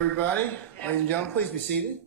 Everybody, ladies and gentlemen, please be seated.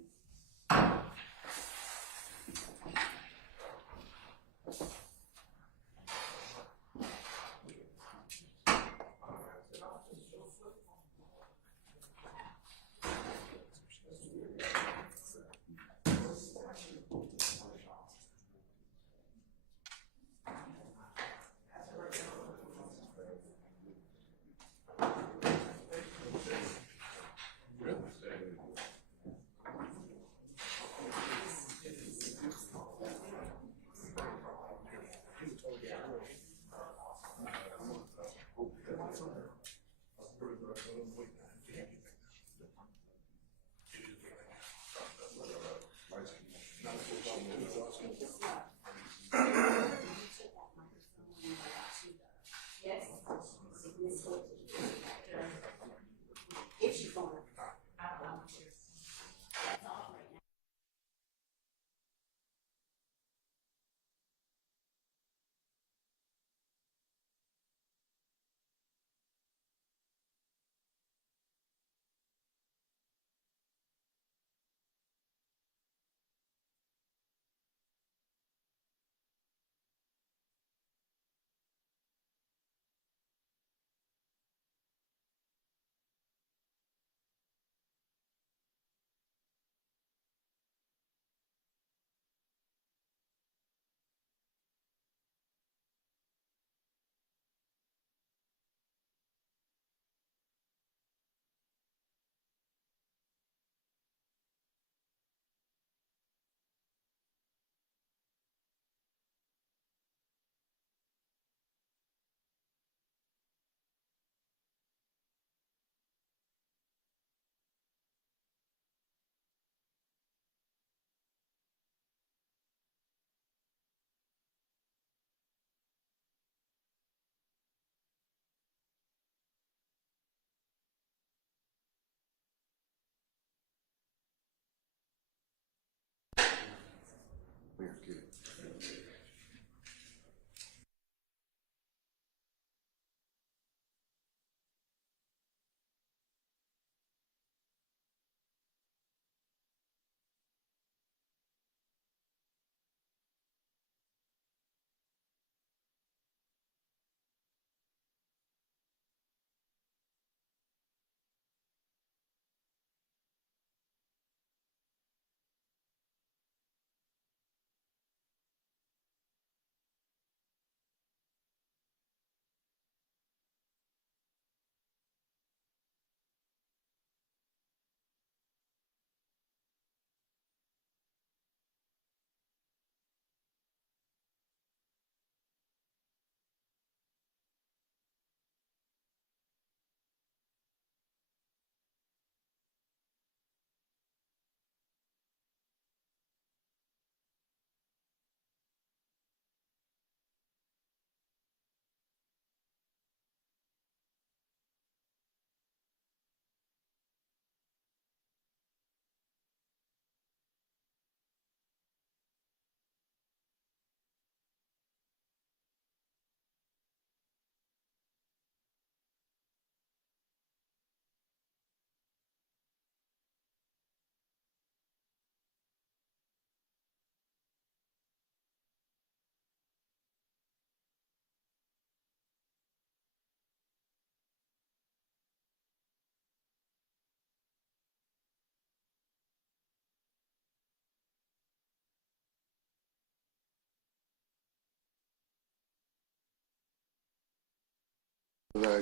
We are good.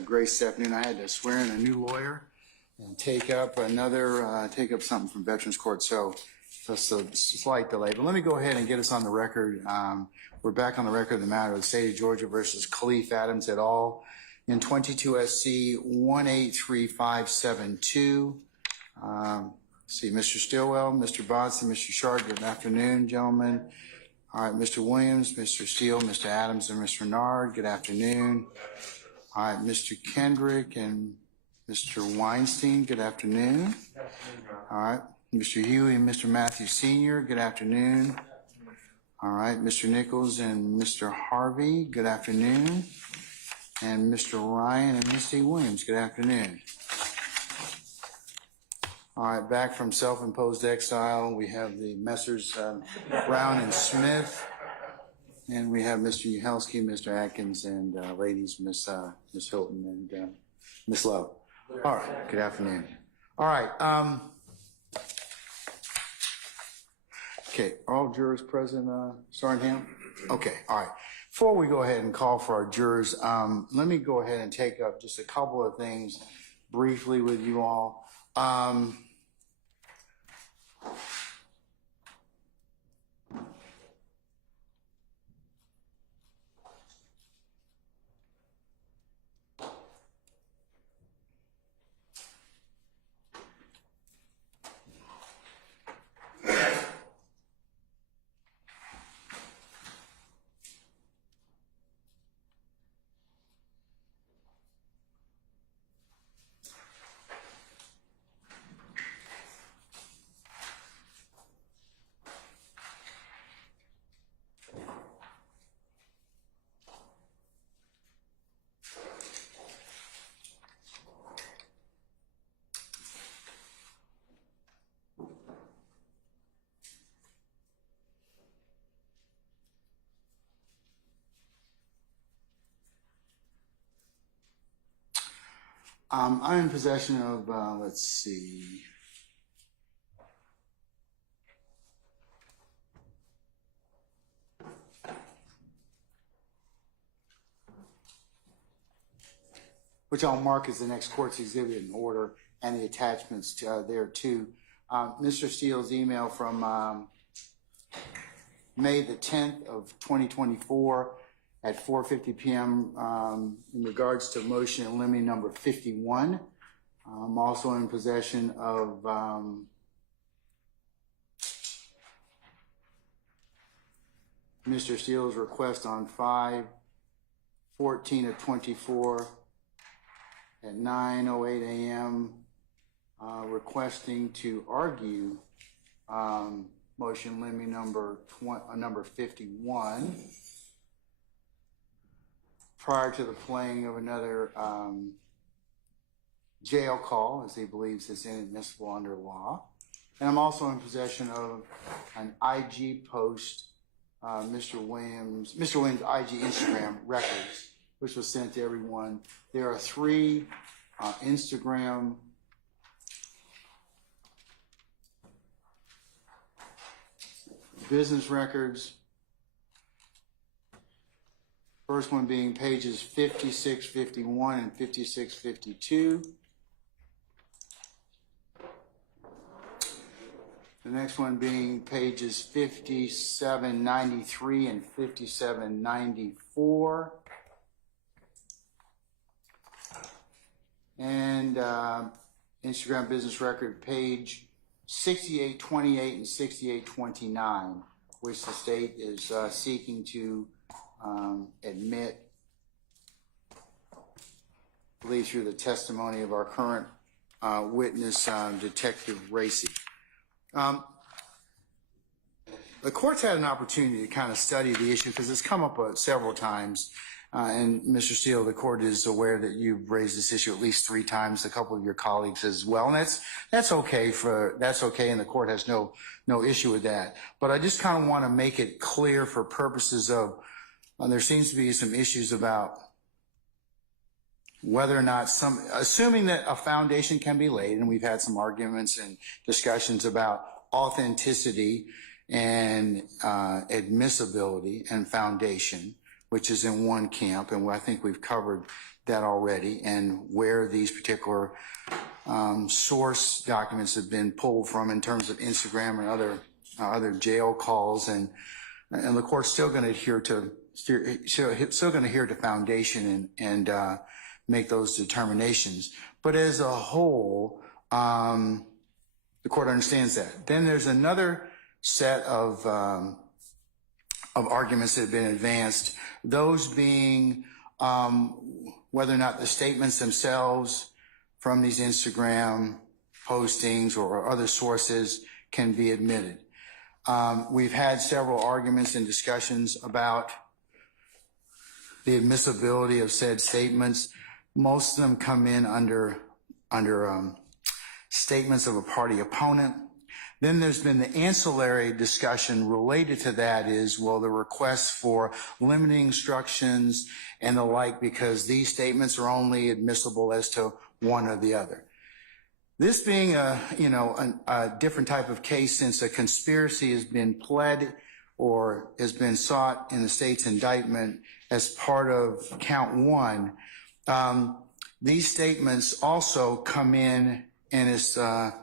Grace this afternoon, I had to swear in a new lawyer and take up something from Veterans Court. So just a slight delay, but let me go ahead and get us on the record. We're back on the record of the matter of the state of Georgia versus Khalif Adams et al. In 22 SC 183572. See, Mr. Stillwell, Mr. Bodson, Mr. Sharp, good afternoon, gentlemen. All right, Mr. Williams, Mr. Steele, Mr. Adams, and Mr. Nard, good afternoon. All right, Mr. Kendrick and Mr. Weinstein, good afternoon. All right, Mr. Huey and Mr. Matthews Sr., good afternoon. All right, Mr. Nichols and Mr. Harvey, good afternoon. And Mr. Ryan and Misty Williams, good afternoon. All right, back from self-imposed exile, we have the Messrs. Brown and Smith, and we have Mr. Uhelski, Mr. Atkins, and ladies, Miss Hilton and Miss Love. All right, good afternoon. All right, okay, are all jurors present, Sergeant Ham? Okay, all right. Before we go ahead and call for our jurors, let me go ahead and take up just a couple of things briefly with you all. I'm in possession of, let's see. Which I'll mark as the next court's exhibit in order, and the attachments there too. Mr. Steele's email from May the 10th of 2024 at 4:50 p.m. In regards to motion in limine number 51. I'm also in possession of Mr. Steele's request on 5/14 of 24 at 9:08 a.m. Requesting to argue motion limine number 51 prior to the playing of another jail call, as he believes is inadmissible under law. And I'm also in possession of an IG post, Mr. Williams' IG Instagram records, which was sent to everyone. There are 3 Instagram business records. First one being pages 5651 and 5652. The next one being pages 5793 and 5794. And Instagram business record page 6828 and 6829, which the state is seeking to admit, I believe through the testimony of our current witness, Detective Racy. The court's had an opportunity to kind of study the issue because it's come up several times. And Mr. Steele, the court is aware that you've raised this issue at least 3 times, a couple of your colleagues as well. And that's okay, and the court has no issue with that. But I just kind of want to make it clear for purposes of, there seems to be some issues about whether or not assuming that a foundation can be laid, and we've had some arguments and discussions about authenticity and admissibility and foundation, which is in one camp, and I think we've covered that already, and where these particular source documents have been pulled from in terms of Instagram and other jail calls, and the court's still going to adhere to foundation and make those determinations. But as a whole, the court understands that. Then there's another set of arguments that have been advanced, those being whether or not the statements themselves from these Instagram postings or other sources can be admitted. We've had several arguments and discussions about the admissibility of said statements. Most of them come in under statements of a party opponent. Then there's been the ancillary discussion related to that is, well, the requests for limiting instructions and the like, because these statements are only admissible as to one or the other. This being a different type of case, since a conspiracy has been pled or has been sought in the state's indictment as part of count one, these statements also come in, and it's the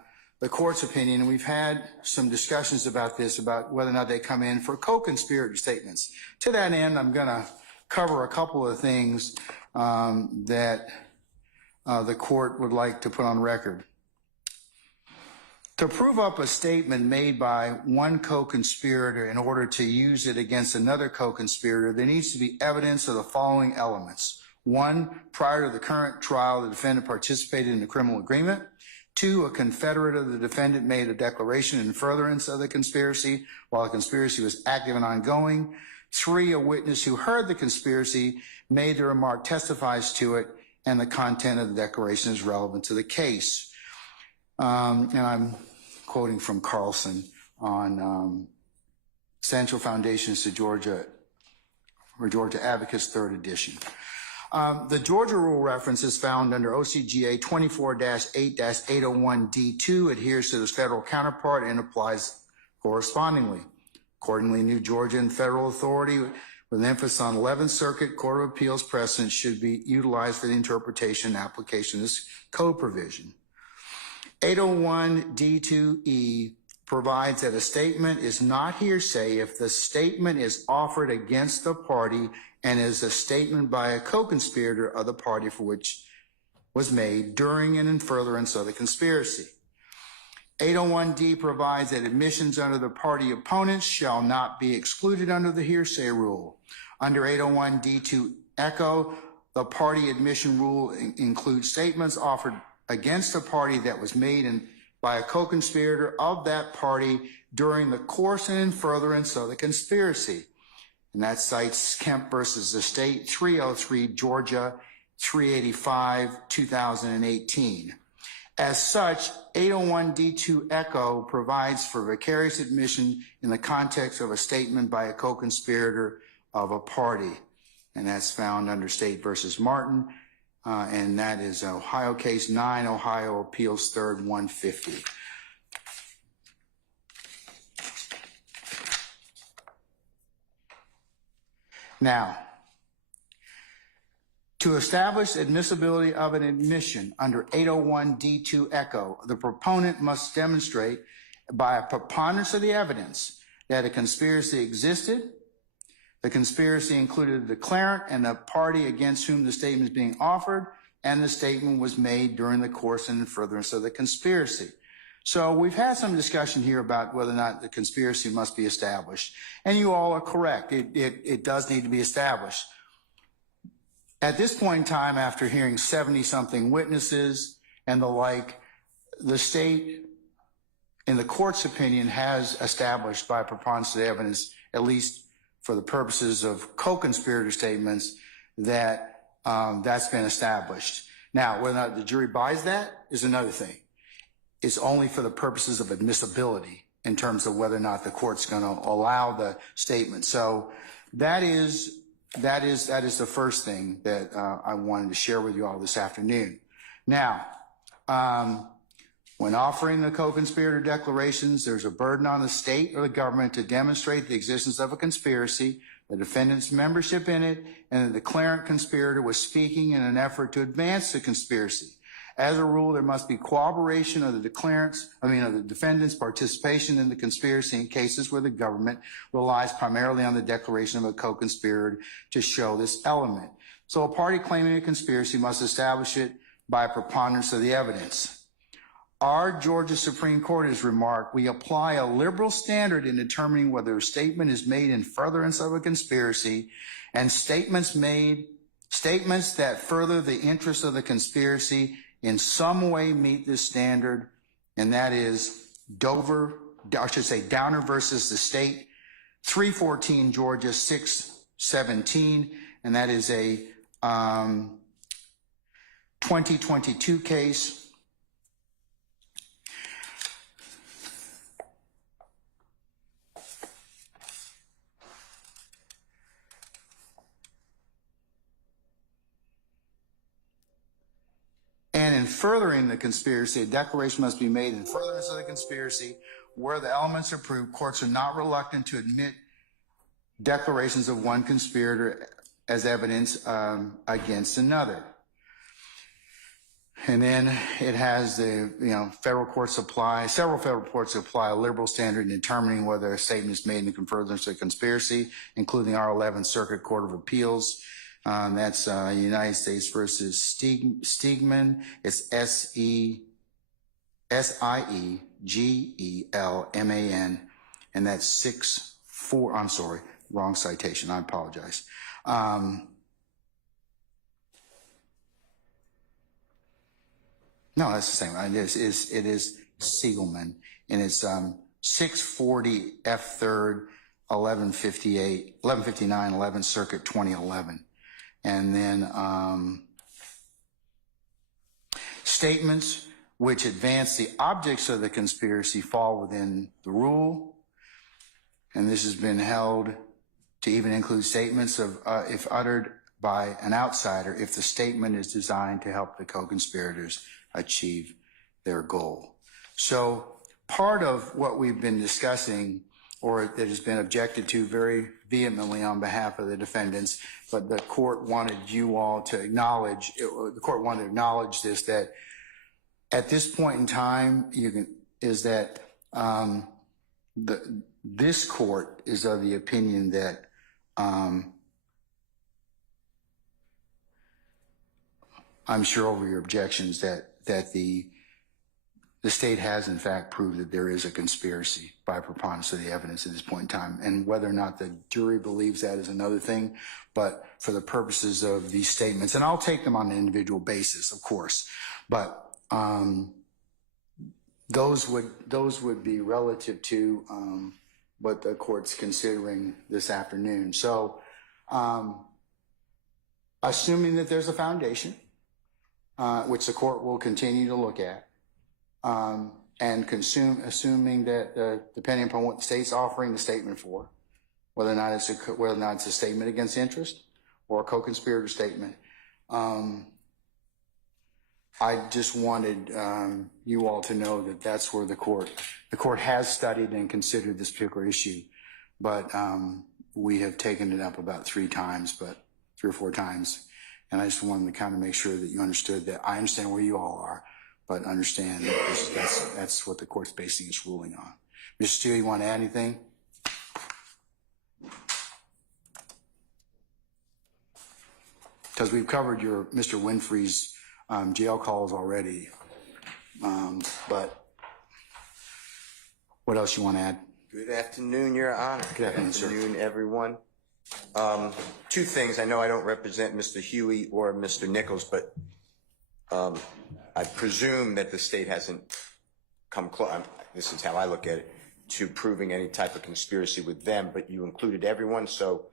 court's opinion, and we've had some discussions about this, about whether or not they come in for co-conspirator statements. To that end, I'm going to cover a couple of things that the court would like to put on record. To prove up a statement made by one co-conspirator in order to use it against another co-conspirator, there needs to be evidence of the following elements. 1, prior to the current trial, the defendant participated in the criminal agreement. 2, a confederate of the defendant made a declaration in furtherance of the conspiracy while the conspiracy was active and ongoing. 3, a witness who heard the conspiracy made the remark, testifies to it, and the content of the declaration is relevant to the case. And I'm quoting from Carlson on Central Foundations to Georgia, or Georgia Advocates, 3rd edition. The Georgia rule reference is found under OCGA 24-8-801D2, adheres to this federal counterpart and applies correspondingly. Accordingly, New Georgia and federal authority with an emphasis on 11th Circuit Court of Appeals precedent should be utilized for the interpretation and application of this code provision. 801D2E provides that a statement is not hearsay if the statement is offered against the party and is a statement by a co-conspirator of the party for which was made during and in furtherance of the conspiracy. 801D provides that admissions under the party opponents shall not be excluded under the hearsay rule. Under 801D2 Echo, the party admission rule includes statements offered against a party that was made by a co-conspirator of that party during the course and in furtherance of the conspiracy. And that cites Kemp versus the State, 303 Georgia, 385, 2018. As such, 801D2 Echo provides for vicarious admission in the context of a statement by a co-conspirator of a party. And that's found under State versus Martin. And that is Ohio case 9, Ohio Appeals 3rd, 150. Now, to establish admissibility of an admission under 801D2 Echo, the proponent must demonstrate by a preponderance of the evidence that a conspiracy existed. The conspiracy included the declarant and the party against whom the statement is being offered, and the statement was made during the course and in furtherance of the conspiracy. So we've had some discussion here about whether or not the conspiracy must be established. And you all are correct. It does need to be established. At this point in time, after hearing 70-something witnesses and the like, the state, in the court's opinion, has established by preponderance of the evidence, at least for the purposes of co-conspirator statements, that that's been established. Now, whether or not the jury buys that is another thing. It's only for the purposes of admissibility in terms of whether or not the court's going to allow the statement. So that is the first thing that I wanted to share with you all this afternoon. Now, when offering the co-conspirator declarations, there's a burden on the state or the government to demonstrate the existence of a conspiracy, the defendant's membership in it, and the declarant conspirator was speaking in an effort to advance the conspiracy. As a rule, there must be corroboration of the defendant's participation in the conspiracy in cases where the government relies primarily on the declaration of a co-conspirator to show this element. So a party claiming a conspiracy must establish it by a preponderance of the evidence. Our Georgia Supreme Court has remarked, we apply a liberal standard in determining whether a statement is made in furtherance of a conspiracy, and statements that further the interests of the conspiracy in some way meet this standard, and that is Downer versus the State, 314 Georgia 617, and that is a 2022 case. in furthering the conspiracy, a declaration must be made in furtherance of the conspiracy. Where the elements are proved, courts are not reluctant to admit declarations of one conspirator as evidence against another. And then it has the, several federal courts apply a liberal standard in determining whether a statement is made in furtherance of a conspiracy, including our 11th Circuit Court of Appeals. That's United States versus Steigman. It's SIEGELMAN, and that's 6-4. I'm sorry, wrong citation. I apologize. No, that's the same. It is Siegelman, and it's 640 F. 3rd, 1159, 11th Circuit, 2011. And then statements which advance the objects of the conspiracy fall within the rule, and this has been held to even include statements of if uttered by an outsider, if the statement is designed to help the co-conspirators achieve their goal. So part of what we've been discussing, or that has been objected to very vehemently on behalf of the defendants, but the court wanted you all to acknowledge, this, that at this point in time, this court is of the opinion that I'm sure over your objections that the state has in fact proved that there is a conspiracy by preponderance of the evidence at this point in time. And whether or not the jury believes that is another thing, but for the purposes of these statements, and I'll take them on an individual basis, of course, but those would be relative to what the court's considering this afternoon. So assuming that there's a foundation, which the court will continue to look at, and assuming that depending upon what the state's offering the statement for, whether or not it's a statement against interest or a co-conspirator statement, I just wanted you all to know that that's where the court has studied and considered this particular issue, but we have taken it up about 3 or 4 times. And I just wanted to kind of make sure that you understood that I understand where you all are, but understand that that's what the court's basing its ruling on. Mr. Steele, you want to add anything? Because we've covered your Mr. Winfrey's jail calls already, but what else you want to add? Good afternoon, Your Honor. Good afternoon, sir. Good afternoon, everyone. 2 things. I know I don't represent Mr. Huey or Mr. Nichols, but I presume that the state hasn't come close, this is how I look at it, to proving any type of conspiracy with them, but you included everyone, so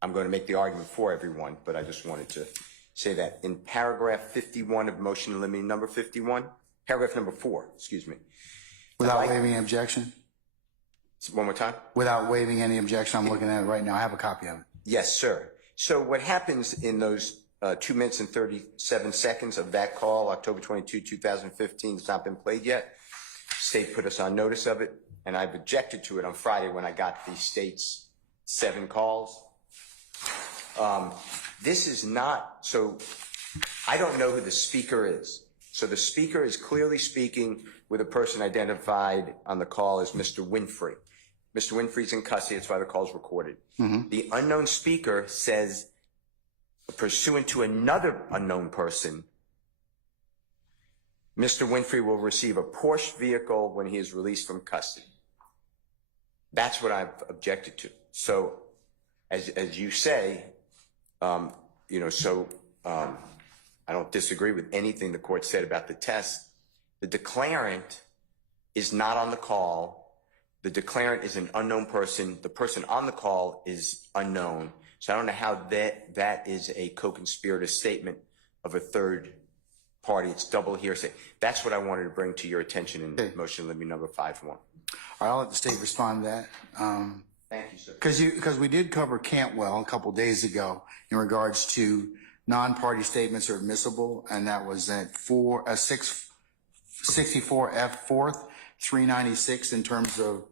I'm going to make the argument for everyone, but I just wanted to say that. In paragraph 51 of motion in limine number 51, paragraph number 4, excuse me. Without waiving objection? One more time? Without waiving any objection, I'm looking at it right now. I have a copy of it. Yes, sir. So what happens in those 2 minutes and 37 seconds of that call, October 22, 2015, it's not been played yet. State put us on notice of it, and I've objected to it on Friday when I got the state's 7 calls. This is not, so I don't know who the speaker is. So the speaker is clearly speaking with a person identified on the call as Mr. Winfrey. Mr. Winfrey's in custody, that's why the call's recorded. The unknown speaker says, pursuant to another unknown person, Mr. Winfrey will receive a Porsche vehicle when he is released from custody. That's what I've objected to. So, as you say, I don't disagree with anything the court said about the test. The declarant is not on the call. The declarant is an unknown person. The person on the call is unknown. So I don't know how that is a co-conspirator statement of a third party. It's double hearsay. That's what I wanted to bring to your attention in motion limine number 5-1. All right, I'll let the state respond to that. Thank you, sir. Because we did cover Cantwell a couple days ago in regards to non-party statements are admissible, and that was at 64F 4th, 396 in terms of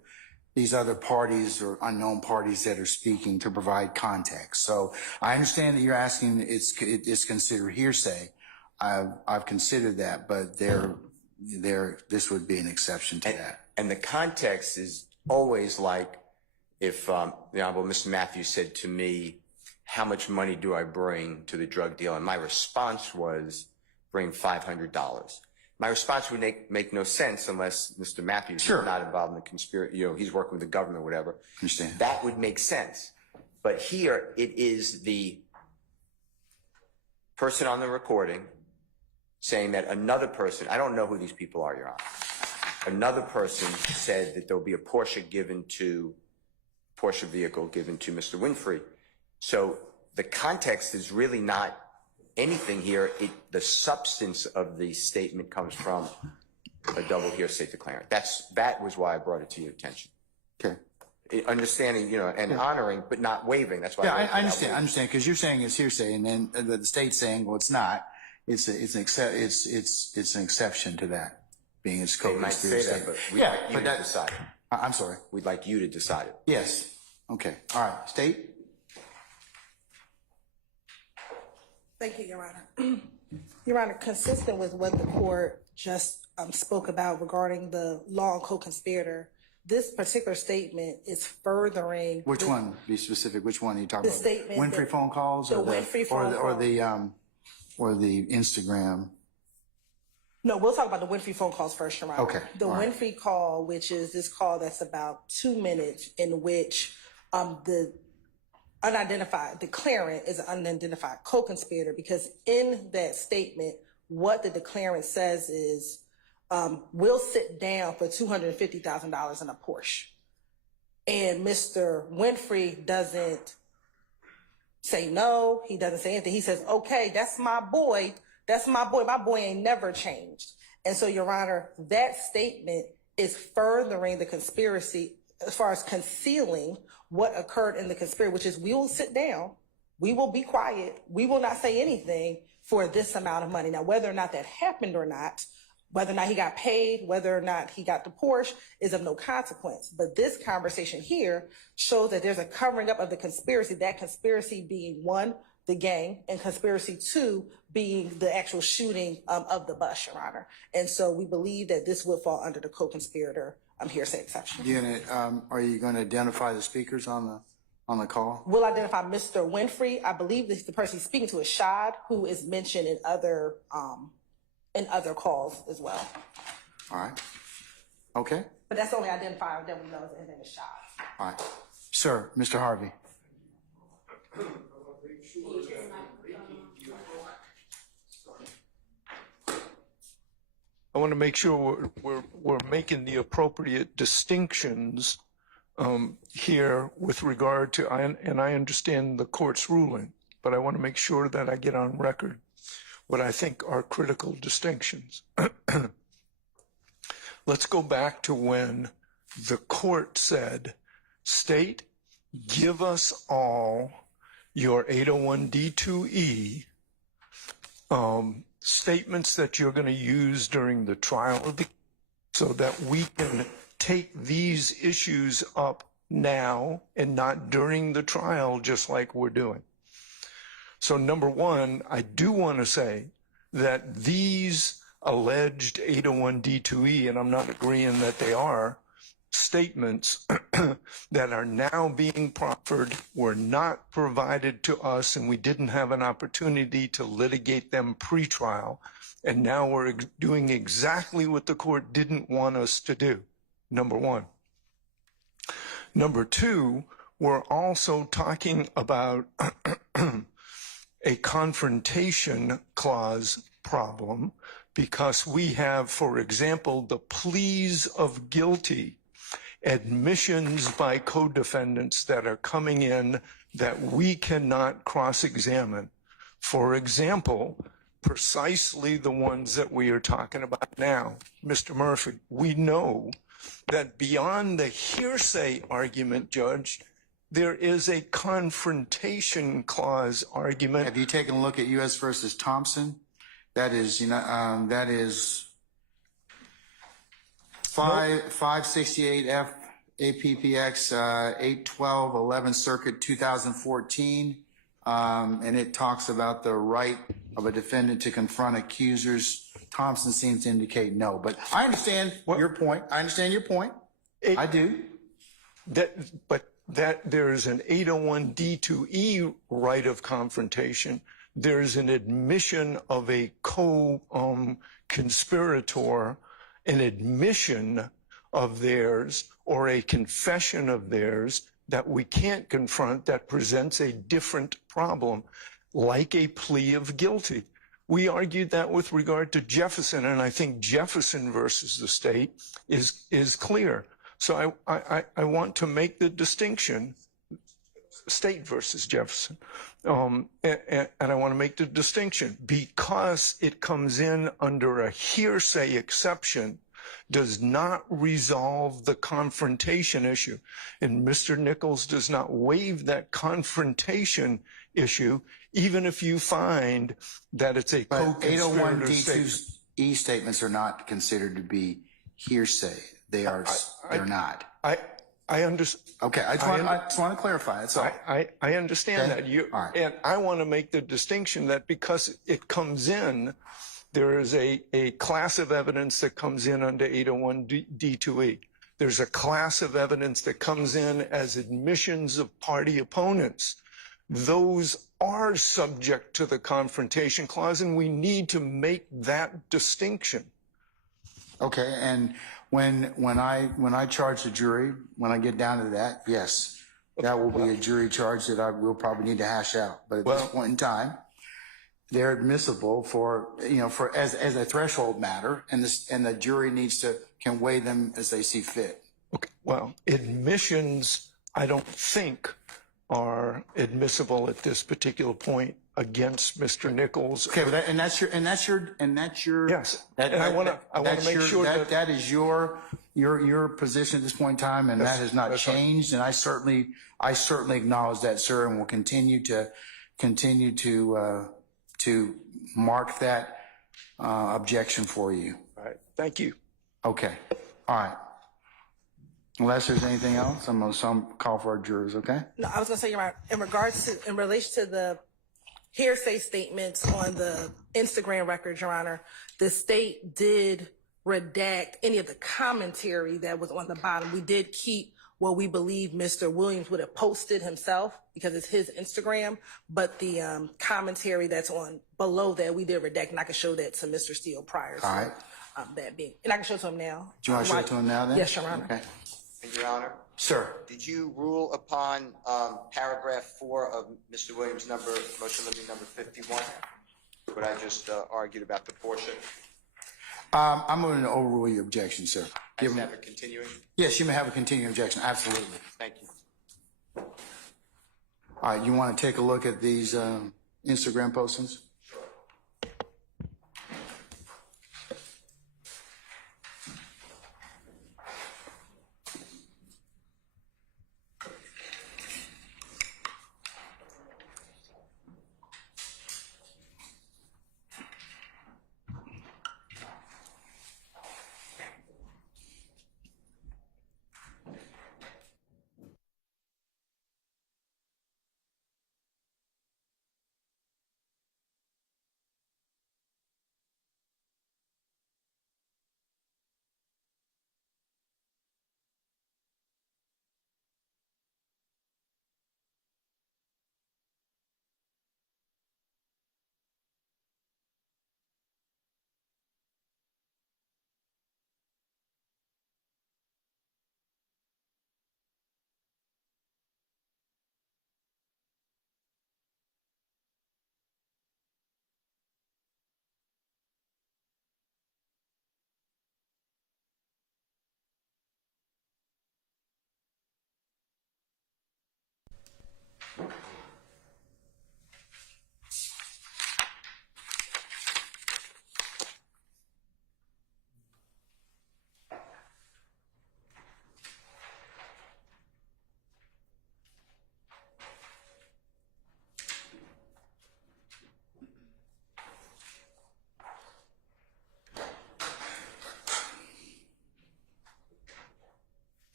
these other parties or unknown parties that are speaking to provide context. So I understand that you're asking it's considered hearsay. I've considered that, but this would be an exception to that. And the context is always like if the Honorable Mr. Matthews said to me, how much money do I bring to the drug deal? And my response was, bring $500. My response would make no sense unless Mr. Matthews is not involved in the conspiracy, he's working with the government or whatever. Understand. That would make sense. But here it is the person on the recording saying that another person, I don't know who these people are, Your Honor. Another person said that there'll be a Porsche vehicle given to Mr. Winfrey. So the context is really not anything here. The substance of the statement comes from a double hearsay declarant. That was why I brought it to your attention. Okay. Understanding, and honoring, but not waiving. That's why. Yeah, I understand, because you're saying it's hearsay, and then the state's saying, well, it's not. It's an exception to that being its co-conspiracy. They might say that, but we'd like you to decide it. I'm sorry. We'd like you to decide it. Yes. Okay. All right. State. Thank you, Your Honor. Your Honor, consistent with what the court just spoke about regarding the law and co-conspirator, this particular statement is furthering. Which one? Be specific. Which one are you talking about? The statement. Winfrey phone calls, or the Instagram. No, we'll talk about the Winfrey phone calls first, Your Honor. Okay. The Winfrey call, which is this call that's about 2 minutes, in which the unidentified declarant is an unidentified co-conspirator, because in that statement, what the declarant says is, we'll sit down for $250,000 in a Porsche. And Mr. Winfrey doesn't say no. He doesn't say anything. He says, okay, that's my boy. That's my boy. My boy ain't never changed. And so, Your Honor, that statement is furthering the conspiracy as far as concealing what occurred in the conspiracy, which is we will sit down, we will be quiet, we will not say anything for this amount of money. Now, whether or not that happened or not, whether or not he got paid, whether or not he got the Porsche is of no consequence. But this conversation here shows that there's a covering up of the conspiracy, that conspiracy being one, the gang, and conspiracy two being the actual shooting of the bus, Your Honor. And so we believe that this would fall under the co-conspirator hearsay exception. Are you going to identify the speakers on the call? We'll identify Mr. Winfrey. I believe that the person he's speaking to is Shad, who is mentioned in other calls as well. All right. Okay. But that's the only identifier that we know is his name is Shad. All right. Sir, Mr. Harvey. I want to make sure we're making the appropriate distinctions here with regard to, and I understand the court's ruling, but I want to make sure that I get on record what I think are critical distinctions. Let's go back to when the court said, state, give us all your 801D2E statements that you're going to use during the trial of the so that we can take these issues up now and not during the trial, just like we're doing. So number one, I do want to say that these alleged 801D2E, and I'm not agreeing that they are, statements that are now being proffered were not provided to us, and we didn't have an opportunity to litigate them pre-trial. And now we're doing exactly what the court didn't want us to do, number one. Number two, we're also talking about a confrontation clause problem because we have, for example, the pleas of guilty, admissions by co-defendants that are coming in that we cannot cross-examine. For example, precisely the ones that we are talking about now. Mr. Murphy, we know that beyond the hearsay argument, Judge, there is a confrontation clause argument. Have you taken a look at U.S. versus Thompson? That is, that is 568 F APPX 812 11th Circuit 2014, and it talks about the right of a defendant to confront accusers. Thompson seems to indicate no, but I understand your point. I understand your point. I do. But there's an 801 D2E right of confrontation. There's an admission of a co-conspirator, an admission of theirs, or a confession of theirs that we can't confront that presents a different problem, like a plea of guilty. We argued that with regard to Jefferson, and I think Jefferson versus the state is clear. So I want to make the distinction, state versus Jefferson, and I want to make the distinction because it comes in under a hearsay exception does not resolve the confrontation issue. And Mr. Nichols does not waive that confrontation issue, even if you find that it's a But 801 co-conspirator statement. D2E statements are not considered to be hearsay. They are. They're not. I understand. Okay, I just want to clarify. That's all. I understand Okay. that. All right. And I want to make the distinction that because it comes in, there is a class of evidence that comes in under 801 D2E. There's a class of evidence that comes in as admissions of party opponents. Those are subject to the confrontation clause, and we need to make that distinction. Okay, and when I charge the jury, when I get down to that, yes, that will be a jury charge that I will probably need to hash out. But at this point in time, they're admissible for as a threshold matter, and the jury can weigh them as they see fit. Okay. Well, admissions, I don't think are admissible at this particular point against Mr. Nichols. Okay, but that's your Yes, and I want to make sure that is your position at this point in time, and that has not changed. And I certainly acknowledge that, sir, and will continue to mark that objection for you. All right. Thank you. Okay. All right. Unless there's anything else, I'm going to call for our jurors, okay? No, I was going to say, Your Honor, in relation to the hearsay statements on the Instagram records, Your Honor, the state did redact any of the commentary that was on the bottom. We did keep what we believe Mr. Williams would have posted himself because it's his Instagram, but the commentary that's on below that we did redact, and I can show that to Mr. Steele prior to right. That being. And I can show it to him now. Do you want to show it to him now then? Yes, Your Honor. Okay. And Your Honor, Sir. did you rule upon paragraph 4 of Mr. Williams' motion limiting number 51? What I just argued about the portion? I'm going to overrule your objection, sir. Does it have a continuing? Yes, you may have a continuing objection. Absolutely. Thank you. All right, you want to take a look at these Instagram postings?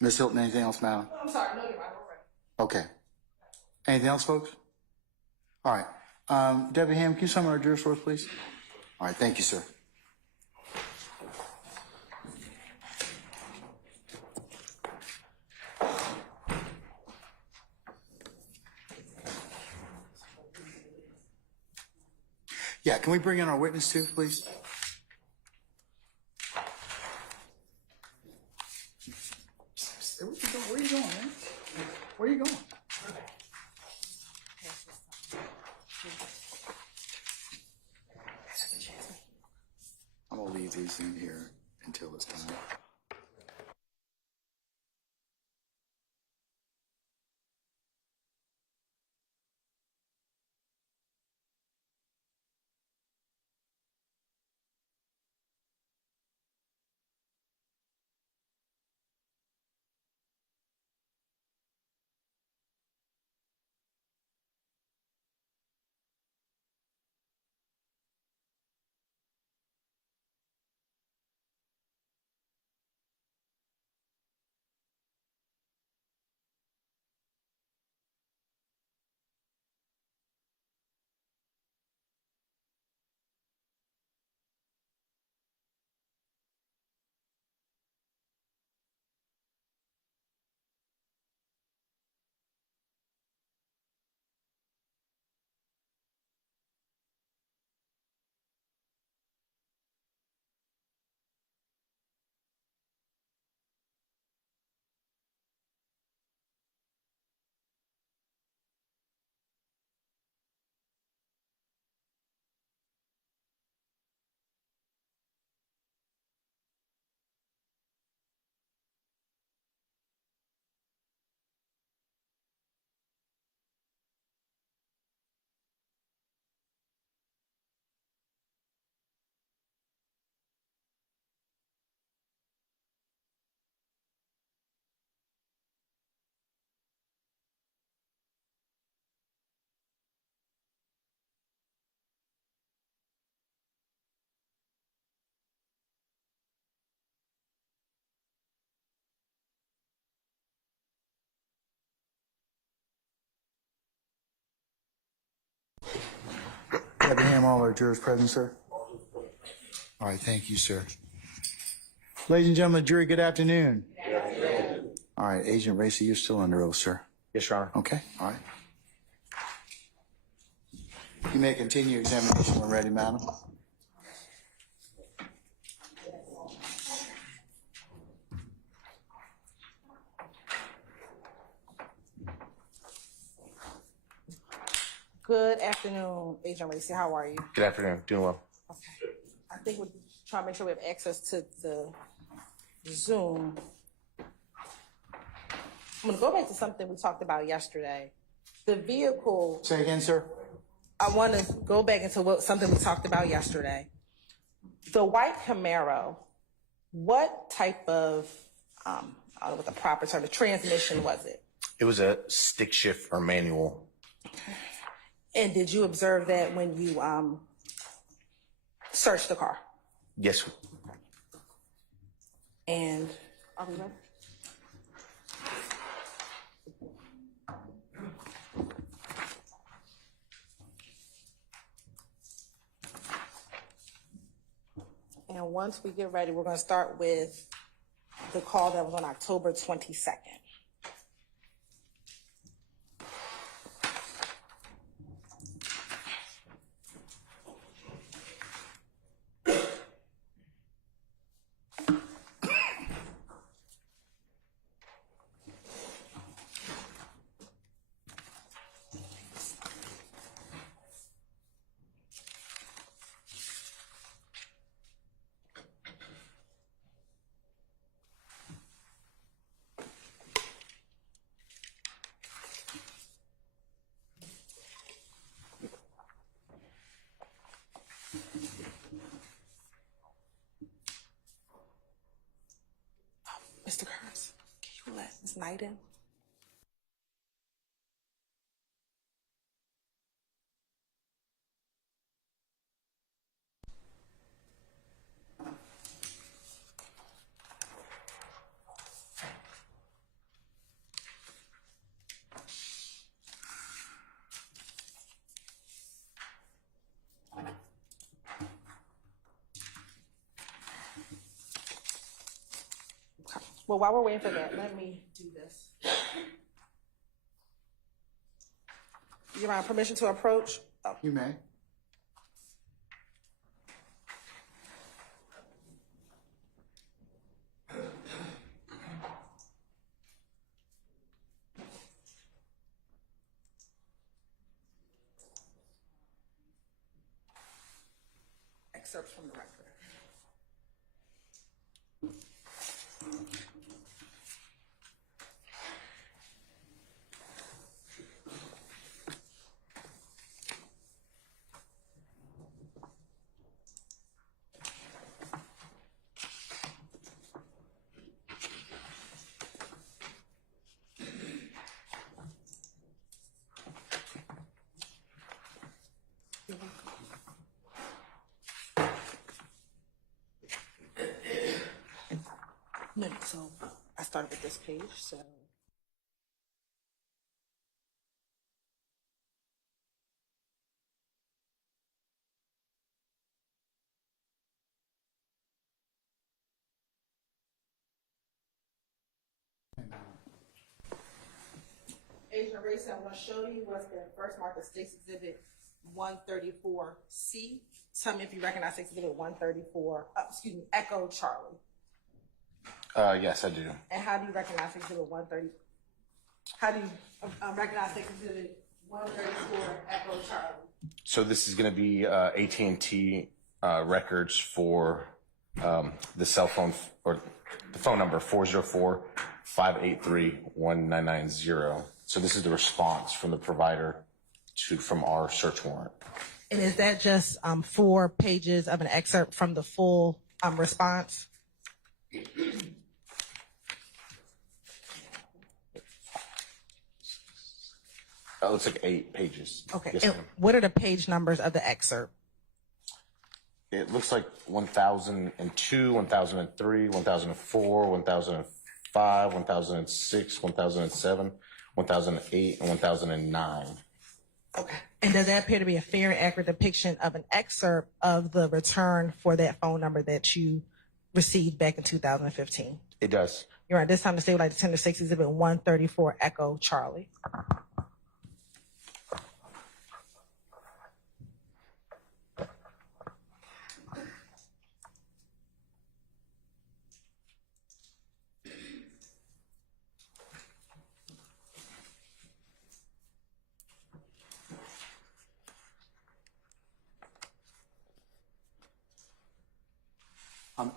Ms. Hilton, anything else, madam? I'm sorry, no, you're right. Okay. Anything else, folks? All right. Deputy Ham, can you summon our jurors for us, please? All right, thank you, sir. Yeah, can we bring in our witness too, please? Where are you going, man? Where are you going? I'm gonna leave these in here until it's done. Deputy Ham, all our jurors present, sir? All right, thank you, sir. Ladies and gentlemen, jury, good afternoon. Good afternoon. All right, Agent Racy, you're still under oath, sir. Yes, Your Honor. Okay, all right. You may continue examination when ready, madam. Good afternoon, Agent Racy. How are you? Good afternoon. Doing well. Okay. I think we're trying to make sure we have access to the Zoom. I'm going to go back to something we talked about yesterday. The vehicle. Say again, sir. I want to go back into something we talked about yesterday. The white Camaro, what type of, I don't know what the proper term, the transmission was it? It was a stick shift or manual. And did you observe that when you searched the car? Yes. And are we ready? And once we get ready, we're going to start with the call that was on October 22nd. Mr. Kearns, can you let Ms. Knight in? Well, while we're waiting for that, let me do this. Your Honor, permission to approach? Oh. You may. Excerpts from the record. No, so I started with this page, so. Agent Race, I'm going to show you what's been first marked as State's Exhibit 134C. Tell me if you recognize State's Exhibit 134, Echo Charlie. Yes, I do. And how do you recognize Exhibit 130? How do you recognize Exhibit 134 Echo Charlie? So this is going to be AT&T records for the cell phone or the phone number 404-583-1990. So this is the response from the provider from our search warrant. And is that just 4 pages of an excerpt from the full response? It looks like 8 pages. Okay. Yes, And ma'am. what are the page numbers of the excerpt? It looks like 1002, 1003, 1004, 1005, 1006, 1007, 1008, and 1009. Okay. And does that appear to be a fair and accurate depiction of an excerpt of the return for that phone number that you received back in 2015? It does. You're right. This time the state would like to tender State's Exhibit 134 Echo Charlie.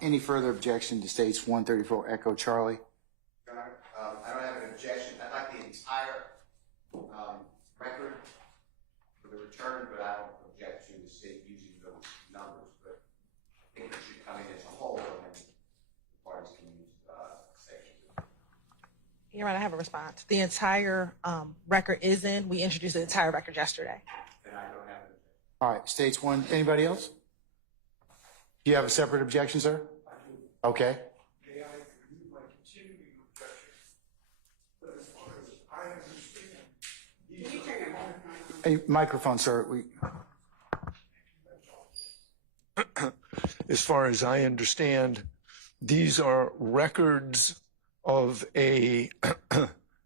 Any further objection to State's 134 Echo Charlie? Your Honor, I don't have an objection. I'd like the entire record for the return, but I don't object to the state using those numbers. But I think it should come in as a whole, and then the parties can use sections. You're right. I have a response. The entire record is in. We introduced the entire record yesterday. Then I don't have an objection. All right, State's 1. Anybody else? Do you have a separate objection, sir? Okay. May I review my continuing objection? But as far as I understand, Hey, microphone, sir. as far as I understand, these are records of a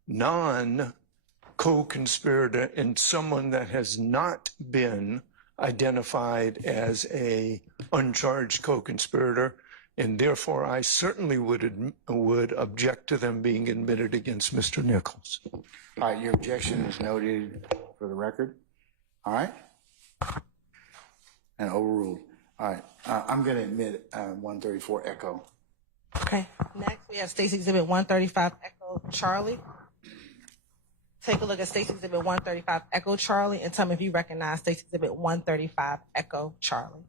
non-co-conspirator and someone that has not been identified as a uncharged co-conspirator, and therefore I certainly would object to them being admitted against Mr. Nichols. All right, your objection is noted for the record. All right? And overruled. All right, I'm going to admit 134 Echo. Okay. Next, we have State's Exhibit 135 Echo Charlie. Take a look at State's Exhibit 135 Echo Charlie and tell me if you recognize State's Exhibit 135 Echo Charlie.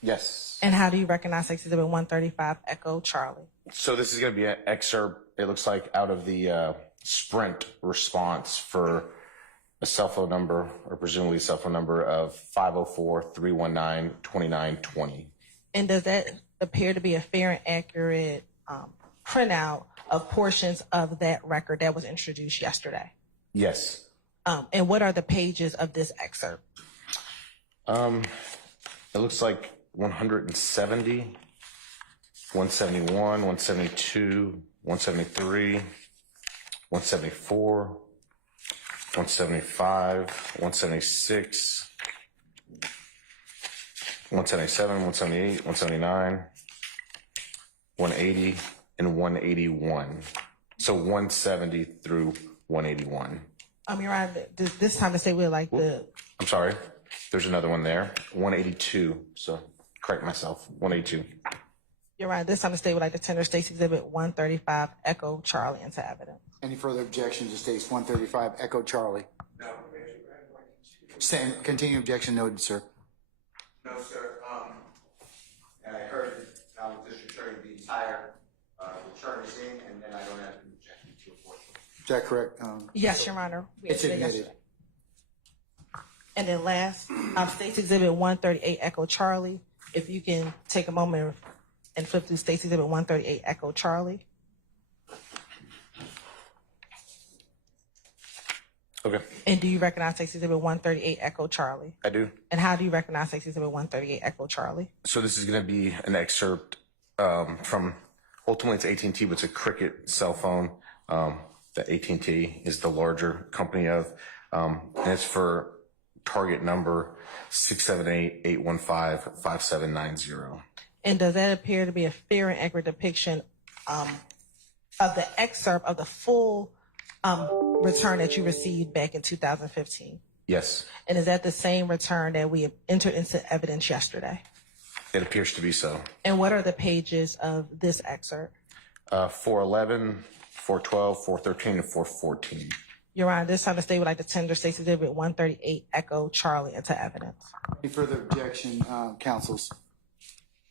Yes. And how do you recognize State's Exhibit 135 Echo Charlie? So this is going to be an excerpt, it looks like, out of the Sprint response for a cell phone number, or presumably a cell phone number, of 504-319-2920. And does that appear to be a fair and accurate printout of portions of that record that was introduced yesterday? Yes. And what are the pages of this excerpt? It looks like 170, 171, 172, 173, 174, 175, 176, 177, 178, 179, 180, and 181. So 170 through 181. Your Honor, this time to say we're like the, I'm sorry. There's another one there. 182. So correct myself. 182. Your Honor, this time to say we'd like to tender State's Exhibit 135, Echo Charlie into evidence. Any further objections to State's 135, Echo Charlie? No. Same, continuing objection noted, sir. No, sir. And I heard that District Attorney, the entire return is in, and then I don't have an objection to a portion. Is that correct? Yes, Your Honor. We It's admitted admitted. yesterday. And then last, State's Exhibit 138, Echo Charlie. If you can take a moment and flip through State's Exhibit 138, Echo Charlie. Okay. And do you recognize State's Exhibit 138, Echo Charlie? I do. And how do you recognize State's Exhibit 138, Echo Charlie? So this is going to be an excerpt from, ultimately it's AT&T, but it's a Cricket cell phone that AT&T is the larger company of. And it's for target number 678-815-5790. And does that appear to be a fair and accurate depiction of the excerpt of the full return that you received back in 2015? Yes, And is that the same return that we entered into evidence yesterday? it appears to be so. And what are the pages of this excerpt? 411, 412, 413, and 414. Your Honor, this time the state would like to tender State's Exhibit 138, Echo Charlie into evidence. Any further objection, counsels?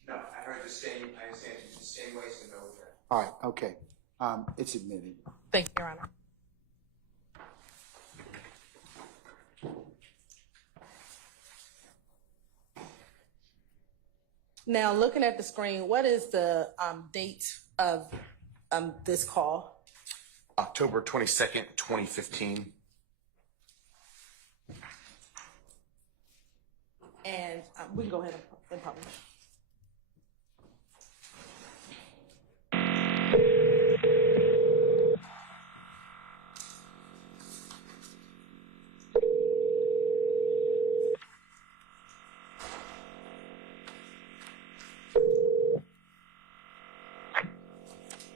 No, I heard the same. I understand it the same way, so no objection. All right, okay. It's admitted. Thank you, Your Honor. Now, looking at the screen, what is the date of this call? October 22nd, 2015. And we can go ahead and publish.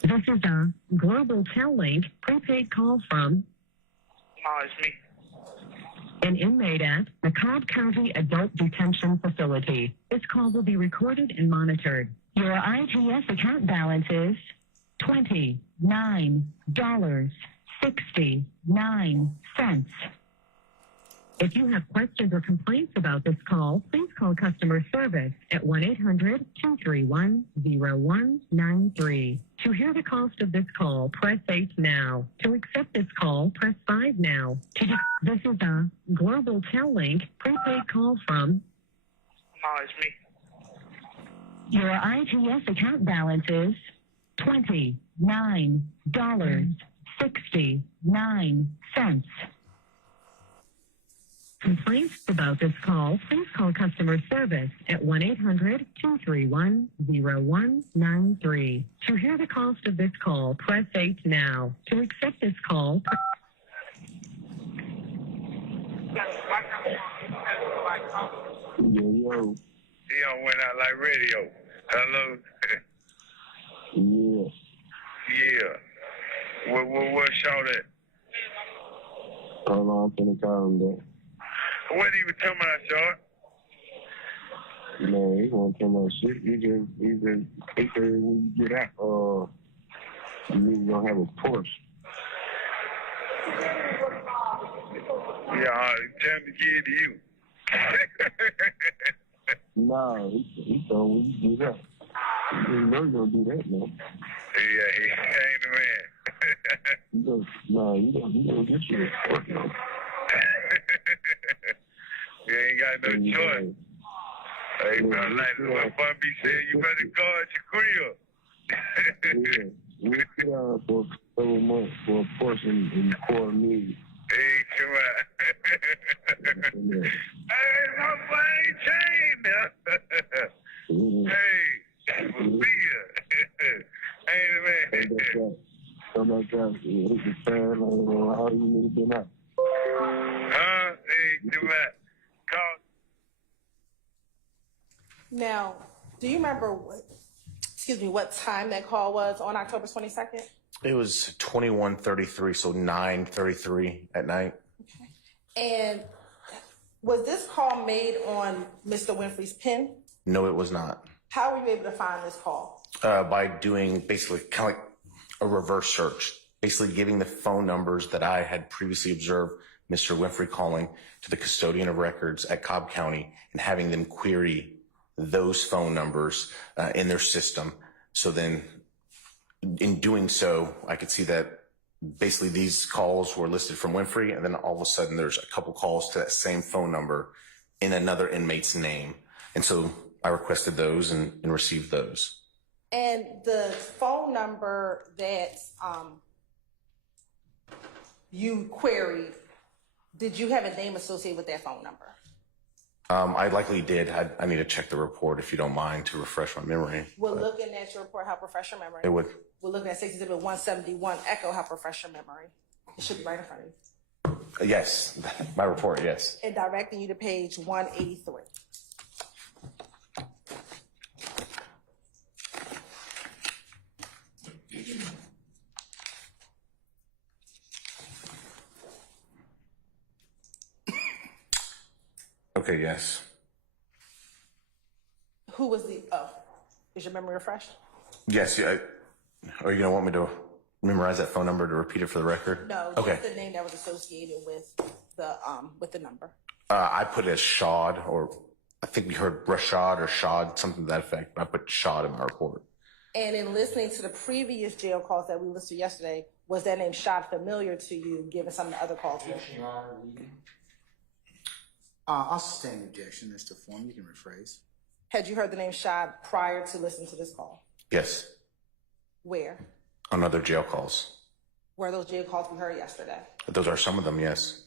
This is a Global Tel-Link prepaid call from It's me. an inmate at the Cobb County Adult Detention Facility. This call will be recorded and monitored. Your ITS account balance is $29.69. If you have questions or complaints about this call, please call customer service at 1-800-231-0193. To hear the cost of this call, press 8 now. To accept this call, press 5 now. This is a Global Tel-Link prepaid call from It's me. your ITS account balance is $29.69. Complaints about this call, please call customer service at 1-800-231-0193. To hear the cost of this call, press 8 now. To accept this call, Yo, Dion went out like radio. Hello. yeah. Yeah. Where shot at? Hold on, I'm finna call him back. What did you tell me I shot? Man, he won't tell my shit. He said when you get out, you gonna have a Porsche. Yeah, tell me to give it to you. Nah, he told me when you get out. You know you gonna do that, man. Yeah, he ain't the man. You gonna get you a Porsche, man. You ain't got no choice. Hey, bro, like what Bobby said, you better guard your crib. Yeah, we sit down for a couple months for a Porsche in quarter million. Hey, come on. Yeah. Hey, my man, kicked him out. Called. Now, do you remember what time that call was on October 22nd? It was 21:33, so 9:33 at night. And was this call made on Mr. Winfrey's PIN? No, it was not. How were you able to find this call? By doing basically kind of like a reverse search, basically giving the phone numbers that I had previously observed Mr. Winfrey calling to the custodian of records at Cobb County and having them query those phone numbers in their system. So then in doing so, I could see that basically these calls were listed from Winfrey, and then all of a sudden there's a couple calls to that same phone number in another inmate's name. And so I requested those and received those. And the phone number that you queried, did you have a name associated with that phone number? I likely did. I need to check the report if you don't mind to refresh my memory. We're looking at your report, help refresh your memory. It would. We're looking at 6 Exhibit 171, Echo, help refresh your memory. It should be right in front of you. Yes, my report, yes. And directing you to page 183. Okay, yes. Who was is your memory refreshed? Yes, yeah. Are you going to want me to memorize that phone number to repeat it for the record? No, Okay. just the name that was associated with the number. I put it as Shad, or I think we heard Rashad or Shad, something to that effect. I put Shad in my report. And in listening to the previous jail calls that we listed yesterday, was that name Shad familiar to you, given some of the other calls? I'll sustain the objection, Mr. Form. You can rephrase. Had you heard the name Shad prior to listening to this call? Yes, Where? on other jail calls. Were those jail calls we heard yesterday? Those are some of them, yes.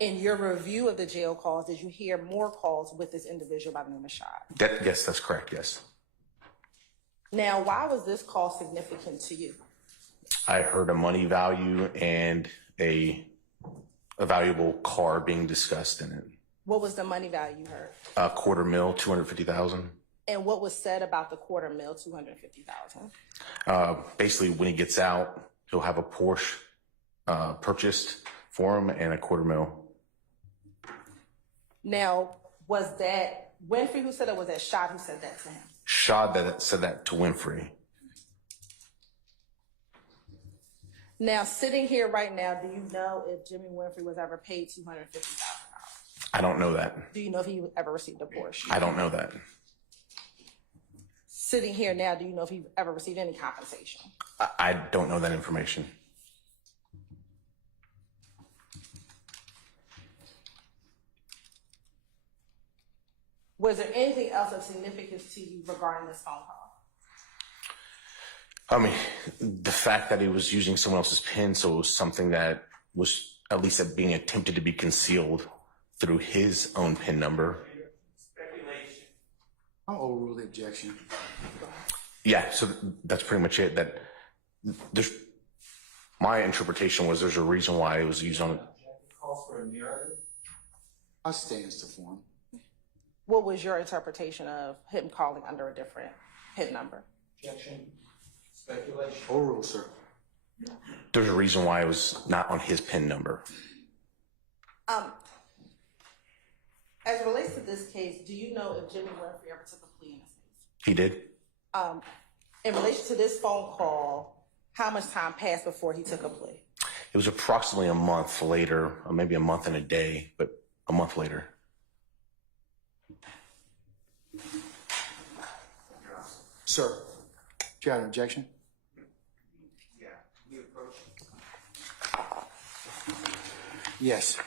In your review of the jail calls, did you hear more calls with this individual by the name of Shad? Yes, that's correct, yes. Now, why was this call significant to you? I heard a money value and a valuable car being discussed in it. What was the money value you heard? $250,000, $250,000. And what was said about the $250,000, $250,000? Basically, when he gets out, he'll have a Porsche purchased for him and $250,000. Now, was that Winfrey who said it, or was that Shad who said that to him? Shad that said that to Winfrey. Now, sitting here right now, do you know if Jimmy Winfrey was ever paid $250,000? I don't know that. Do you know if he ever received a Porsche? I don't know that. Sitting here now, do you know if he ever received any compensation? I don't know that information. Was there anything else of significance to you regarding this phone call? I mean, the fact that he was using someone else's PIN, so it was something that was at least being attempted to be concealed through his own PIN number. I'll overrule the objection. Yeah, so that's pretty much it. That there's my interpretation was there's a reason why it was used on. I'll sustain Mr. Form. What was your interpretation of him calling under a different PIN number? Overrule, sir. There's a reason why it was not on his PIN number. As it relates to this case, do you know if Jimmy Winfrey ever took a plea in this case? He did. In relation to this phone call, how much time passed before he took a plea? It was approximately a month later, or maybe a month and a day, but a month later. Sir, do you have an objection? Yes.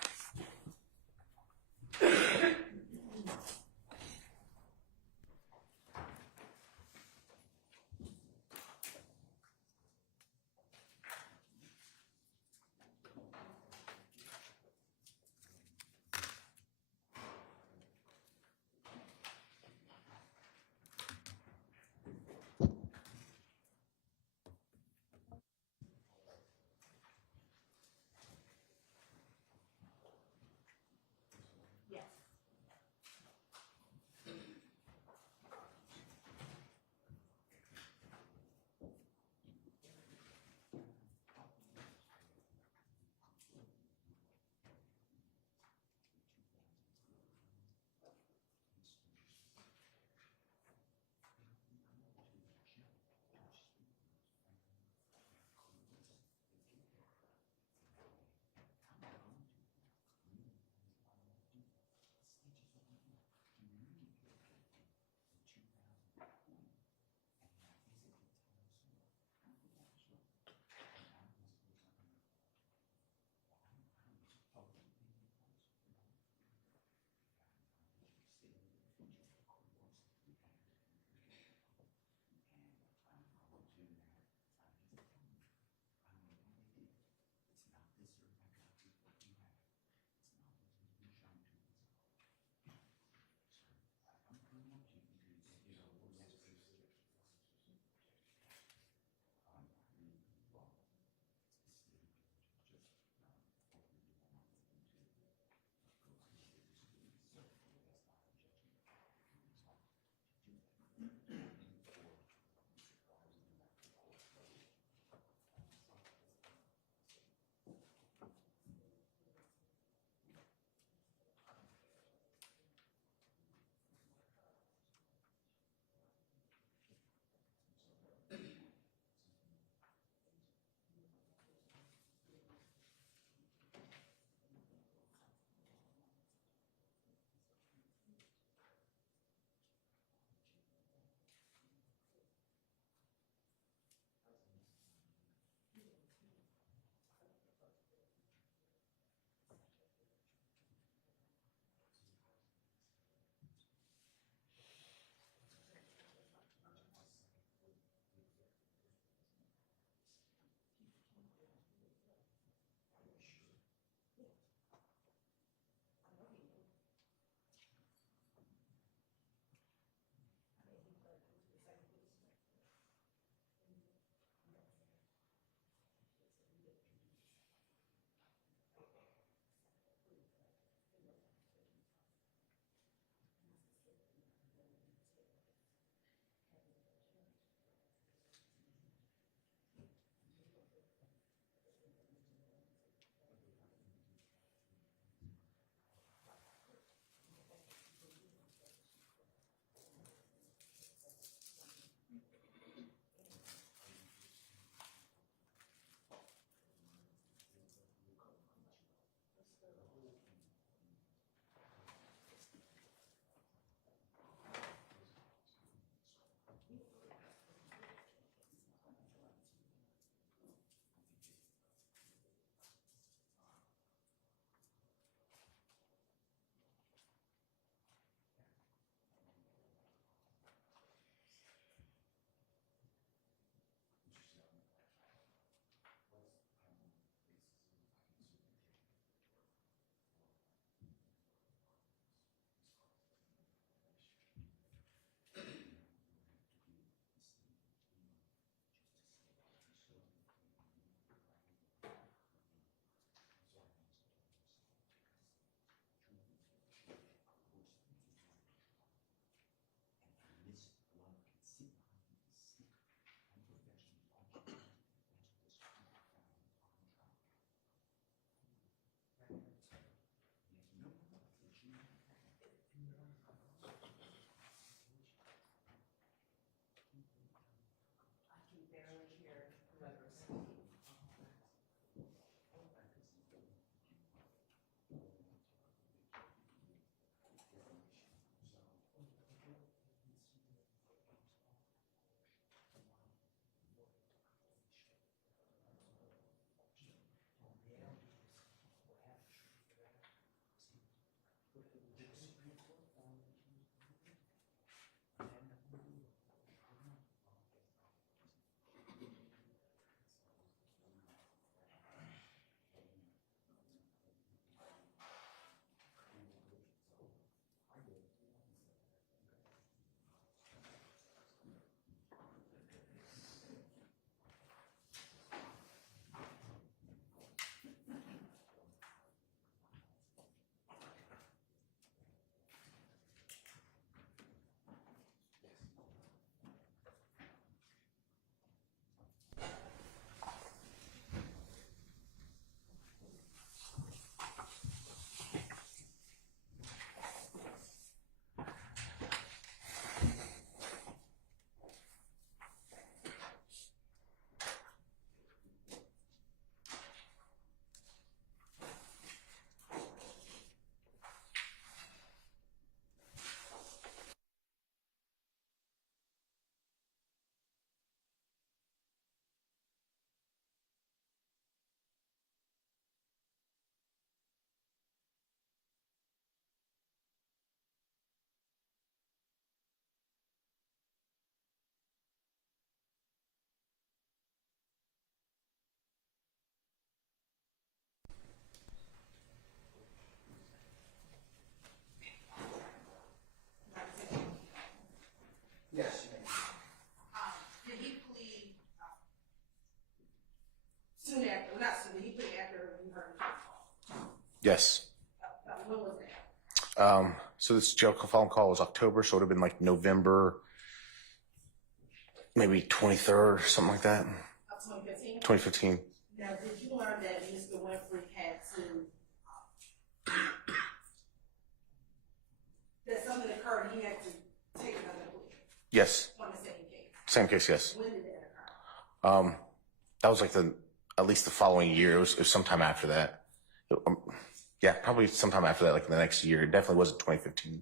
Yes. When was that? So this jail phone call was October, so it would have been like November, maybe 23rd, something like that. Of 2015? 2015. Now, did you learn that Mr. Winfrey had to, that something occurred, he had to take another plea Yes. on the same case? Same case, yes. When did that occur? That was like at least the following year. It was sometime after that. Yeah, probably sometime after that, like the next year. It definitely wasn't 2015.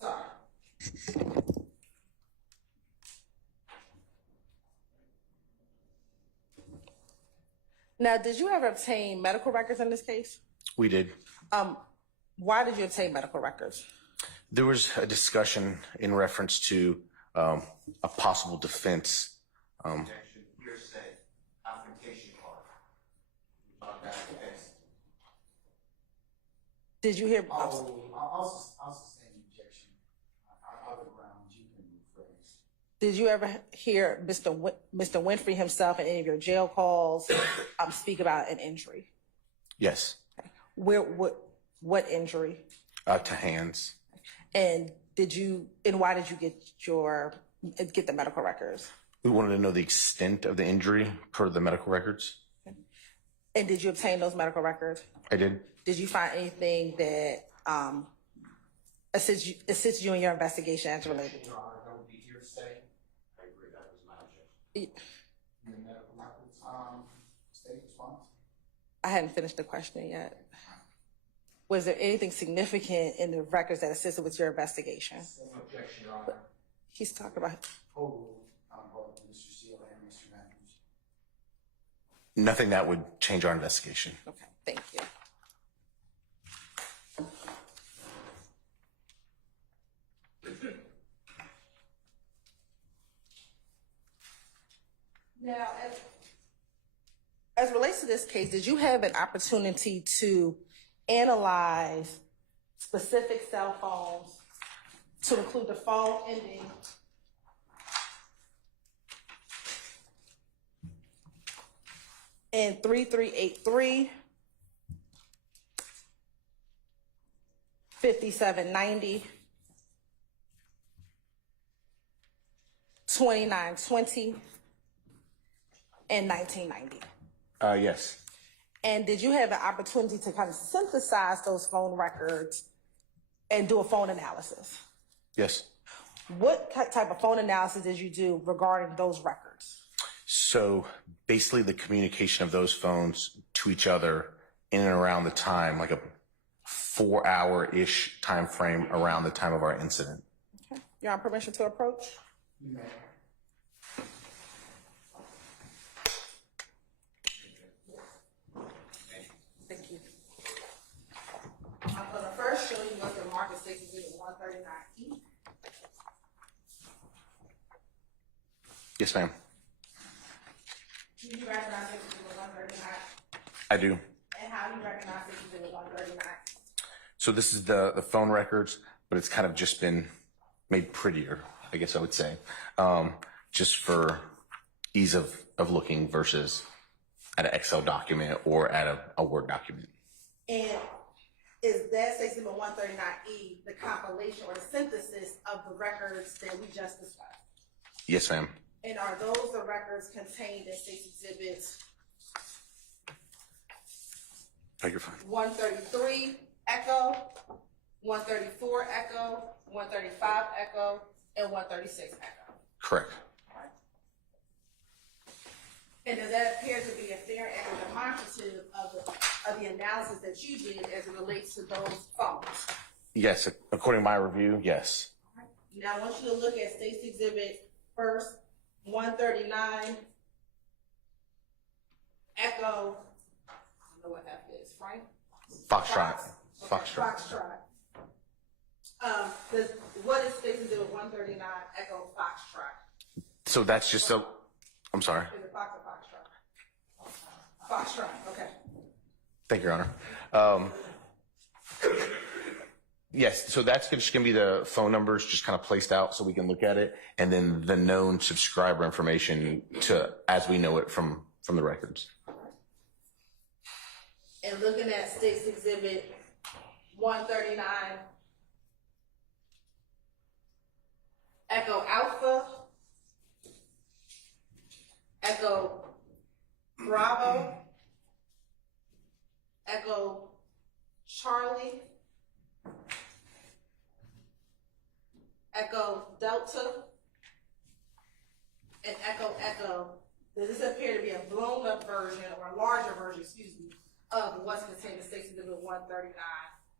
Sorry. Now, did you ever obtain medical records in this case? We did. Why did you obtain medical records? There was a discussion in reference to a possible defense. Objection, hearsay, confrontation clause. Did you hear? Also sustain the objection. Other grounds you can rephrase. Did you ever hear Mr. Winfrey himself in any of your jail calls speak about an injury? Yes. What injury? To hands. And why did you get the medical records? We wanted to know the extent of the injury per the medical records. And did you obtain those medical records? I did. Did you find anything that assists you in your investigation as related? Your Honor, that would be hearsay. I agree, that was my objection. In the medical records, state response? I hadn't finished the question yet. Was there anything significant in the records that assisted with your investigation? Same objection, Your Honor. He's talking about. Total on both Mr. Steele and Mr. Matthews. Nothing that would change our investigation. Okay, thank you. Now, as relates to this case, did you have an opportunity to analyze specific cell phones to include the phone ending in 3383, 5790, 2920, and 1990? Yes. And did you have an opportunity to kind of synthesize those phone records and do a phone analysis? Yes. What type of phone analysis did you do regarding those records? So basically the communication of those phones to each other in and around the time, like a 4-hour-ish time frame around the time of our incident. Okay. You're on permission to approach? You may. Thank you. I'm going to first show you what the market states is 139E. Yes, ma'am. Do you recognize Exhibit 139? I do. And how do you recognize Exhibit 139? So this is the phone records, but it's kind of just been made prettier, I guess I would say, just for ease of looking versus at an Excel document or at a Word document. And is that Exhibit 139E the compilation or the synthesis of the records that we just discussed? Yes, ma'am. And are those the records contained in State's Exhibits Oh, you're fine. 133 Echo, 134 Echo, 135 Echo, and 136 Echo? Correct. And does that appear to be a fair and demonstrative of the analysis that you did as it relates to those phones? Yes, according to my review, yes. Now, I want you to look at State's Exhibit first, 139 Echo. I don't know what that is, Frank? Foxtrot. Foxtrot. What is State's Exhibit 139 Echo Foxtrot? So that's just a, I'm sorry. Is it Fox or Foxtrot? Foxtrot, okay. Thank you, Your Honor. Yes, so that's just going to be the phone numbers just kind of placed out so we can look at it, and then the known subscriber information to as we know it from the records. And looking at State's Exhibit 139, Echo Alpha, Echo Bravo, Echo Charlie, Echo Delta, and Echo Echo. Does this appear to be a blown up version or a larger version, of what's contained in State's Exhibit 139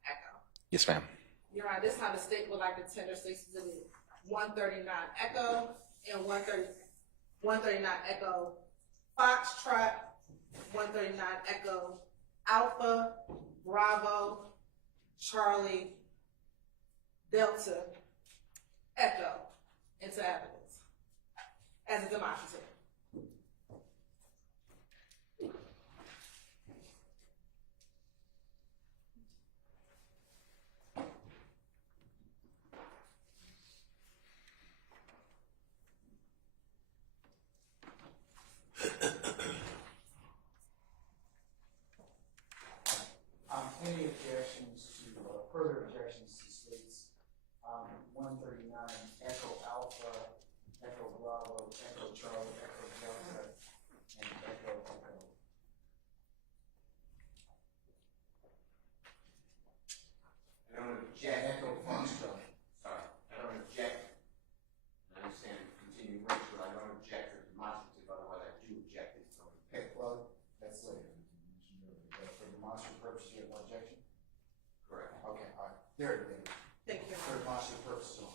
Echo? Yes, ma'am. Your Honor, this time the state would like to tender State's Exhibit 139 Echo and 139 Echo Foxtrot, 139 Echo Alpha, Bravo, Charlie, Delta, Echo into evidence as a demonstrative. Any objections to, further objections to State's 139 Echo Alpha, Echo Bravo, Echo Charlie, Echo Delta, and Echo Echo? I don't object. Echo Foxtrot. Sorry, I don't object. I understand continuing work, but I don't object or demonstrative, otherwise I do object it. So, okay, well, that's later. For demonstrative purposes, you have no objection? Correct. Okay, all right. There it is. Thank you. For demonstrative purposes only.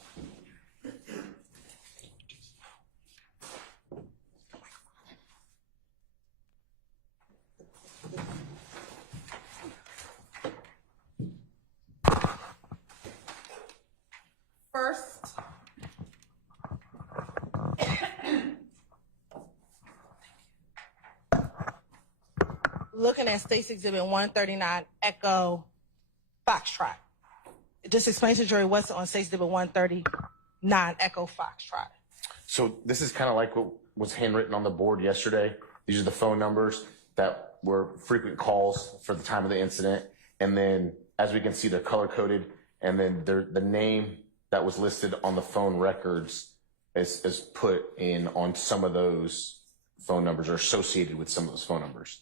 First, looking at State's Exhibit 139 Echo Foxtrot. Just explain to the jury what's on State's Exhibit 139 Echo Foxtrot. So this is kind of like what was handwritten on the board yesterday. These are the phone numbers that were frequent calls for the time of the incident. And then, as we can see, they're color-coded. And then the name that was listed on the phone records is put in on some of those phone numbers or associated with some of those phone numbers.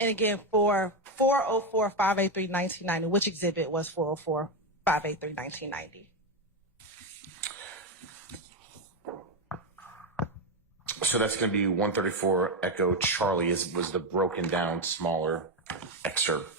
And again, for 404-583-1990, which exhibit was 404-583-1990? So that's going to be 134 Echo Charlie was the broken down smaller excerpt.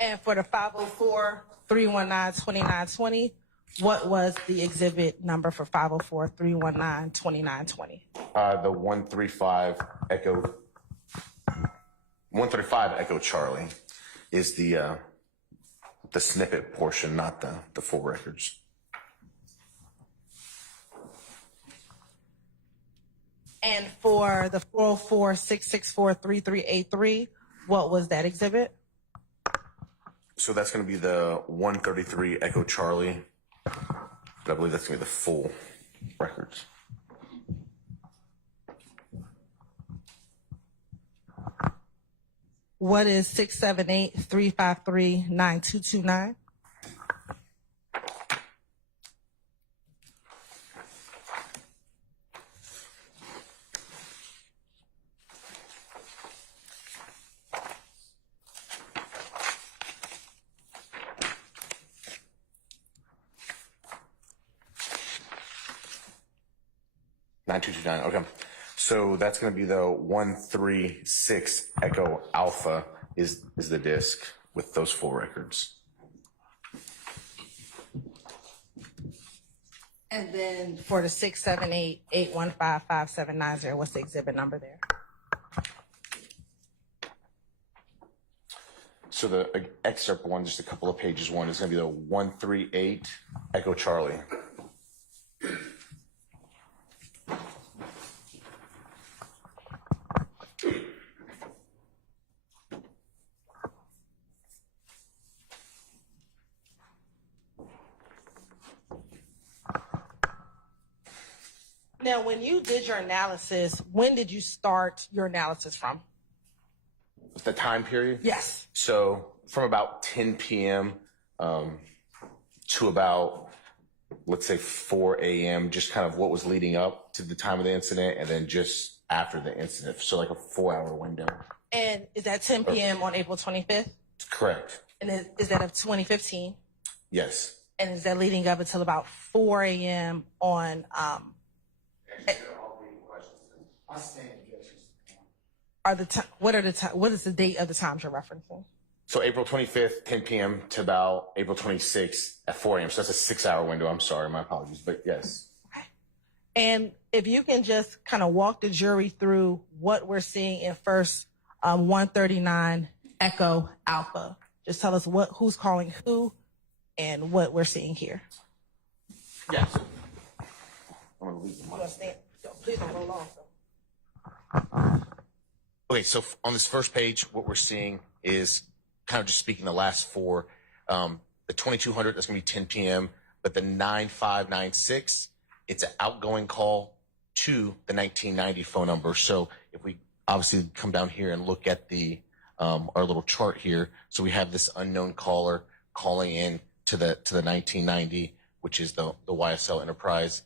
And for the 504-319-2920, what was the exhibit number for 504-319-2920? The 135 Echo Charlie is the snippet portion, not the full records. And for the 404-664-3383, what was that exhibit? So that's going to be the 133 Echo Charlie. But I believe that's going to be the full records. What is 678-353-9229? Okay. So that's going to be the 136 Echo Alpha is the disc with those full records. And then for the 678-815-5790, what's the exhibit number there? So the excerpt one, just a couple of pages one, is going to be the 138 Echo Charlie. Now, when you did your analysis, when did you start your analysis from? The time period? Yes. So from about 10 p.m. To about, let's say 4 a.m., just kind of what was leading up to the time of the incident, and then just after the incident. So like a 4-hour window. And is that 10 p.m. on April 25th? Correct. And is that of 2015? Yes. And is that leading up until about 4 a.m. on, what is the date of the times you're referencing? So April 25th, 10 p.m. to about April 26th at 4 a.m. So that's a 6-hour window. I'm sorry, my apologies, but yes. And if you can just kind of walk the jury through what we're seeing in first 139 Echo Alpha. Just tell us who's calling who and what we're seeing here. Yes. I'm gonna leave the mic. Please don't roll off. Okay, so on this first page, what we're seeing is kind of just speaking the last four. The 2200, that's going to be 10 p.m., but the 9596, it's an outgoing call to the 1990 phone number. So if we obviously come down here and look at the our little chart here, so we have this unknown caller calling in to the 1990, which is the YSL Enterprise.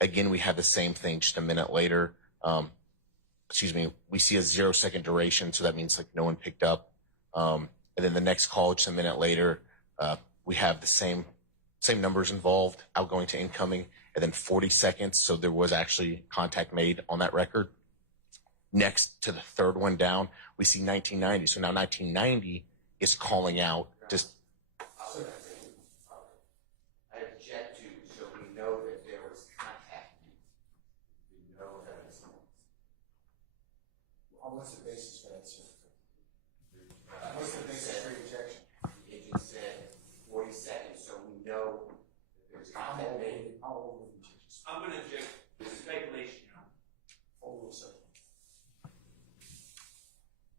Again, we have the same thing just a minute later. We see a 0-second duration, so that means like no one picked up. And then the next call, just a minute later, we have the same numbers involved, outgoing to incoming, and then 40 seconds. So there was actually contact made on that record. Next to the third one down, we see 1990. So now 1990 is calling out. Just I object to, so we know that there was contact. We know that it's. What's the basis for that, sir? What's the basis for your objection? The agent said 40 seconds, so we know that there's contact made. How old were the judges? I'm going to object. This is speculation, Your Honor. Hold on, sir.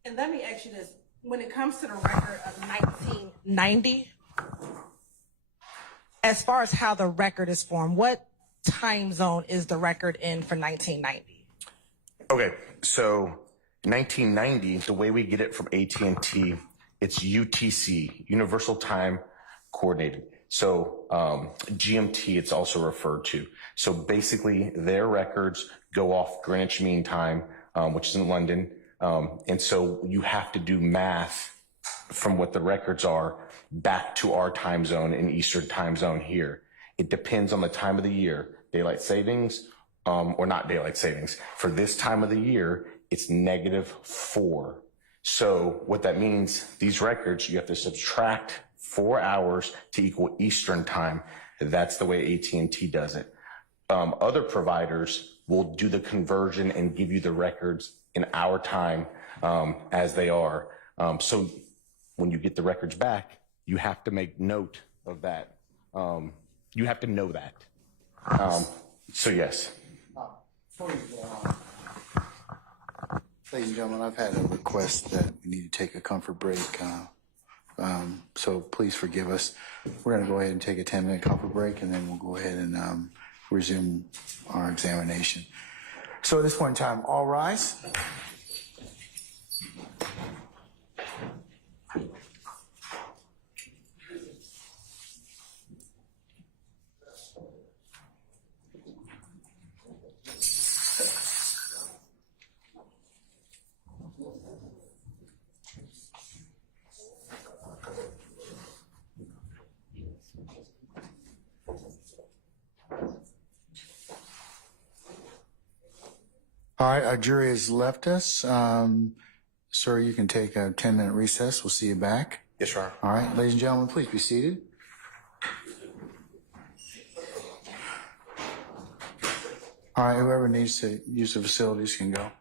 And let me ask you this. When it comes to the record of 1990, as far as how the record is formed, what time zone is the record in for 1990? okay, so 1990, the way we get it from AT&T, it's UTC, Universal Time Coordinated. So GMT, it's also referred to. So basically, their records go off Greenwich Mean Time, which is in London. And so you have to do math from what the records are back to our time zone in Eastern time zone here. It depends on the time of the year, daylight savings, or not daylight savings. For this time of the year, it's -4. So what that means, these records, you have to subtract 4 hours to equal Eastern time. That's the way AT&T does it. Other providers will do the conversion and give you the records in our time as they are. So when you get the records back, you have to make note of that. You have to know that. So yes. Before you go on, ladies and gentlemen, I've had a request that we need to take a comfort break. So please forgive us. We're going to go ahead and take a 10-minute comfort break, and then we'll go ahead and resume our examination. So at this point in time, all rise. All right, our jury has left us. Sir, you can take a 10-minute recess. We'll see you back. Yes, Your Honor. All right, ladies and gentlemen, please be seated. All right, whoever needs to use the facilities can go.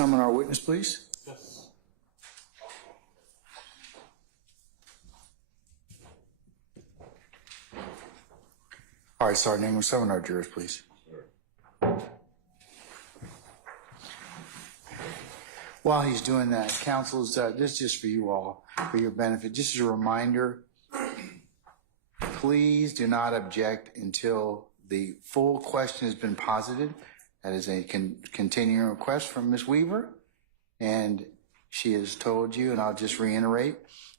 Summon our witness, please. All right, Sergeant Ingram, summon our jurors, please. While he's doing that, counsels, this is just for you all, for your benefit. Just as a reminder, please do not object until the full question has been posited. That is a continuing request from Ms. Weaver, and she has told you, and I'll just reiterate,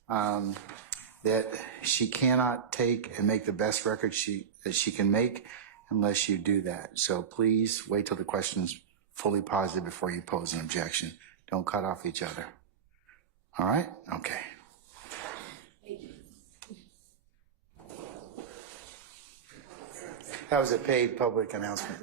that she cannot take and make the best record that she can make unless you do that. So please wait till the question's fully posited before you pose an objection. Don't cut off each other. All right? Okay. That was a paid public announcement.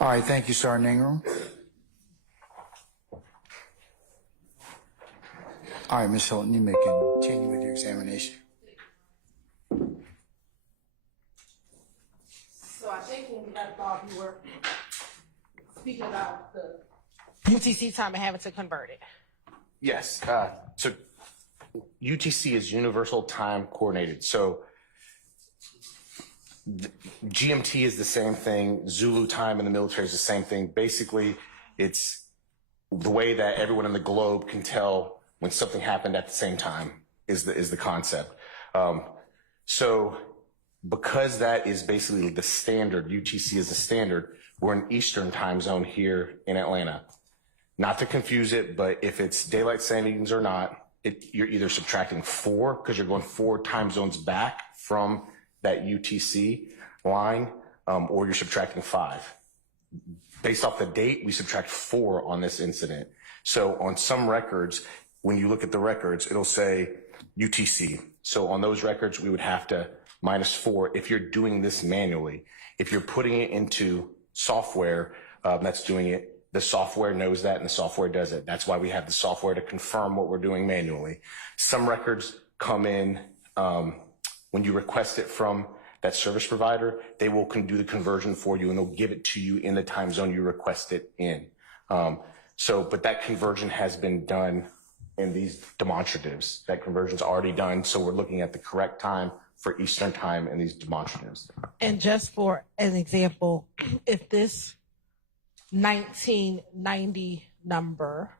All right, thank you, Sergeant Ingram. All right, Ms. Hilton, you may continue with your examination. So I think when we left off, you were speaking about the UTC time and having to convert it. Yes. So UTC is Universal Time Coordinated. So GMT is the same thing. Zulu time in the military is the same thing. Basically, it's the way that everyone in the globe can tell when something happened at the same time is the concept. So because that is basically the standard, UTC is the standard, we're in Eastern time zone here in Atlanta. Not to confuse it, but if it's daylight savings or not, you're either subtracting 4 because you're going 4 time zones back from that UTC line, or you're subtracting 5. Based off the date, we subtract 4 on this incident. So on some records, when you look at the records, it'll say UTC. So on those records, we would have to minus 4 if you're doing this manually. If you're putting it into software that's doing it, the software knows that and the software does it. That's why we have the software to confirm what we're doing manually. Some records come in when you request it from that service provider, they will do the conversion for you and they'll give it to you in the time zone you request it in. But that conversion has been done in these demonstratives. That conversion's already done, so we're looking at the correct time for Eastern time in these demonstratives. And just for an example, if this 1990 number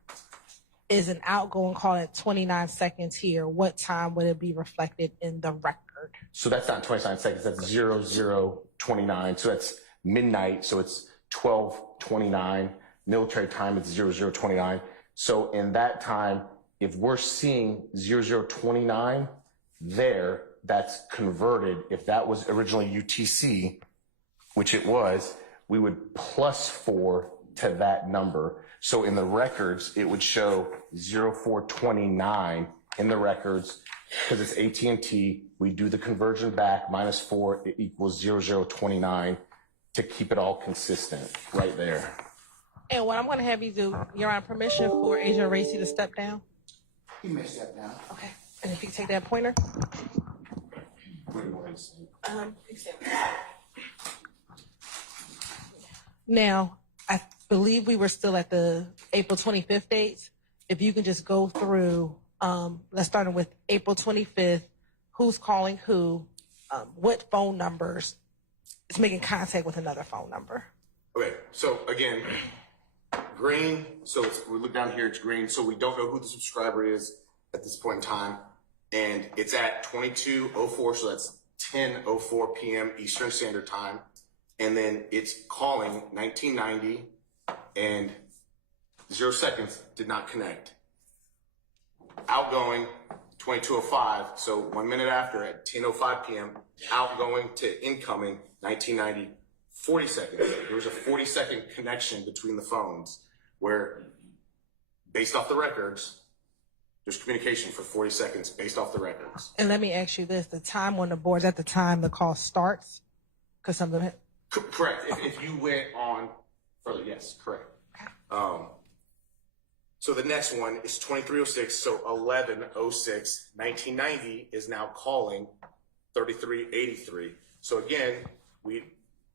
is an outgoing call at 29 seconds here, what time would it be reflected in the record? So that's not 29 seconds, that's 0029. So that's midnight, so it's 12:29. Military time, it's 0029. So in that time, if we're seeing 0029 there, that's converted. If that was originally UTC, which it was, we would plus 4 to that number. So in the records, it would show 0429 in the records because it's AT&T. We do the conversion back, minus 4, it equals 0029 to keep it all consistent right there. And what I'm going to have you do, you're on permission for Agent Racy to step down? You may step down. Okay. And if you can take that pointer. Now, I believe we were still at the April 25th dates. If you can just go through, let's start with April 25th, who's calling who, what phone numbers is making contact with another phone number. Okay, so again, green, so we look down here, it's green, so we don't know who the subscriber is at this point in time. And it's at 22:04, so that's 10:04 p.m. Eastern Standard Time. And then it's calling 1990 and 0 seconds did not connect. Outgoing 22:05, so 1 minute after at 10:05 p.m. Outgoing to incoming 1990, 40 seconds. There was a 40-second connection between the phones where, based off the records, there's communication for 40 seconds based off the records. And let me ask you this, the time on the boards at the time the call starts? Because some of them... Correct. If you went on further, yes, correct. So the next one is 2306, so 1106, 1990 is now calling 3383. So again, we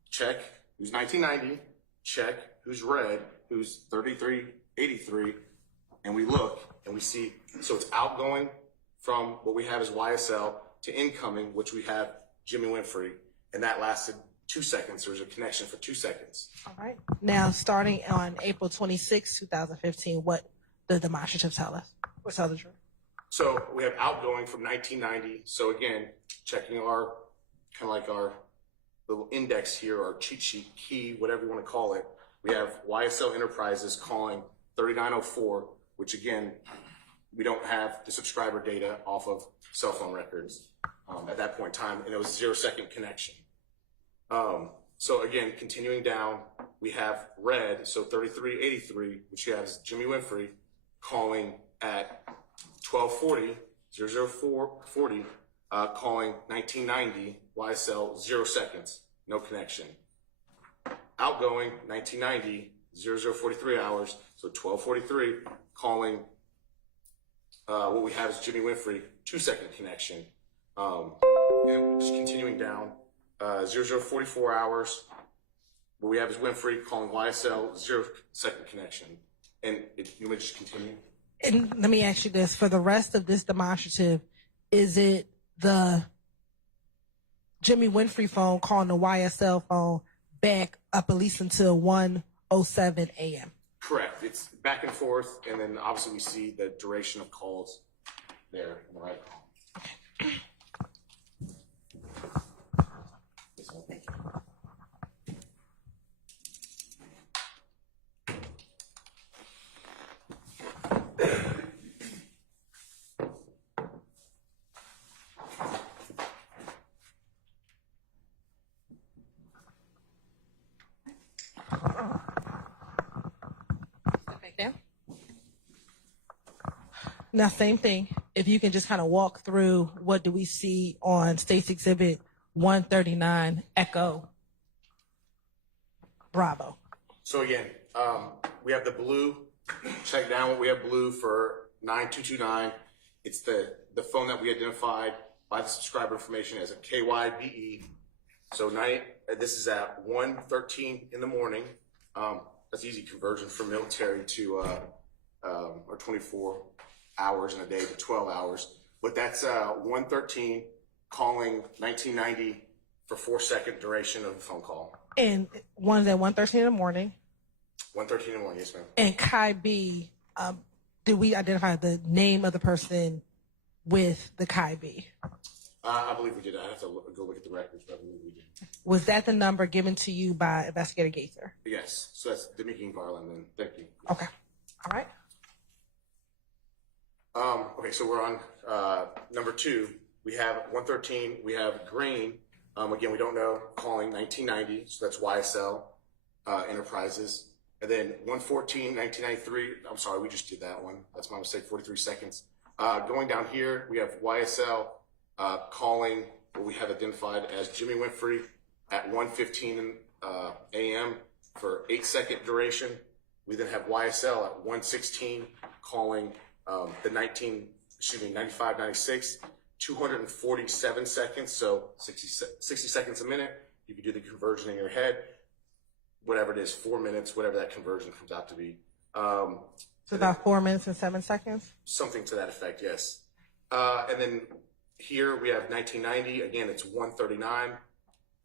check who's 1990, check who's red, who's 3383, and we look and we see, so it's outgoing from what we have as YSL to incoming, which we have Jimmy Winfrey, and that lasted 2 seconds. There was a connection for 2 seconds. All right. Now, starting on April 26, 2015, what the demonstrative tell us? Or tell the truth? So we have outgoing from 1990. So again, checking our, kind of like our little index here, our cheat sheet key, whatever you want to call it. We have YSL Enterprises calling 3904, which again, we don't have the subscriber data off of cell phone records at that point in time, and it was 0 second connection. So again, continuing down, we have red, so 3383, which has Jimmy Winfrey calling at 1240, 00440, calling 1990, YSL, 0 seconds, no connection. Outgoing, 1990, 0043 hours, so 1243, calling what we have is Jimmy Winfrey, 2 second connection. And just continuing down, 0044 hours, what we have is Winfrey calling YSL, 0 second connection. And you may just continue. And let me ask you this, for the rest of this demonstrative, is it the Jimmy Winfrey phone calling the YSL phone back up at least until 1:07 a.m.? Correct. It's back and forth, and then obviously we see the duration of calls there in the right column. This one, thank you. Back down. Now, same thing. If you can just kind of walk through, what do we see on State's Exhibit 139, Echo Bravo? So again, we have the blue. Check down what we have blue for 9229. It's the phone that we identified by the subscriber information as a KYBE. So this is at 1:13 in the morning. That's easy conversion from military to or 24 hours in a day to 12 hours. But that's 1:13 calling 1990 for 4 second duration of the phone call. And one's at 1:13 in the morning. 1:13 in the morning, yes, ma'am. And Kai B, did we identify the name of the person with the Kai B? I believe we did. I have to go look at the records, but I believe we did. Was that the number given to you by Investigator Gaither? Yes. So that's Demikian Garland, then. Thank you. Okay. All right. Okay, so we're on number 2. We have 113. We have green. Again, we don't know. Calling 1990. So that's YSL Enterprises. And then 114, 1993. I'm sorry, we just did that one. That's my mistake. 43 seconds. Going down here, we have YSL calling what we have identified as Jimmy Winfrey at 1:15 a.m. for 8 second duration. We then have YSL at 1:16 calling the 95, 96, 247 seconds, so 60 seconds a minute. You can do the conversion in your head, whatever it is, 4 minutes, whatever that conversion comes out to be. So about 4 minutes and 7 seconds? Something to that effect, yes. And then here we have 1990. Again, it's 1:39.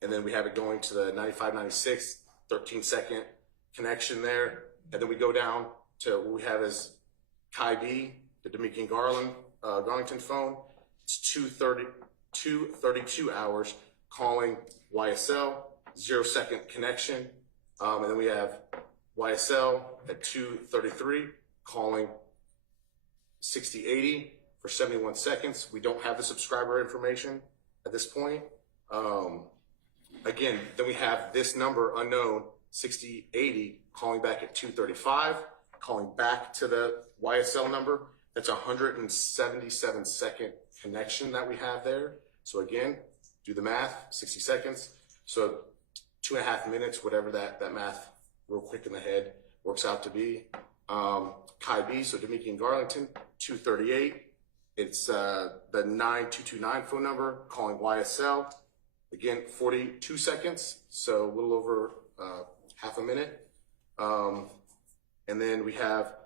And then we have it going to the 95, 96, 13 second connection there. And then we go down to what we have as Kai B, the Dominican Garlington phone. It's 2:32 hours calling YSL, 0-second connection. And then we have YSL at 2:33 calling 6080 for 71 seconds. We don't have the subscriber information at this point. Again, then we have this number unknown, 6080, calling back at 2:35, calling back to the YSL number. That's 177 second connection that we have there. So again, do the math, 60 seconds. So 2.5 minutes, whatever that math real quick in the head works out to be. Kai B, so Dominican Garlington, 2:38. It's the 9229 phone number calling YSL. Again, 42 seconds, so a little over half a minute. And then we have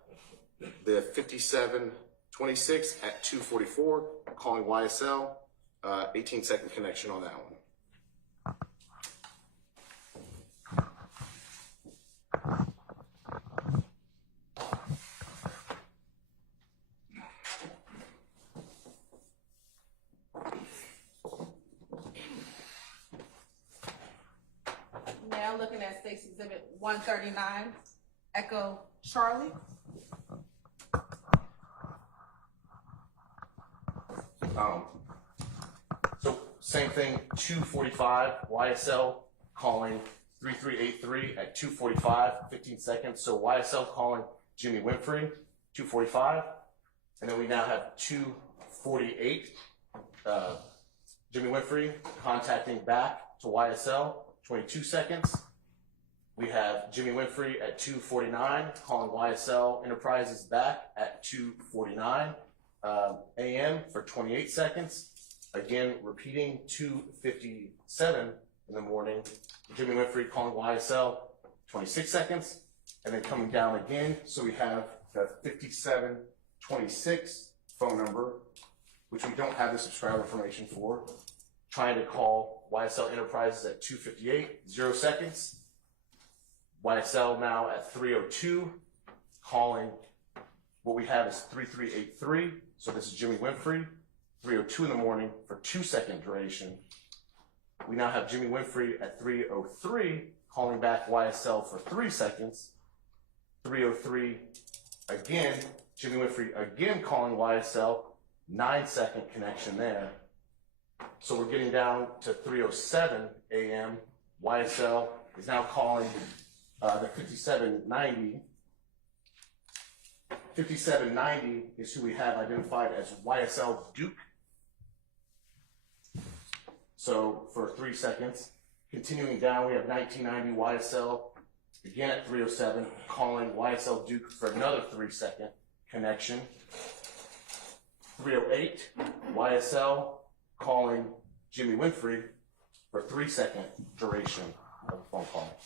the 5726 at 2:44 calling YSL, 18-second connection on that one. Now looking at State's Exhibit 139, Echo Charlie. So same thing, 2:45, YSL calling 3383 at 2:45, 15 seconds. So YSL calling Jimmy Winfrey, 2:45. And then we now have 2:48, Jimmy Winfrey contacting back to YSL, 22 seconds. We have Jimmy Winfrey at 2:49 calling YSL Enterprises back at 2:49 a.m. for 28 seconds. Again, repeating 2:57 in the morning, Jimmy Winfrey calling YSL 26 seconds, and then coming down again. So we have the 5726 phone number, which we don't have the subscriber information for, trying to call YSL Enterprises at 2:58, 0 seconds. YSL now at 3:02, calling what we have is 3383. So this is Jimmy Winfrey, 3:02 in the morning for 2-second duration. We now have Jimmy Winfrey at 3:03, calling back YSL for 3 seconds. 3:03 again, Jimmy Winfrey again calling YSL, 9-second connection there. So we're getting down to 3:07 a.m. YSL is now calling the 5790. 5790 is who we have identified as YSL Duke. So for 3 seconds, continuing down, we have 1990 YSL again at 3:07, calling YSL Duke for another 3-second connection. 3:08 YSL calling Jimmy Winfrey for 3-second duration of the phone call.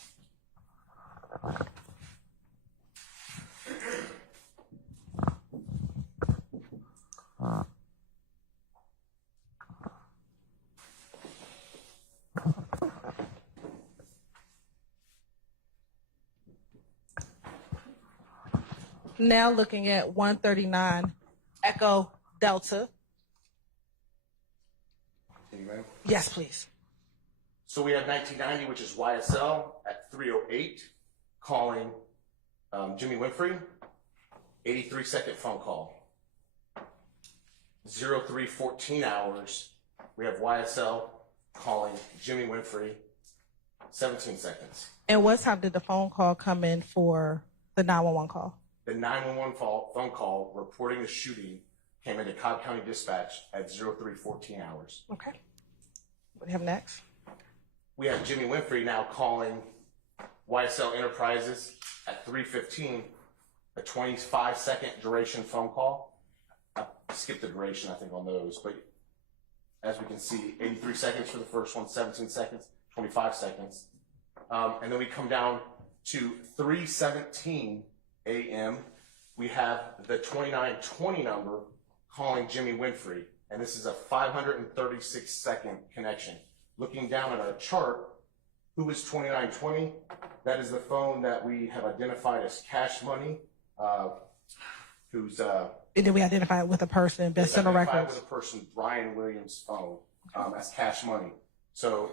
Now looking at 139, Echo Delta. Yes, please. So we have 1990, which is YSL at 3:08, calling Jimmy Winfrey, 83-second phone call. 0314 hours, we have YSL calling Jimmy Winfrey, 17 seconds. And what time did the phone call come in for the 911 call? The 911 phone call reporting the shooting came into Cobb County Dispatch at 0314 hours. Okay. What do you have next? We have Jimmy Winfrey now calling YSL Enterprises at 3:15, a 25-second duration phone call. I skipped the duration, I think, on those, but as we can see, 83 seconds for the first one, 17 seconds, 25 seconds. And then we come down to 3:17 a.m. We have the 2920 number calling Jimmy Winfrey, and this is a 536-second connection. Looking down at our chart, Who is 2920? That is the phone that we have identified as Cash Money, who's And then we identify it with a person, best center identified records. with a person, Brian Williams' phone, as Cash Money. So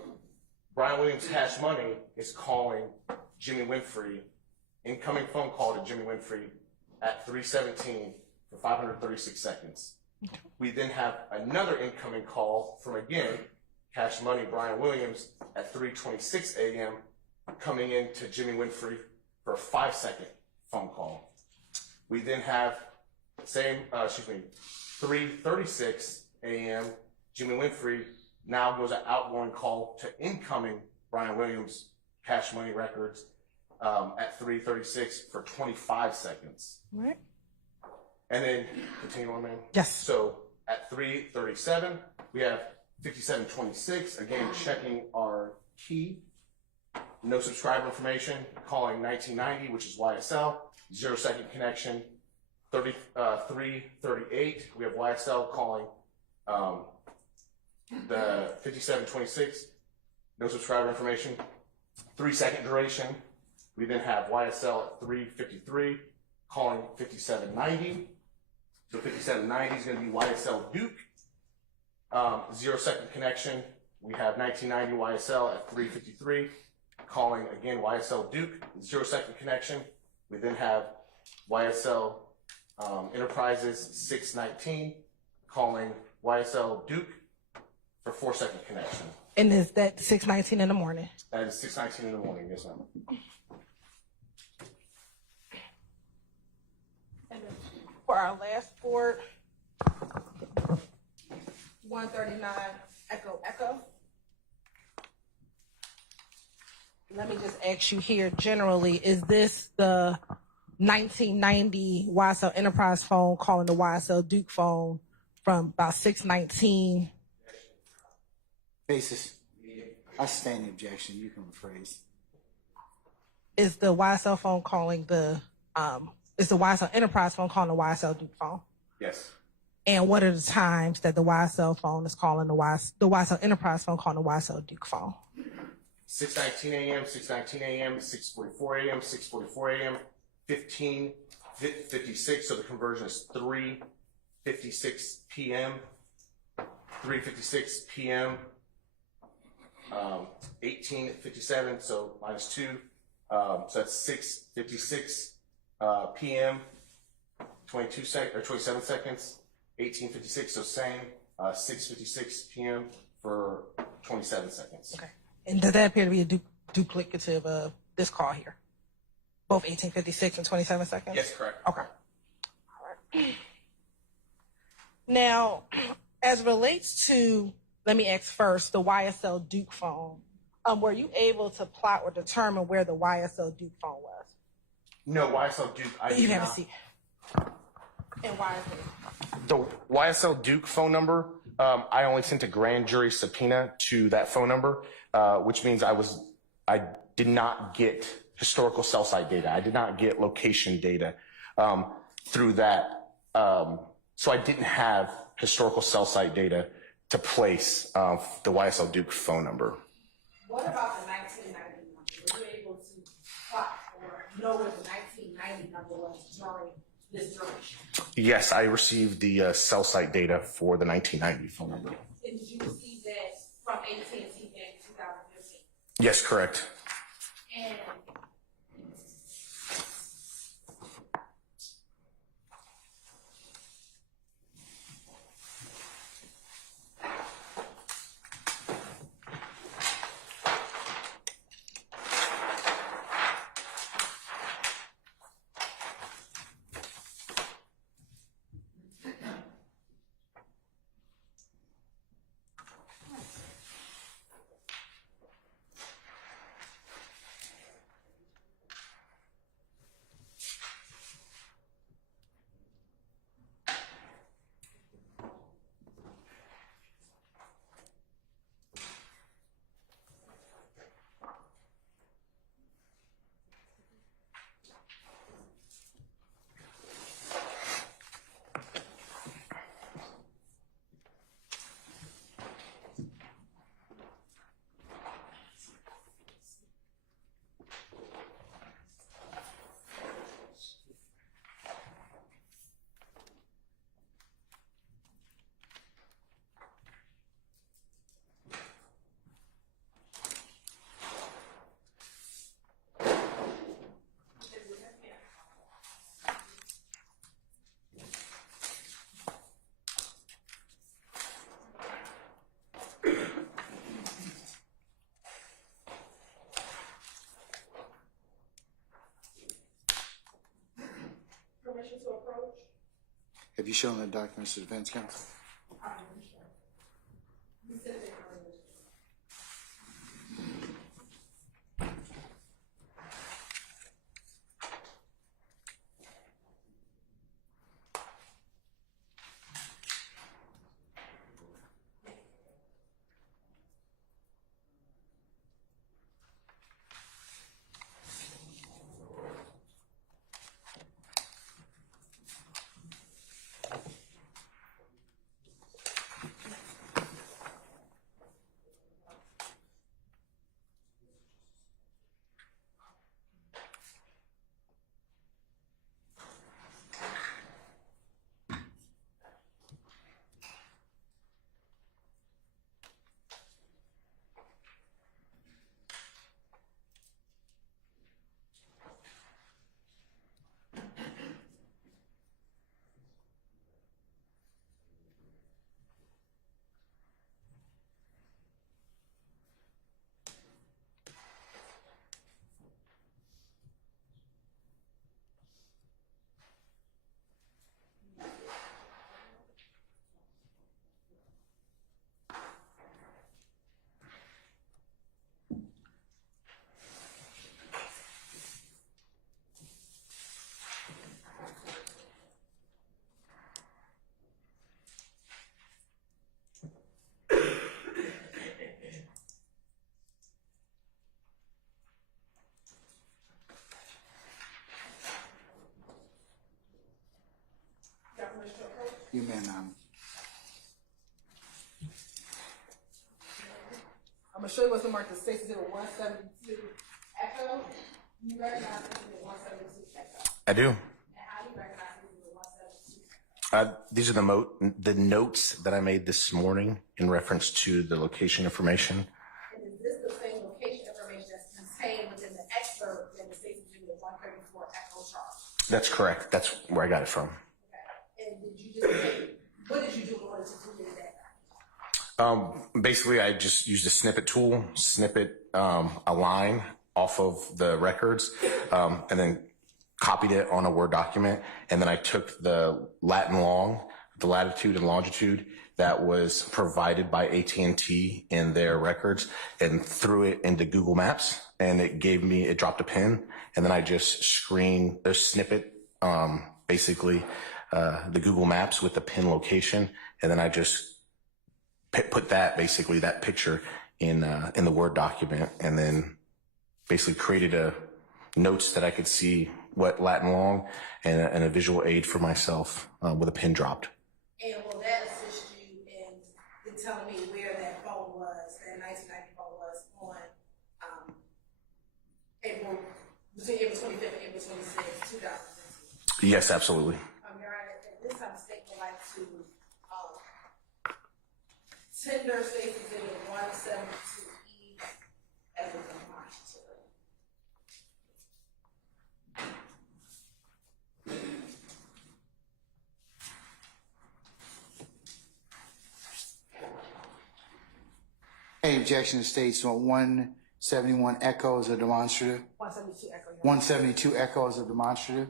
Brian Williams' Cash Money is calling Jimmy Winfrey, incoming phone call to Jimmy Winfrey at 3:17 for 536 seconds. We then have another incoming call from, again, Cash Money, Brian Williams, at 3:26 a.m. coming in to Jimmy Winfrey for a 5-second phone call. We then have 3:36 a.m. Jimmy Winfrey now goes an outgoing call to incoming Brian Williams Cash Money records at 3:36 for 25 seconds. Right. And then continue on, man. Yes. So at 3:37 we have 5726, again checking our key. No subscriber information, calling 1990, which is YSL, 0-second connection. 3:38, we have YSL calling the 5726, no subscriber information. 3-second duration. We then have YSL at 3:53 calling 5790. So 5790 is going to be YSL Duke. 0-second connection. We have 1990 YSL at 3:53 calling again YSL Duke, 0-second connection. We then have YSL Enterprises 619 calling YSL Duke for 4-second connection. And is that 6:19 in the morning? That is 6:19 in the morning, yes ma'am. And then for our last port, 139 Echo Echo. Let me just ask you here generally, is this the 1990 YSL Enterprise phone calling the YSL Duke phone from about 6:19? Basis. I stand the objection. You can rephrase. Is the YSL phone calling is the YSL Enterprise phone calling the YSL Duke phone? Yes. And what are the times that the YSL phone is calling the YSL Enterprise phone calling the YSL Duke phone? 6:19 a.m., 6:19 a.m., 6:44 a.m., 6:44 a.m., 15:56. So the conversion is 3:56 p.m., 3:56 p.m., 18:57. So -2. So that's 6:56 p.m., 27 seconds. 18:56. So same. 6:56 p.m. for 27 seconds. Okay. And does that appear to be a duplicative of this call here? Both 18:56 and 27 seconds? Yes, correct. Okay. All right. Now, as relates to, let me ask first, the YSL Duke phone, were you able to plot or determine where the YSL Duke phone was? No, YSL Duke. You haven't seen. And why is it? The YSL Duke phone number, I only sent a grand jury subpoena to that phone number, which means I did not get historical cell site data. I did not get location data through that. So I didn't have historical cell site data to place the YSL Duke phone number. What about the 1990 number? Were you able to plot or know where the 1990 number was during this duration? Yes, I received the cell site data for the 1990 phone number. And did you receive that from AT&T in 2015? Yes, correct. And to approach? Have you shown the documents to defense counsel? You may not. I'm gonna show you what's marked as 60172 Echo. You recognize this is 172 Echo. I do. And how do you recognize this is 172? These are the notes that I made this morning in reference to the location information. And is this the same location information that's contained within the excerpt in the 134 Echo chart? That's correct. That's where I got it from. Okay. And did you just say, what did you do in order to do that? Basically, I just used a snippet tool, a line off of the records, and then copied it on a Word document. And then I took the lat and long, the latitude and longitude that was provided by AT&T in their records and threw it into Google Maps. And it dropped a pin. And then I just screened a snippet, basically, the Google Maps with the pin location. And then I just put that picture in the Word document, and then basically created notes that I could see what lat and long and a visual aid for myself with a pin dropped. And will that assist you in telling me where that phone was, that 1990 phone was on between April 25th and April 26th, 2016? Yes, absolutely. Your Honor, at this time, the state would like to tender State Exhibit 172E as a demonstrative. Any objection to states on 171 Echo as a demonstrative? 172 Echo. 172 Echo as a demonstrative?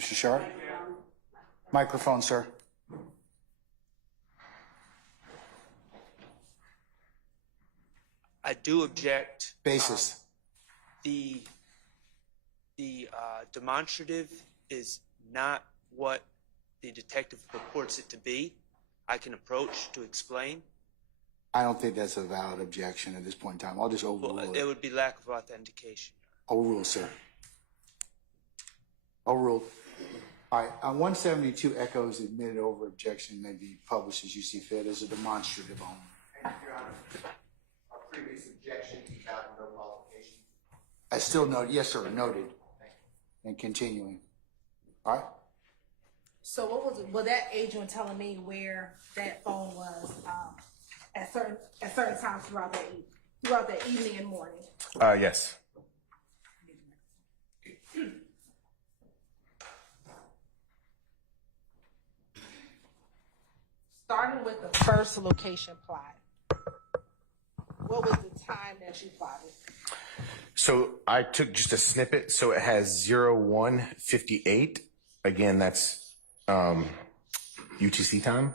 Mr. Sharp? Microphone, sir. I do object. Basis. The demonstrative is not what the detective purports it to be. I can approach to explain. I don't think that's a valid objection at this point in time. I'll just overrule Well, it. it would be lack of authentication. Overruled, sir. Overruled. All right, 172 Echo is admitted over objection, may be published as you see fit as a demonstrative only. Thank you, Your Honor. Our previous objection, you found no qualification. I still note, yes, sir, noted. And continuing. All right? So what was it? Well, that agent telling me where that phone was at certain times throughout that evening and morning. Yes. Starting with the first location plot, what was the time that you plotted? So I took just a snippet. So it has 01:58. Again, that's UTC time.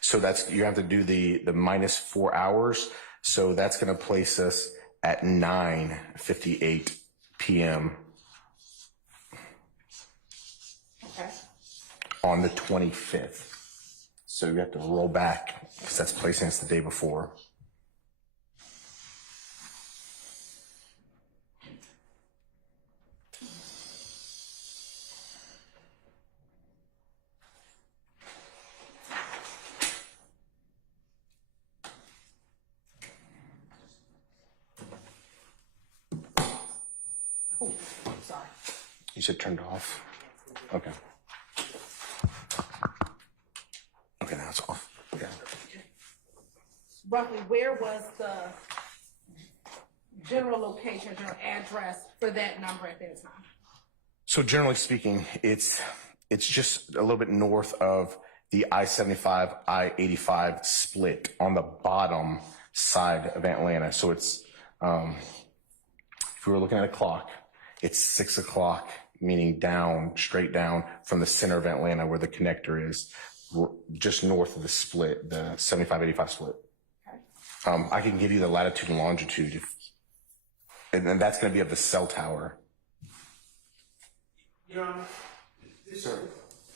So that's, you have to do the minus 4 hours. So that's going to place us at 9:58 p.m. Okay. on the 25th. So you have to roll back because that's placing us the day before. Oh, sorry. You said turned off? Okay. Okay, now it's off. Yeah. Roughly, where was the general location, general address for that number at that time? So generally speaking, it's just a little bit north of the I-75, I-85 split on the bottom side of Atlanta. So it's, if we were looking at a clock, it's 6 o'clock, meaning down, straight down from the center of Atlanta where the connector is, just north of the split, the 75-85 split. Okay. I can give you the latitude and longitude, and then that's going to be of the cell tower. Your Honor, Sir.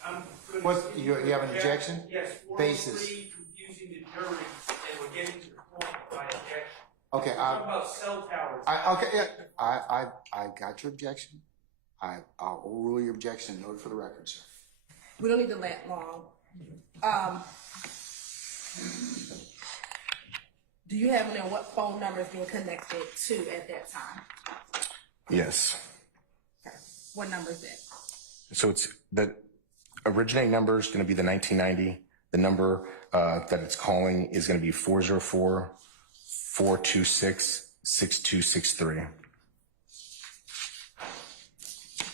I'm going What, you have an objection? Yes, Basis. 403, confusing the jury, and we're getting to the point of my objection. Okay, Talk about cell towers. okay, yeah, I got your objection. I'll rule your objection and note it for the record, sir. We don't need to let long. Do you have know what phone number is being connected to at that time? Yes. Okay. What number is that? So it's the originating number is going to be the 1990. The number that it's calling is going to be 404-426-6263.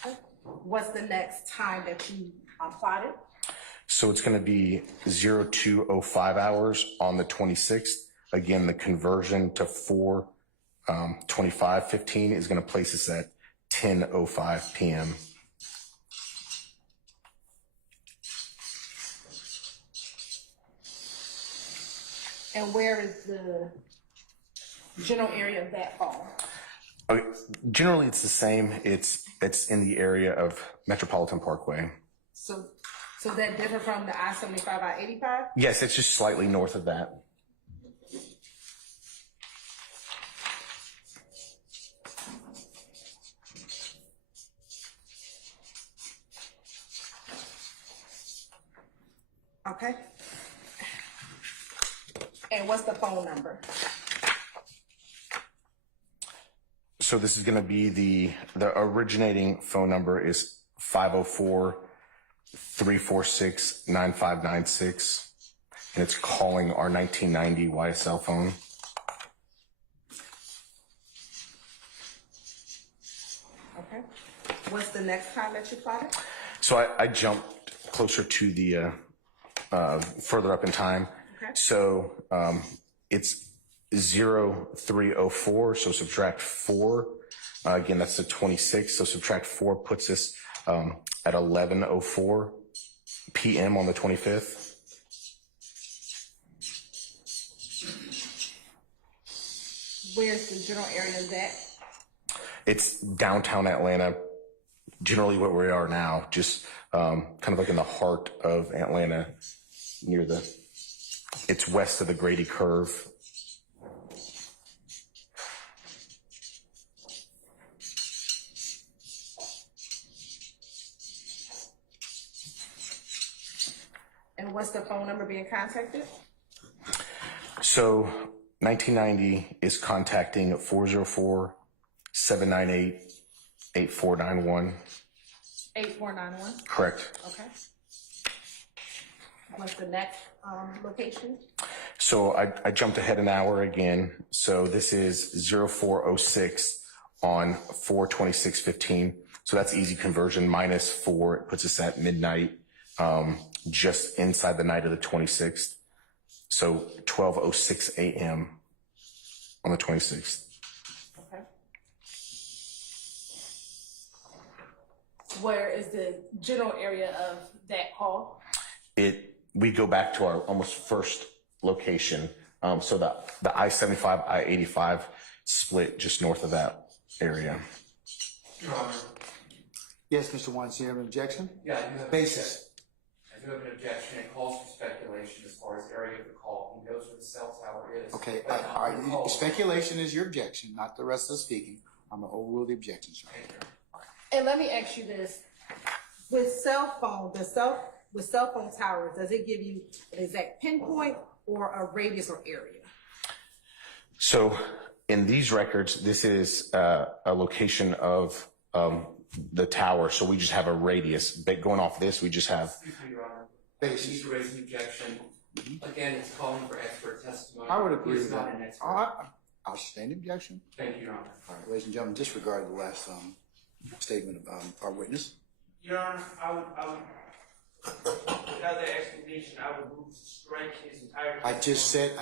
Okay. What's the next time that you plotted? So it's going to be 02:05 hours on the 26th. Again, the conversion to 4:25:15 is going to place us at 10:05 p.m. And where is the general area of that phone? Okay, generally, it's the same. It's in the area of Metropolitan Parkway. So is that different from the I-75, I-85? Yes, it's just slightly north of that. Okay. And what's the phone number? So this is going to be the originating phone number is 504-346-9596, and it's calling our 1990 YSL phone. Okay. What's the next time that you plotted? So I jumped closer to the further up in time. Okay. So it's 03:04. So subtract 4. Again, that's the 26th. So subtract 4 puts us at 11:04 p.m. on the 25th. Where's the general area of that? It's downtown Atlanta, generally where we are now, just kind of like in the heart of Atlanta, it's west of the Grady Curve. And what's the phone number being contacted? So 1990 is contacting 798-8491. 8491. Correct. Okay. What's the next location? So I jumped ahead an hour again. So this is 0406 on 4/26/15. So that's easy conversion. -4, it puts us at midnight, just inside the night of the 26th. So 12:06 a.m. on the 26th. Okay. Where is the general area of that call? We go back to our almost first location. So the I-75, I-85 split just north of that area. Your Honor. Yes, Mr. Wines, you have an objection? Yeah, I do have. Basis. I do have an objection. It calls for speculation as far as area of the call. He knows where the cell tower is. Okay, but not the call. speculation is your objection, not the rest of the speaking. I'm gonna overrule the objection, sir. Thank you. And let me ask you this: with cell phone towers, does it give you an exact pinpoint or a radius or area? So in these records, this is a location of the tower. So we just have a radius. But going off this, we just have. Excuse me, Your Honor. Basis. I need to raise an objection. Again, it's calling for expert testimony. I would agree He's with not that. an expert. I'll sustain the objection. Thank you, Your Honor. All right, ladies and gentlemen, disregard the last statement of our witness. Your Honor, I would, without that explanation, I would move to strike his entire. I just said,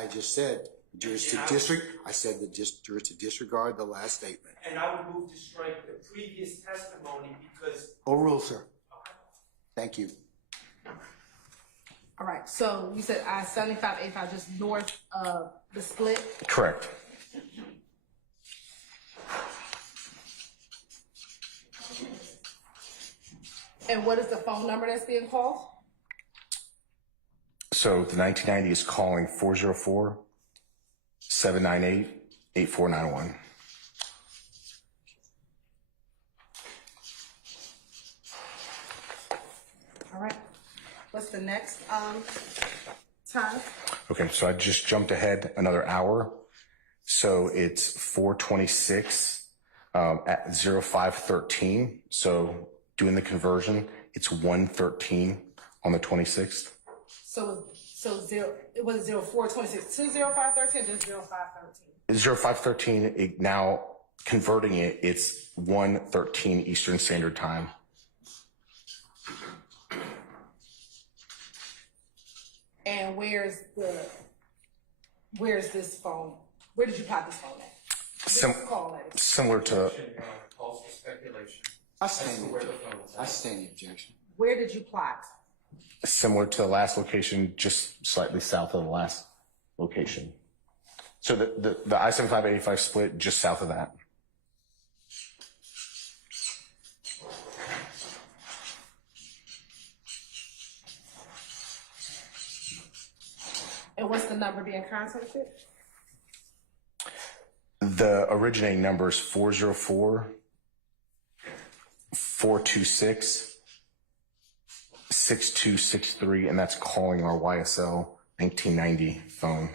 jurors to disregard the last statement. And I would move to strike the previous testimony because. Overrule, sir. Thank you. All right. So you said I-75, 85, just north of the split. Correct. And what is the phone number that's being called? So the 1990 is calling 404-798-8491. All right. What's the next time? Okay, so I just jumped ahead another hour. So it's 4/26 at 05:13. So doing the conversion, it's 1:13 on the 26th. So it was 0426 to 0513, just 0513. 05:13, now converting it, it's 1:13 Eastern Standard Time. And where's this phone? Where did you plot this phone at? Call at. Similar to, Your Honor, calls for speculation. I As to stand where the the phone is at. objection. Where did you plot? similar to the last location, just slightly south of the last location. So the I-75-85 split just south of that. And what's the number being contacted? The originating number is 404-426-6263, and that's calling our YSL 1990 phone.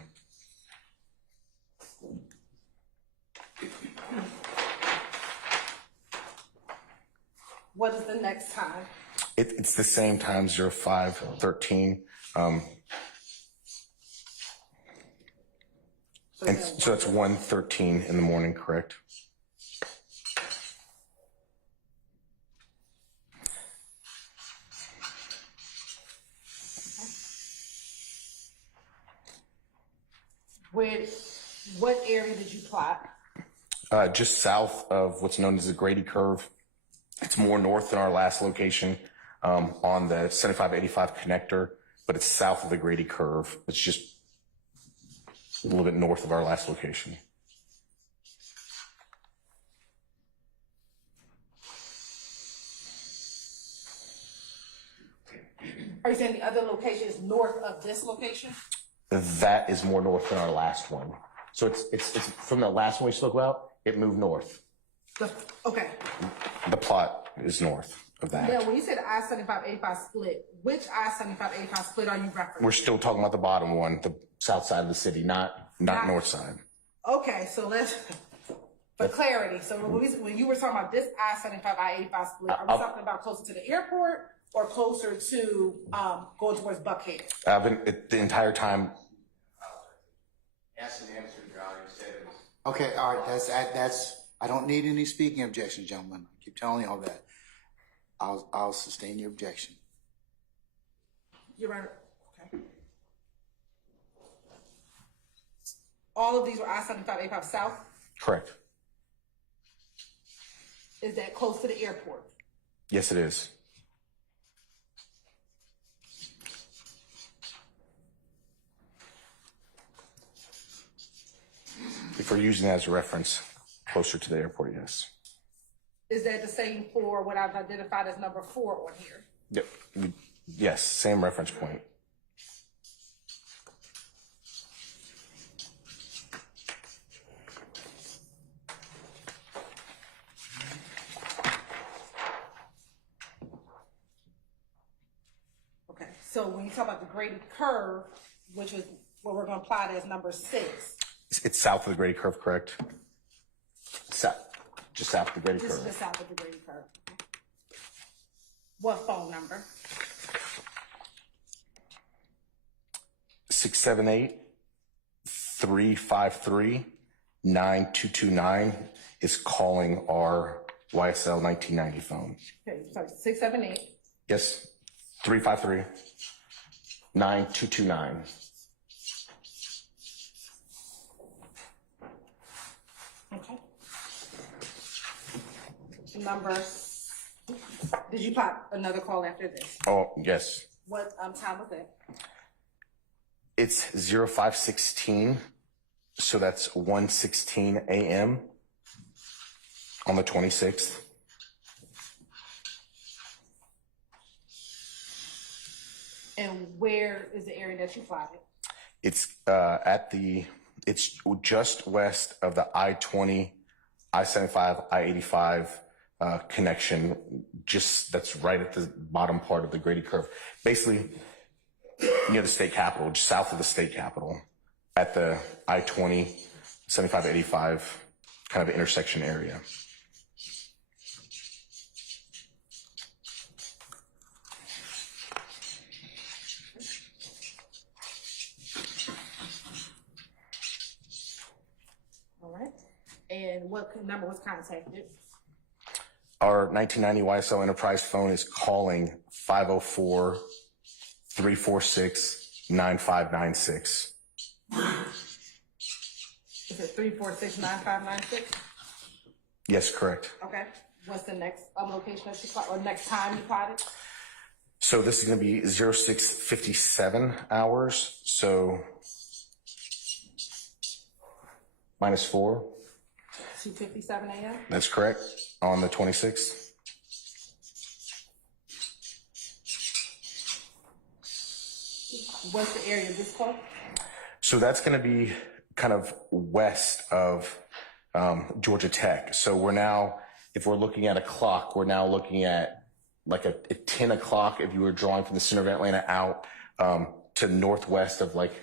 What is the next time? It's the same time, 0513. And so it's 1:13 in the morning, correct? What area did you plot? Just south of what's known as the Grady Curve. It's more north than our last location on the 75-85 connector, but it's south of the Grady Curve. It's just a little bit north of our last location. Are you saying the other location is north of this location? That is more north than our last one. So it's from the last one we spoke about, it moved north. Okay. The plot is north of that. Now, when you said I-75-85 split, which I-75-85 split are you referencing? We're still talking about the bottom one, the south side of the city, not north side. Okay, so For clarity, so when you were talking about this I-75, I-85 split, are we talking about closer to the airport or closer to going towards Buckhead? I've been the entire time. Ask and answer, John. You said it was. Okay, all right, that's, I don't need any speaking objections, gentlemen. I keep telling you all that. I'll sustain your objection. Your Honor, okay. All of these were I-75, 85 South? Correct. Is that close to the airport? Yes, it is. If we're using that as a reference, closer to the airport, yes. Is that the same for what I've identified as number 4 on here? Yep. Yes, same reference point. Okay, so when you talk about the graded curve, which is what we're going to apply as number 6. It's south of the grade curve, correct? South, just south of the grade This is curve. just south of the graded curve. What phone number? 678-353-9229 is calling our YSL 1990 phone. Okay, sorry, 678. Yes, 353-9229. Okay. Number, did you pop another call after this? Oh, yes. What time was that? It's 0516, so that's 1:16 a.m. on the 26th. And where is the area that you plotted? It's it's just west of the I-20, I-75, I-85 connection. Just that's right at the bottom part of the graded curve. Basically, near the state capitol, just south of the state capitol, at the I-20, 75, 85 kind of intersection area. All right. And what number was contacted? Our 1990 YSL Enterprise phone is calling 504-346-9596. Is it 346-9596? Yes, correct. Okay. What's the next location that you plotted, or next time you plotted? So this is going to be 0657 hours. So -4. 2:57 a.m. That's correct. On the 26th. What's the area of this call? So that's going to be kind of west of Georgia Tech. So we're now, if we're looking at a clock, we're now looking at like a 10 o'clock if you were drawing from the center of Atlanta out to northwest of like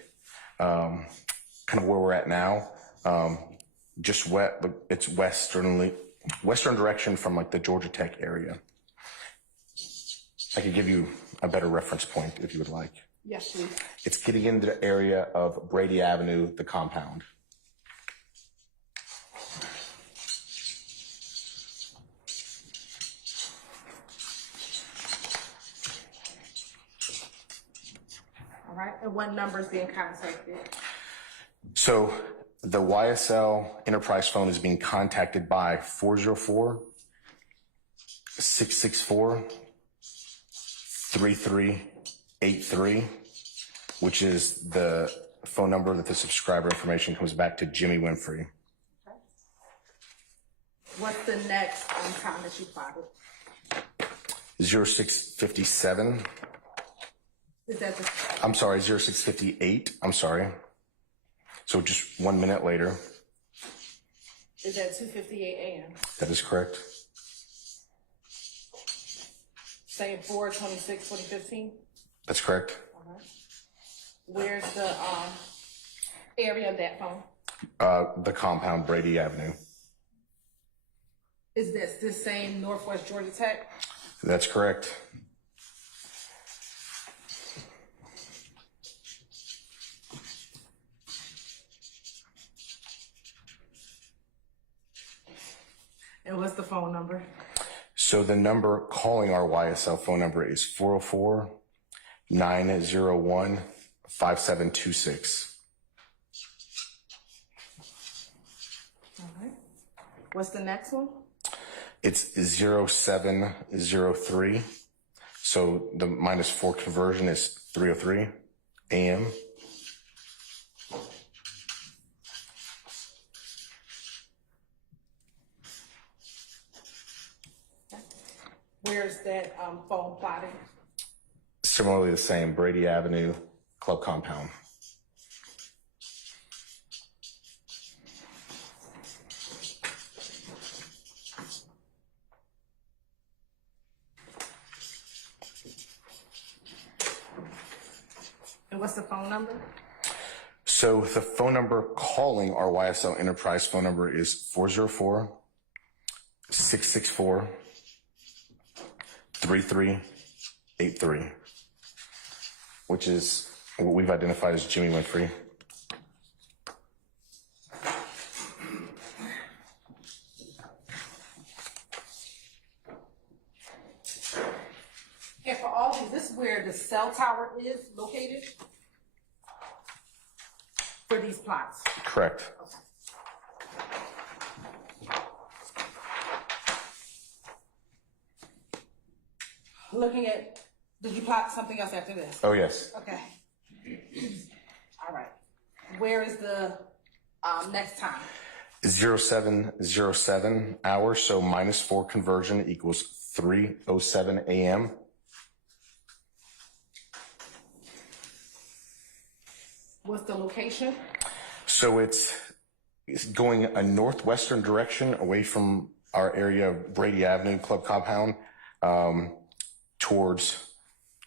kind of where we're at now. Just wet, but it's western direction from like the Georgia Tech area. I could give you a better reference point if you would like. Yes, please. It's getting into the area of Brady Avenue, the compound. All right. And what number is being contacted? So the YSL Enterprise phone is being contacted by 404-664-3383, which is the phone number that the subscriber information comes back to Jimmy Winfrey. Okay. What's the next time that you plotted? 0657. Is that the? I'm sorry, 0658. I'm sorry. So just 1 minute later. Is that 2:58 a.m.? That is correct. Saying 4/26/2015. That's correct. All right. Where's the area of that phone? The compound, Brady Avenue. Is that this same Northwest Georgia Tech? That's correct. And what's the phone number? So the number calling our YSL phone number is 404-901-5726. All right. What's the next one? It's 0703. So the -4 conversion is 3:03 a.m. Where's that phone plotting? Similarly the same, Brady Avenue Club Compound. And what's the phone number? So the phone number calling our YSL Enterprise phone number is 404-664-3383, which is what we've identified as Jimmy Winfrey. And for all these, this is where the cell tower is located for these plots. Correct. Looking at, did you plot something else after this? Oh, yes. Okay. All right. Where is the next time? 0707 hours, so -4 conversion equals 3:07 a.m. What's the location? So it's going a northwestern direction away from our area of Brady Avenue Club Compound, towards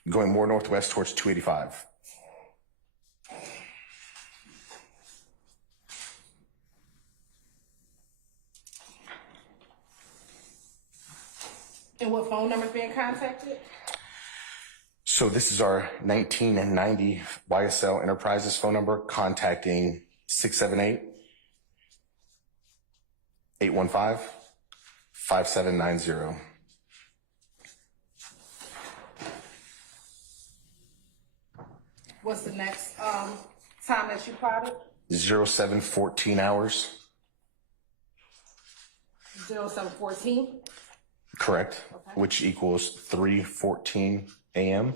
going more northwest towards 285. And what phone number is being contacted? So this is our 1990 YSL Enterprises phone number, contacting 678-815-5790. What's the next time that you plotted? 0714 hours. 0714. Correct. Okay. Which equals 3:14 a.m.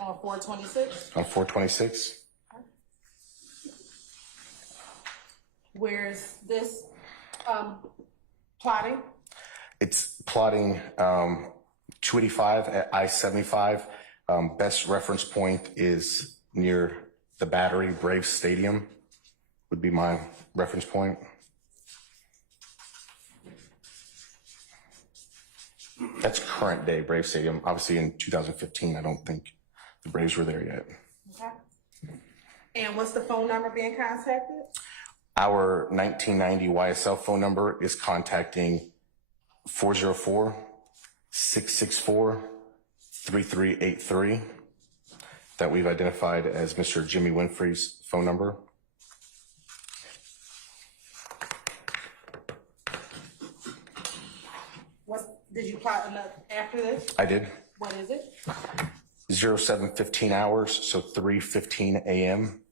On 426. on 426. Where's this plotting? It's plotting 285 at I-75. Best reference point is near the Battery Braves Stadium would be my reference point. That's current day Brave Stadium. Obviously in 2015, I don't think the Braves were there yet. Okay. And what's the phone number being contacted? Our 1990 YSL phone number is contacting 404-664-3383 that we've identified as Mr. Jimmy Winfrey's phone number. Did you plot enough after this? I did. What is it? 0715 hours, so 3:15 a.m.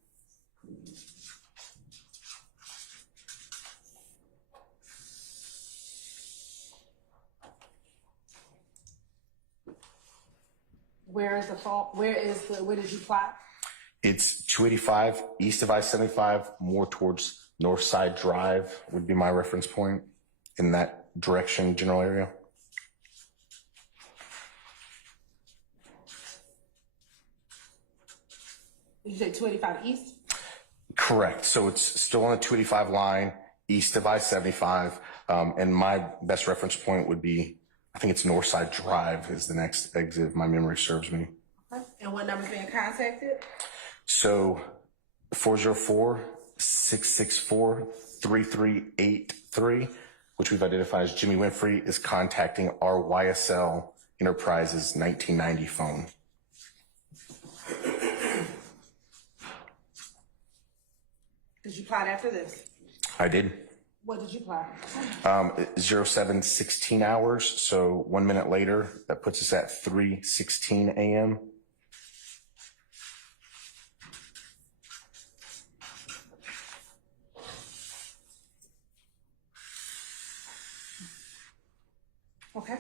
Where did you plot? It's 285 east of I-75, more towards Northside Drive would be my reference point in that direction, general area. Did you say 285 east? Correct. So it's still on the 285 line, east of I-75. And my best reference point would be, I think it's Northside Drive is the next exit if my memory serves me. Okay. And what number's being contacted? So 404-664-3383, which we've identified as Jimmy Winfrey, is contacting our YSL Enterprises 1990 phone. Did you plot after this? I did. What did you plot? 07:16 hours, so 1 minute later, that puts us at 3:16 a.m. Okay.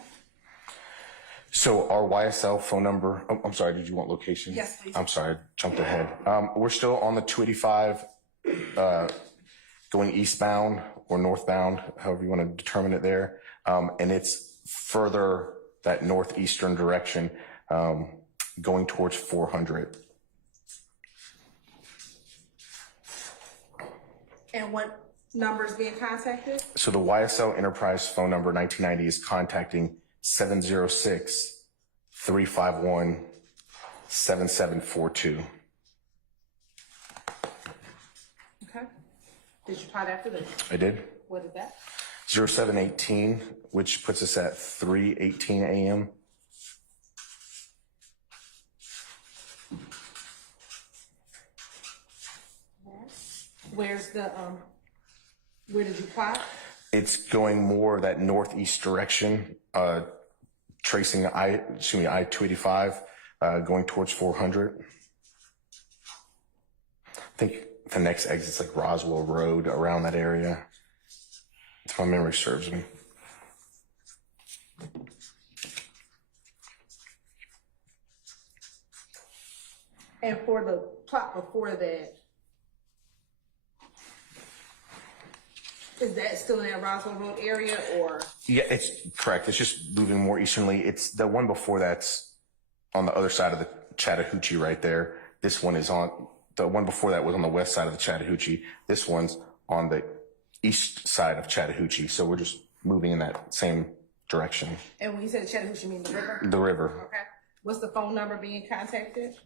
So our YSL phone number, oh, I'm sorry, did you want location? Yes, please. I'm sorry, jumped ahead. We're still on the 285, going eastbound or northbound, however you want to determine it there. And it's further that northeastern direction, going towards 400. And what number is being contacted? So the YSL Enterprise phone number 1990 is contacting 706-351-7742. Okay. Did you plot after this? I did. What is that? 0718, which puts us at 3:18 a.m. Where's the, where did you plot? It's going more that northeast direction, tracing I-285, going towards 400. I think the next exit's like Roswell Road, around that area, if my memory serves me. And for the plot before that, is that still in that Roswell Road area, or? Yeah, it's correct. It's just moving more easternly. It's the one before that's on the other side of the Chattahoochee right there. This one is on, the one before that was on the west side of the Chattahoochee. This one's on the east side of Chattahoochee. So we're just moving in that same direction. And when you said Chattahoochee, you mean the river? The river. Okay. What's the phone number being contacted?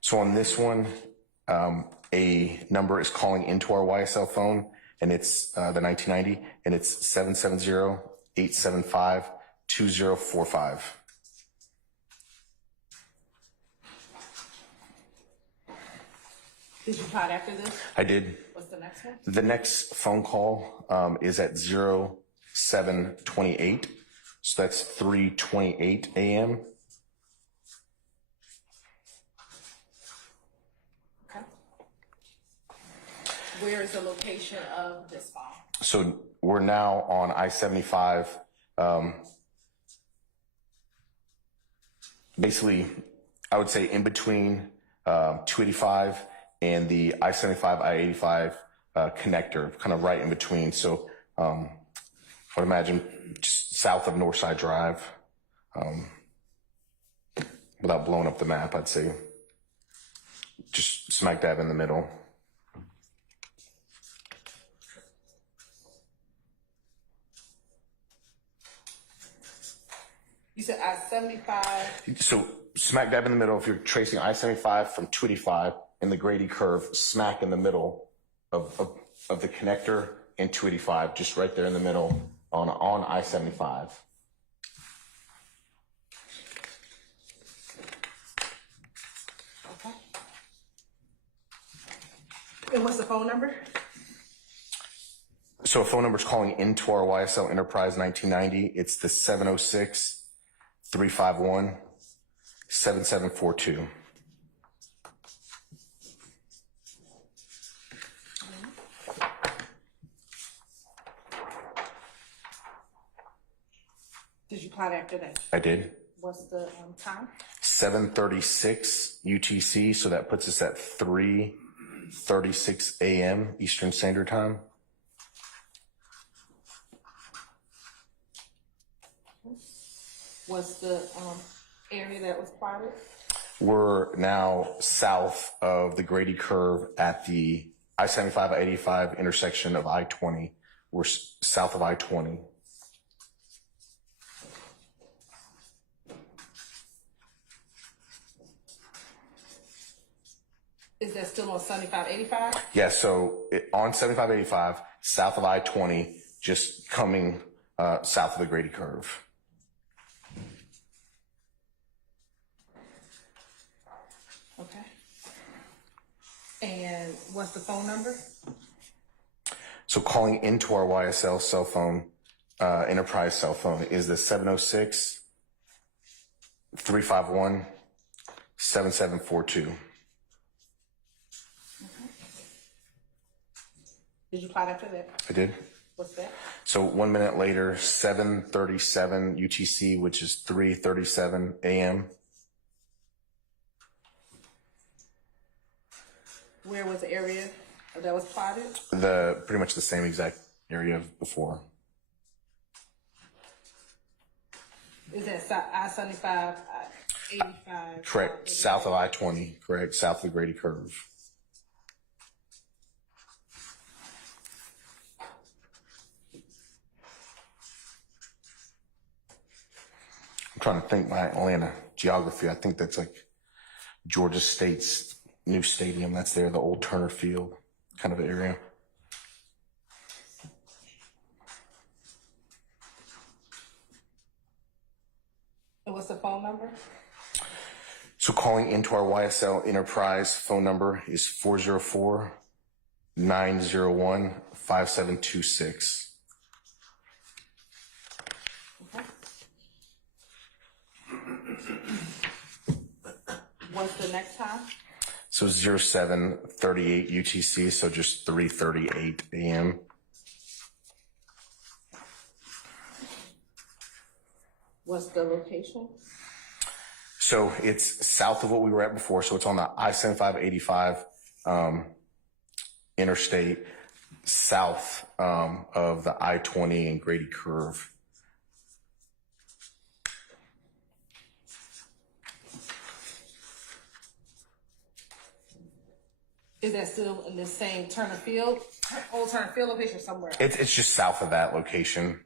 So on this one, a number is calling into our YSL phone, and it's the 1990, and it's 770-875-2045. Did you plot after this? I did. What's the next one? The next phone call is at 0728, so that's 3:28 a.m. Okay. Where is the location of this phone? So we're now on I-75. Basically, I would say in between 285 and the I-75, I-85 connector, kind of right in between. So I would imagine just south of Northside Drive, without blowing up the map, I'd say just smack dab in the middle. You said I-75. So smack dab in the middle, if you're tracing I-75 from 285 in the Grady curve, smack in the middle of the connector and 285, just right there in the middle on I-75. Okay. And what's the phone number? So a phone number is calling into our YSL Enterprise 1990. It's the 706-351-7742. Did you plot after that? I did. What's the time? 7:36 UTC, so that puts us at 3:36 a.m. Eastern Standard Time. What's the area that was plotted? We're now south of the Grady curve at the I-75, I-85 intersection of I-20. We're south of I-20. Is that still on 7585? Yeah, so on 7585, south of I-20, just coming south of the Grady curve. Okay. And what's the phone number? So calling into our YSL cell phone, enterprise cell phone, is the 706-351-7742. Did you plot after that? I did. What's that? So 1 minute later, 7:37 UTC, which is 3:37 a.m. Where was the area that was plotted? Pretty much the same exact area of before. Is that I-75, I-85? Correct. South of I-20. Correct. South of the Grady curve. I'm trying to think my Atlanta geography. I think that's like Georgia State's new stadium. That's there, the old Turner Field kind of area. And what's the phone number? So calling into our YSL enterprise phone number is 404-901-5726. What's the next time? So 0738 UTC, so just 3:38 a.m. What's the location? So it's south of what we were at before. So it's on the I-75-85 interstate, south of the I-20 and Grady curve. Is that still in the same Turner Field, old Turner Field location, or somewhere else? It's just south of that location.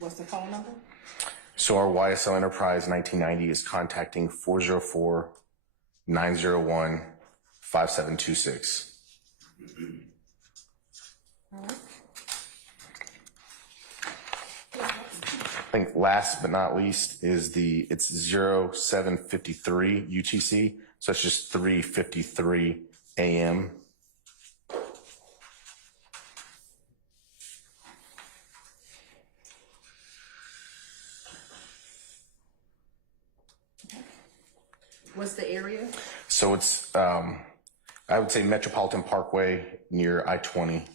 What's the phone number? So our YSL Enterprise 1990 is contacting 404-901-5726. All right. I think last but not least is it's 0753 UTC. So it's just 3:53 a.m. What's the area? So it's, I would say Metropolitan Parkway near I-20.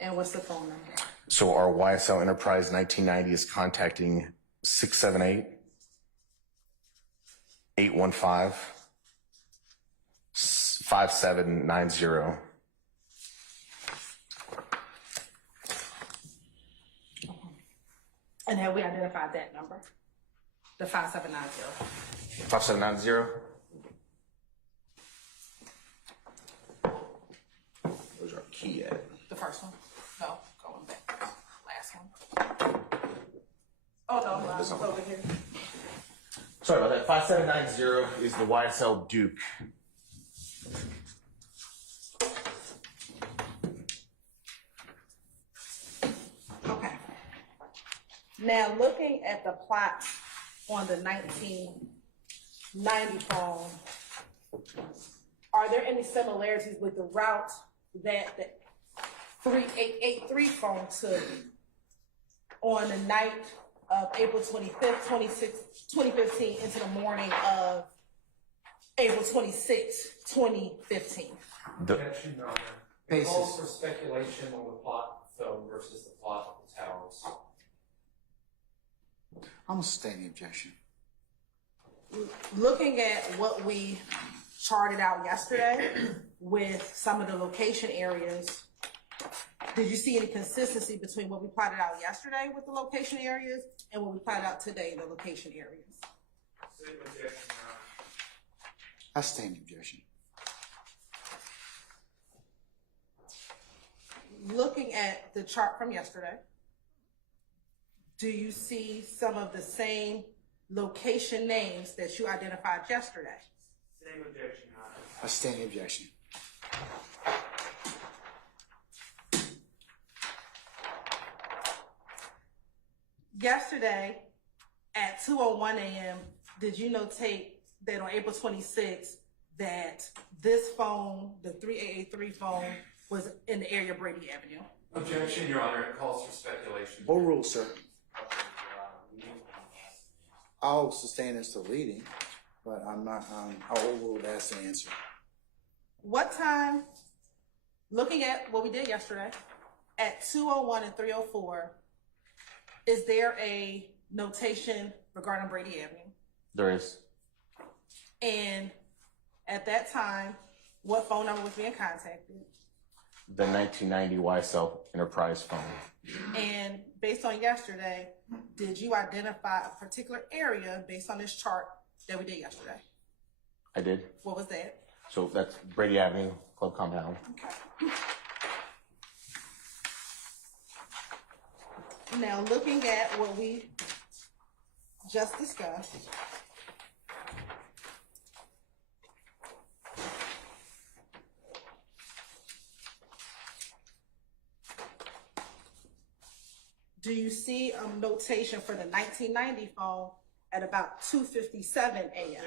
And what's the phone number? So our YSL Enterprise 1990 is contacting 678-815-5790. And have we identified that number? The 5790. 5790? Where's our key at? The first one? No, going back. Last one. Oh, no, it's over here. Sorry about that. 5790 is the YSL Duke. Okay. Now, looking at the plot on the 1990 phone, are there any similarities with the route that the 3883 phone took on the night of April 25th, 2015 into the morning of April 26th, 2015? Objection, Your Honor. It calls for speculation on the plot of the film versus the plot of the towers. I'm gonna sustain the objection. Looking at what we charted out yesterday with some of the location areas, did you see any consistency between what we plotted out yesterday with the location areas and what we plotted out today, the location areas? Same objection, Your Honor. I sustain the objection. looking at the chart from yesterday, do you see some of the same location names that you identified yesterday? Same objection, Your Honor. I stand the objection. Yesterday at 2:01 a.m., did you notate that on April 26th that this phone, the 3883 phone, was in the area of Brady Avenue? Objection, Your Honor. It calls for speculation. Overruled, sir. I'll sustain as to leading, but I'm not, I'll overrule that as the answer. What time, looking at what we did yesterday, at 2:01 and 3:04, is there a notation regarding Brady Avenue? There is. And at that time, what phone number was being contacted? The 1990 YSL Enterprise phone. And based on yesterday, did you identify a particular area based on this chart that we did yesterday? I did. What was that? So that's Brady Avenue, Club Compound. Okay. Now, looking at what we just discussed, do you see a notation for the 1990 phone at about 2:57 a.m.?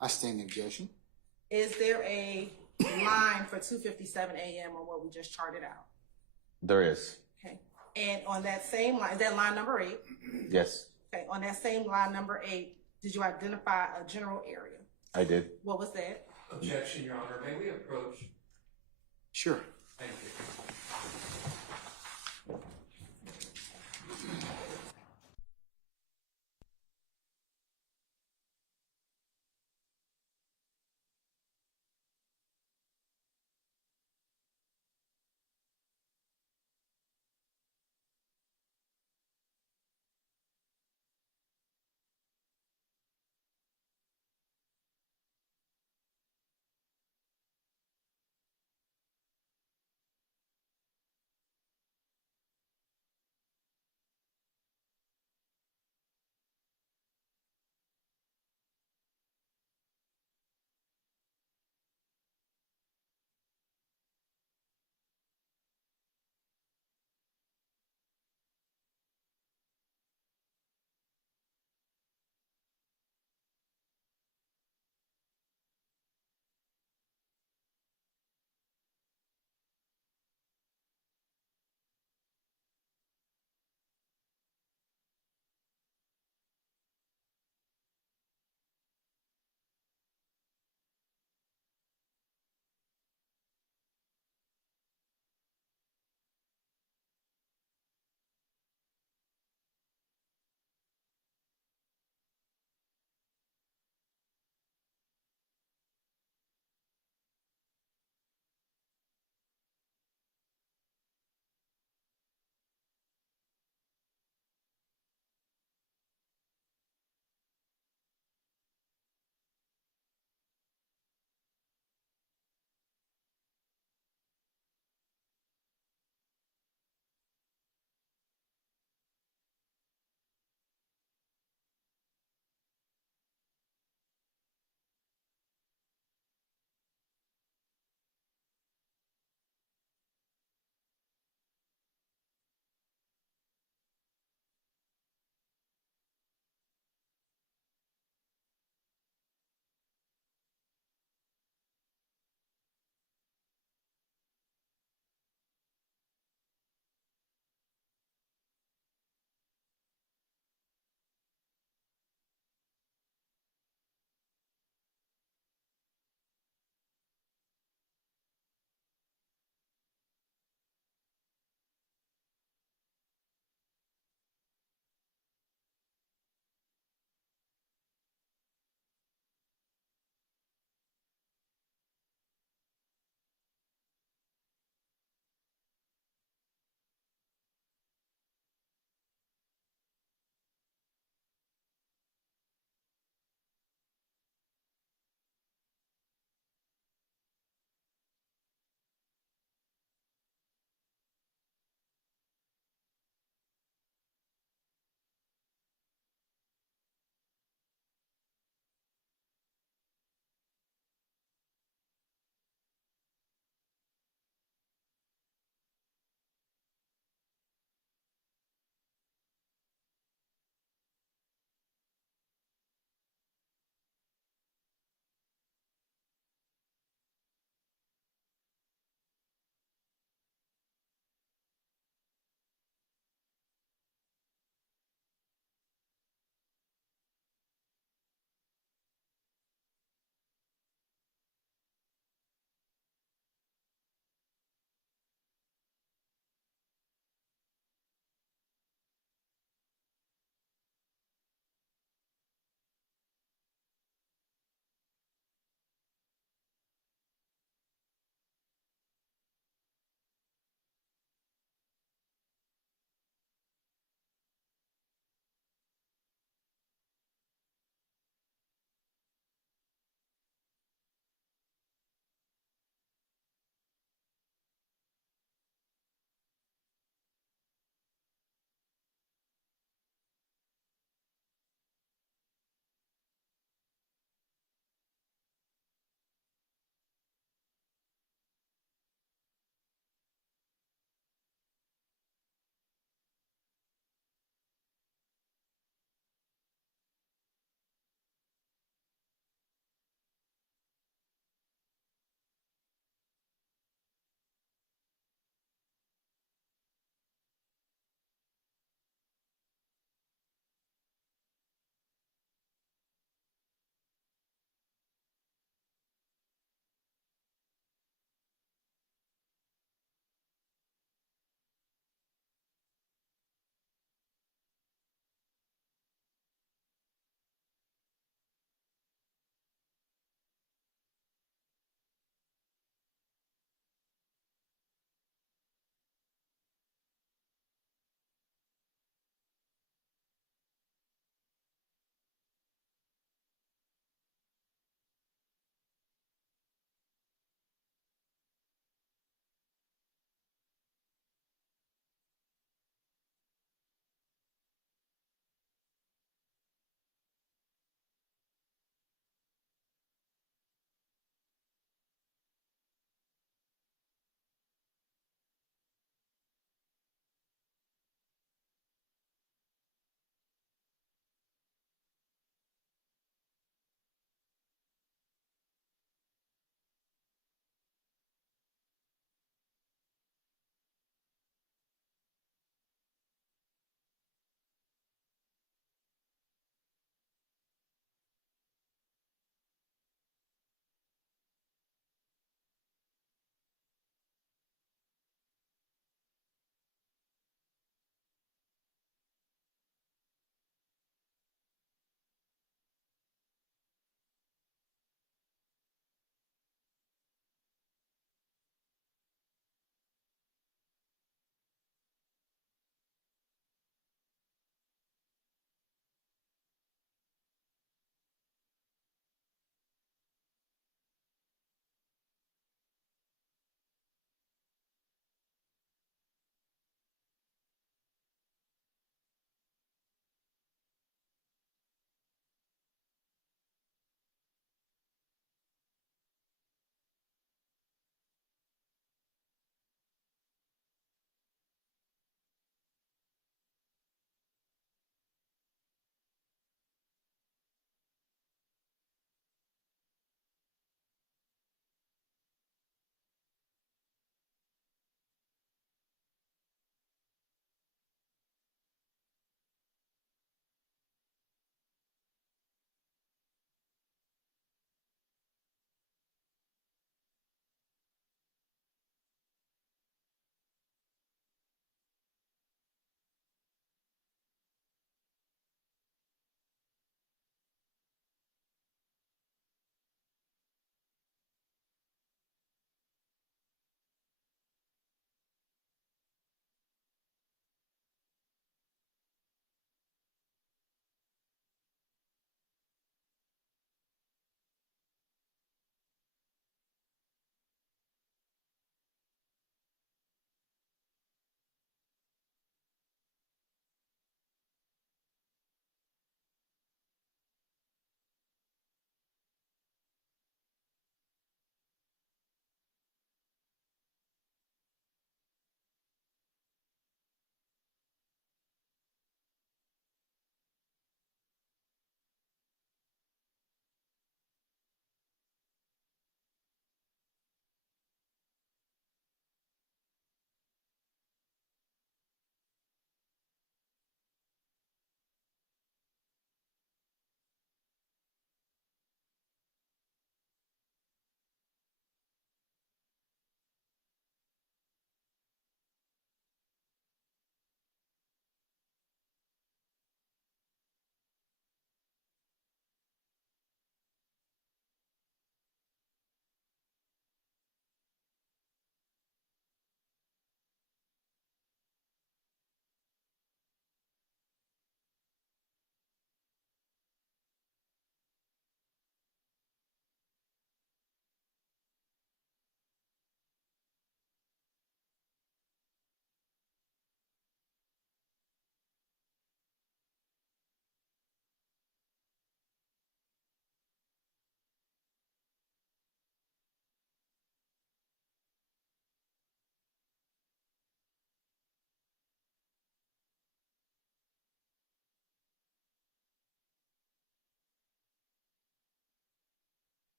I stand the objection. Is there a line for 2:57 a.m. on what we just charted out? There is. Okay. And on that same line, is that line number 8? Yes, Okay. On that same line number 8, did you identify a general area? I did. What was that? Objection, Your Honor. May we approach? Sure. Thank you.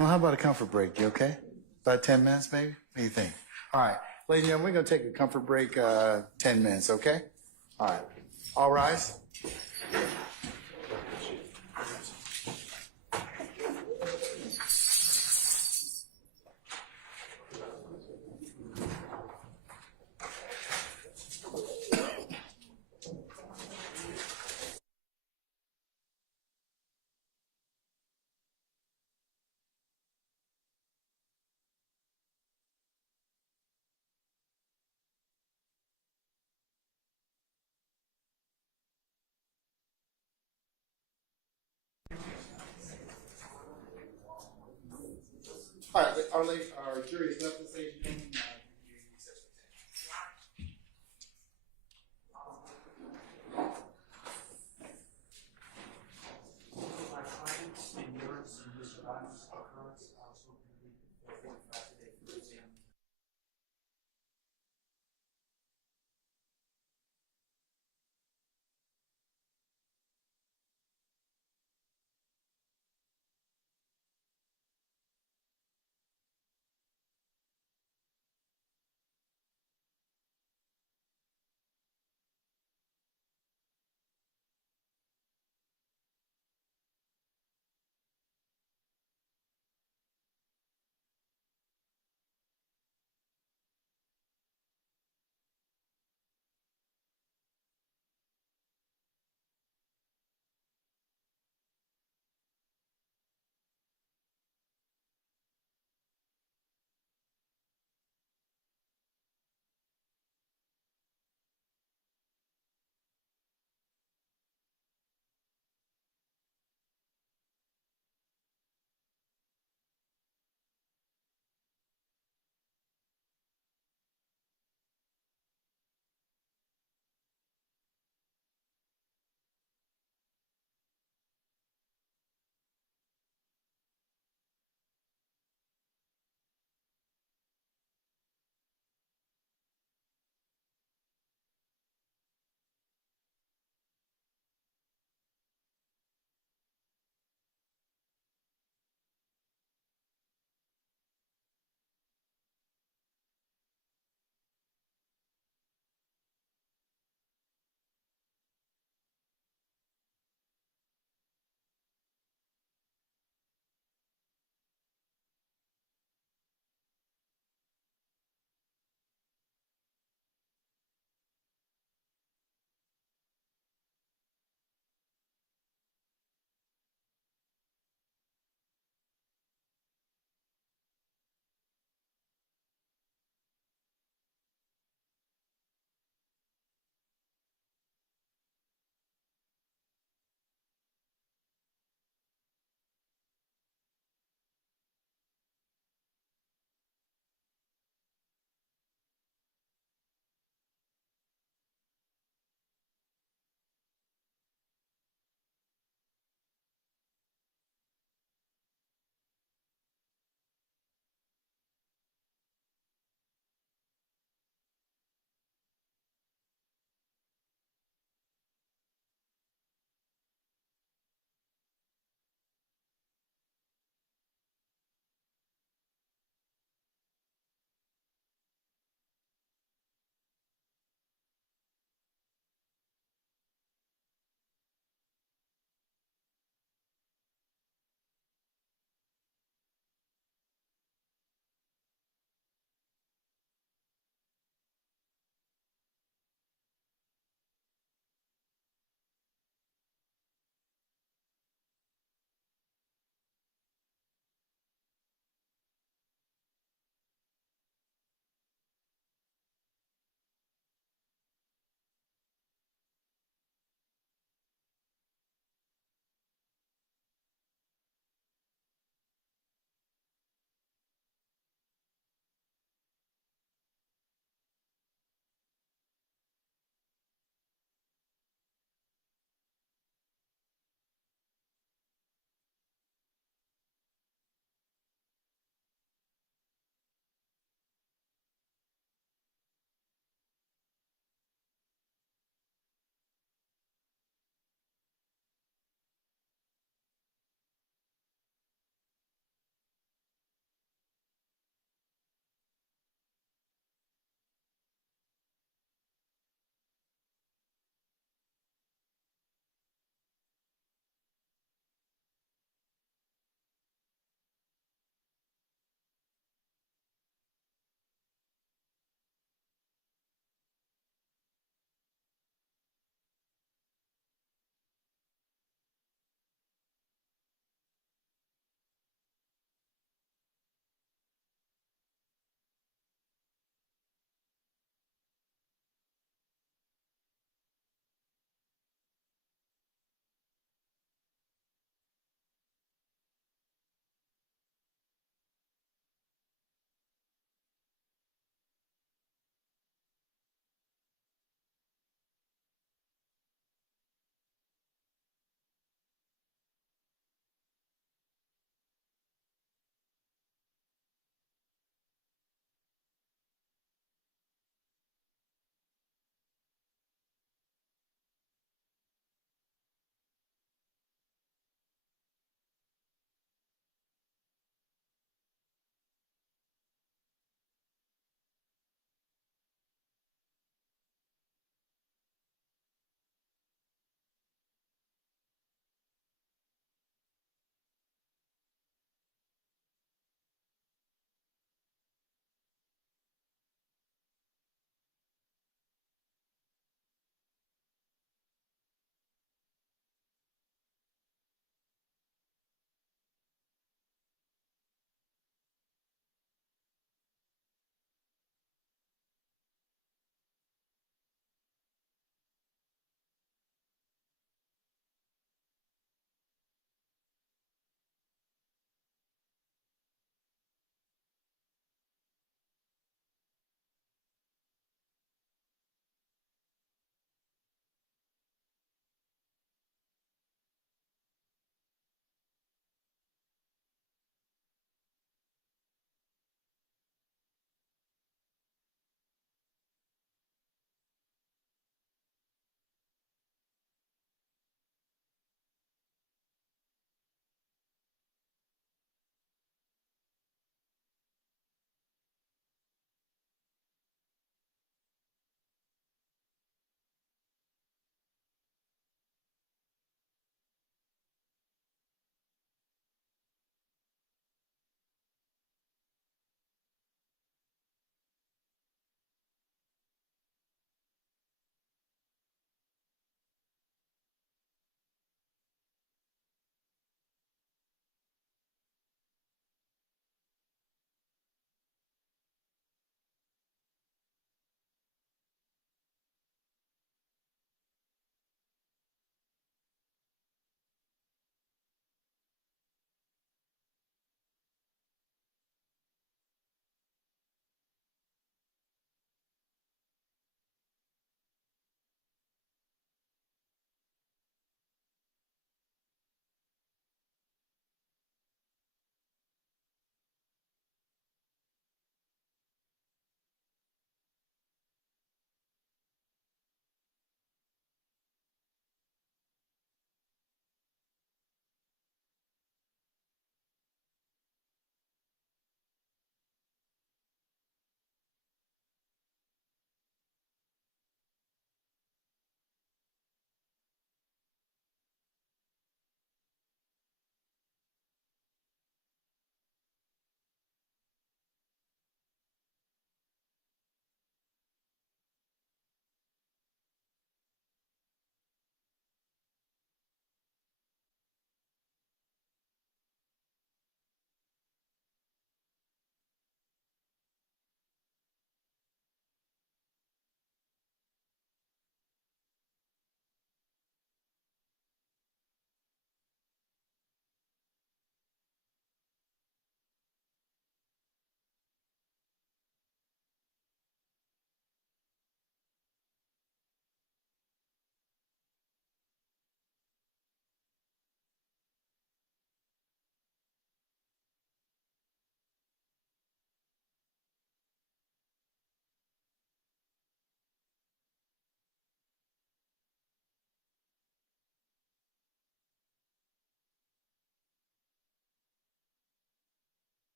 Well, how about a comfort break? You okay? About 10 minutes, maybe? What do you think? All right. Ladies and gentlemen, we're going to take a comfort break, 10 minutes, okay? All right. All rise. All right. Our jury is left, ladies and gentlemen. My clients and yours and Mr. Rogers' occurrence, I was hoping we could verify today for exam.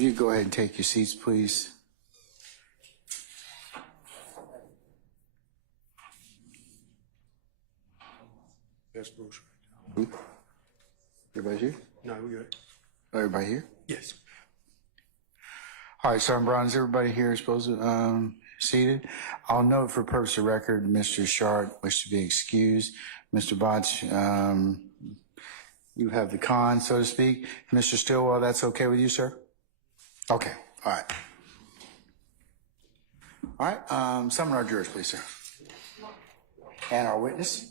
If you go ahead and take your seats, please. Yes, Bruce. Everybody here? No, we good. Everybody here? Yes. All right, Sergeant Brown, is everybody here supposed to, seated? I'll note for purpose of record, Mr. Sharp wished to be excused. Mr. Botch, you have the con, so to speak. Mr. Stillwell, that's okay with you, sir? Okay, all right. All right, summon our jurors, please, sir. And our witness.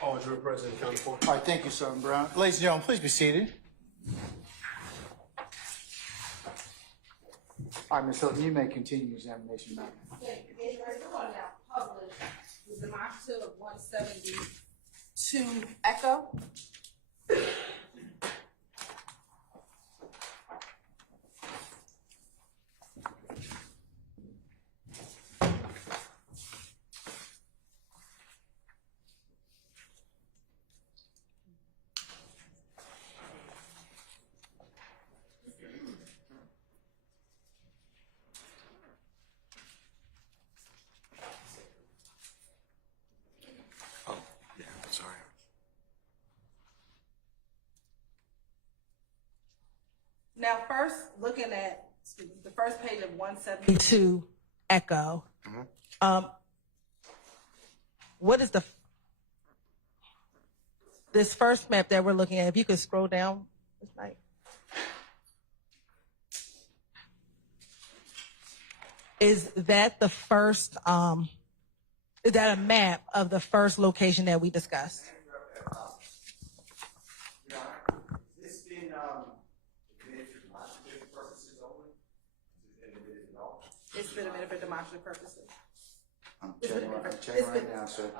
All juror present, accounted for. All right, thank you, Sergeant Brown. Ladies and gentlemen, please be seated. All right, Ms. Hilton, you may continue your examination now. Okay, we're going to now publish the demonstrative of 172 Echo. Sorry. Now, first, looking at the first page of 172 Echo, what is this first map that we're looking at? If you could scroll down, Ms. Knight. Is that the first? Is that a map of the first location that we discussed? This been admitted for demonstrative purposes only? It's been admitted for demonstrative purposes. I'm checking right now, sir.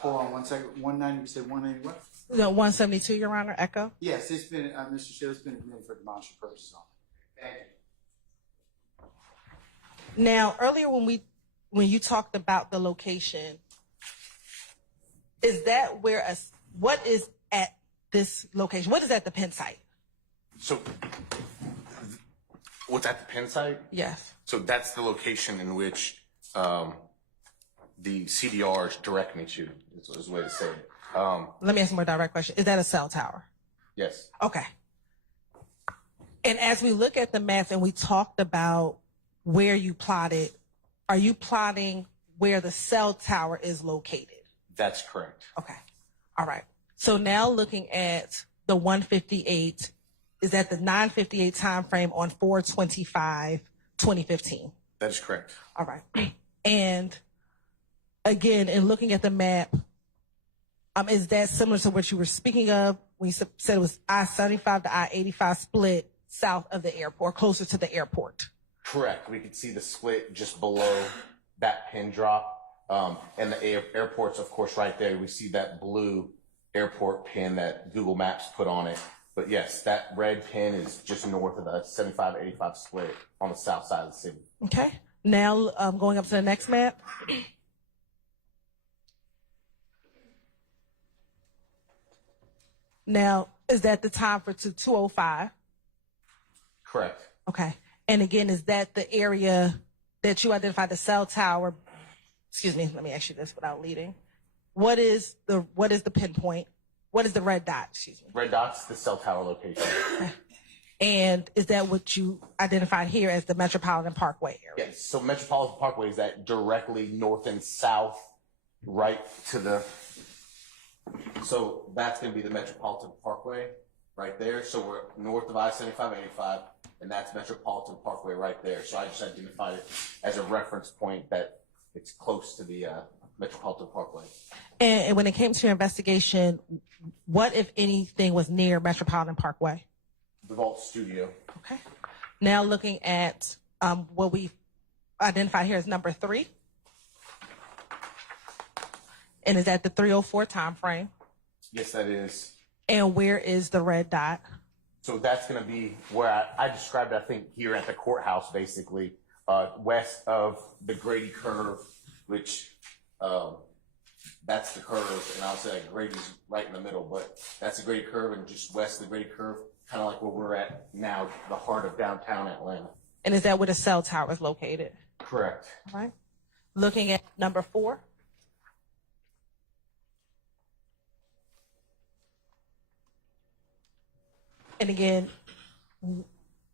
Hold on one second. 190, you said 180 what? No, 172, Your Honor, Echo. Yes, it's been, Mr. Shields, it's been admitted for demonstrative purposes only. Thank you. Now, earlier when you talked about the location, is that where what is at this location? What is at the Penn site? So, what's at the Penn site? Yes. So that's the location in which the CDRs direct me to, is the way to say it. Let me ask a more direct question. Is that a cell tower? Yes. Okay. And as we look at the maps and we talked about where you plotted, are you plotting where the cell tower is located? That's correct. Okay. All right. So now looking at the 158, is that the 958 time frame on 4/25/2015? That is correct. All right. And again, in looking at the map, is that similar to what you were speaking of when you said it was I-75 to I-85 split south of the airport, closer to the airport? Correct. We could see the split just below that pin drop. And the airport's, of course, right there. We see that blue airport pin that Google Maps put on it. But yes, that red pin is just north of the 75-85 split on the south side of the city. Okay. Now going up to the next map. Now, is that the time for 205? Correct. Okay. And again, is that the area that you identified, the cell tower? Excuse me, let me ask you this without leading. What is the pinpoint? What is the red dot? Excuse me. Red dot's the cell tower location. And is that what you identified here as the Metropolitan Parkway area? Yes. So Metropolitan Parkway is that directly north and south, right to the. So that's going to be the Metropolitan Parkway right there. So we're north of I-75-85, and that's Metropolitan Parkway right there. So I just identified it as a reference point that it's close to the Metropolitan Parkway. And when it came to your investigation, what, if anything, was near Metropolitan Parkway? The Vault Studio. Okay. Now looking at what we identified here as number 3. And is that the 3:04 time frame? Yes, that is. And where is the red dot? So that's going to be where I described, I think, here at the courthouse, basically, west of the Grady curve, which that's the curve. And I'll say Grady's right in the middle, but that's the Grady curve, and just west of the Grady curve, kind of like where we're at now, the heart of downtown Atlanta. And is that where the cell tower is located? Correct. All right. Looking at number 4. And again,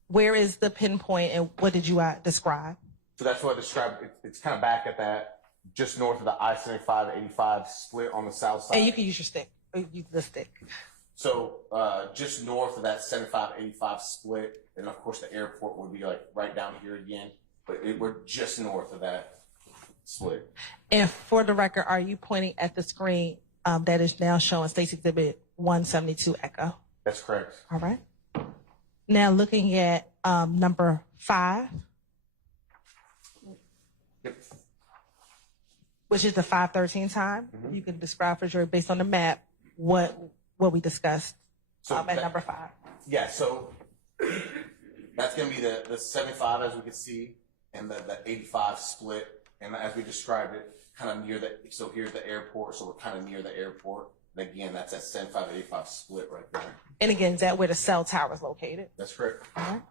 where is the pinpoint and what did you describe? So that's what I described. It's kind of back at that, just north of the I-75-85 split on the south side. And you can use your stick. Or use the stick. So just north of that 75-85 split, and of course the airport would be like right down here again, but we're just north of that split. And for the record, are you pointing at the screen that is now showing State's Exhibit 172 Echo? That's correct. All right. Now looking at number 5, Yep. which is the 5:13 time. You can describe for jury based on the map what we discussed So at number 5. Yeah, so that's going to be the 75, as we can see, and the 85 split. And as we described it, kind of near the, so here's the airport, so we're kind of near the airport. And again, that's that 75-85 split right there. And again, is that where the cell tower is located? That's correct. All right.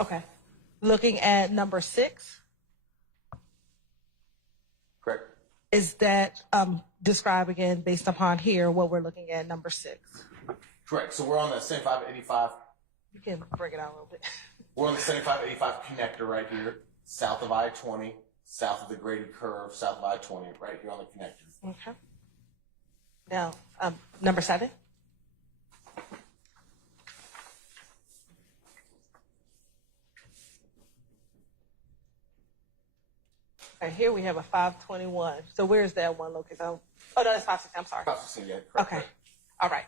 Okay. Looking at number 6, Correct. is that describe again based upon here what we're looking at number 6? Correct. So we're on the 75-85. You can break it out a little bit. We're on the 75-85 connector right here, south of I-20, south of the Grady curve, south of I-20, right here on the connector. Okay. Now, number 7. Okay, here we have a 521. So where's that one located? Oh, no, that's 516. I'm sorry. 516, yeah, correct. Okay. All right.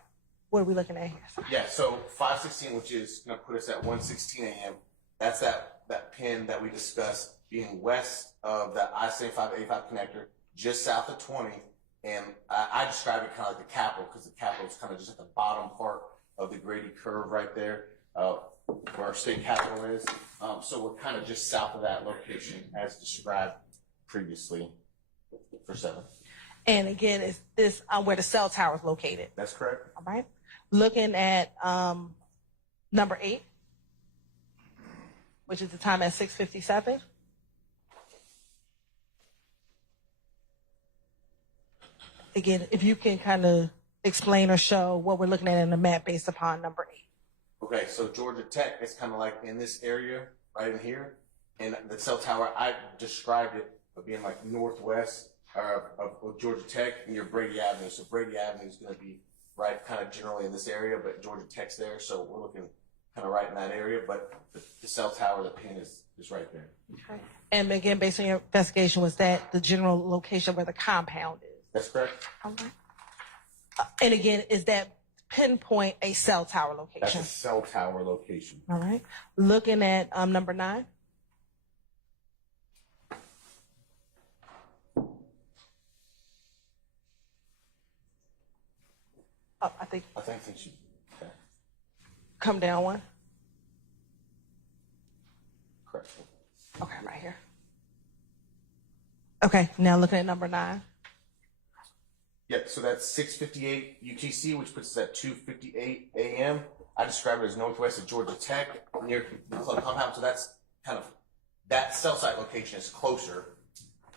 What are we looking at here? Yeah, so 516, which is going to put us at 1:16 a.m. That's that pin that we discussed being west of the I-75-85 connector, just south of 20. And I describe it kind of like the Capitol, because the Capitol is kind of just at the bottom part of the Grady curve right there, where our state capitol is. So we're kind of just south of that location, as described previously for 7. And again, is this where the cell tower is located? That's correct. All right. Looking at number 8, which is the time at 6:57. Again, if you can kind of explain or show what we're looking at in the map based upon number 8. Okay, so Georgia Tech is kind of like in this area, right in here. And the cell tower, I described it of being like northwest of Georgia Tech near Brady Avenue. So Brady Avenue is going to be right kind of generally in this area, but Georgia Tech's there. So we're looking kind of right in that area. But the cell tower, the pin is right there. Okay. And again, based on your investigation, was that the general location where the compound is? That's correct. All right. And again, is that pinpoint a cell tower location? That's a cell tower location. All right. Looking at number 9. I think I think she. Okay. come down one. Correct. Okay, right here. Okay, now looking at number 9. Yeah, so that's 6:58 UTC, which puts us at 2:58 a.m. I describe it as northwest of Georgia Tech, near the club compound. So that's kind of, that cell site location is closer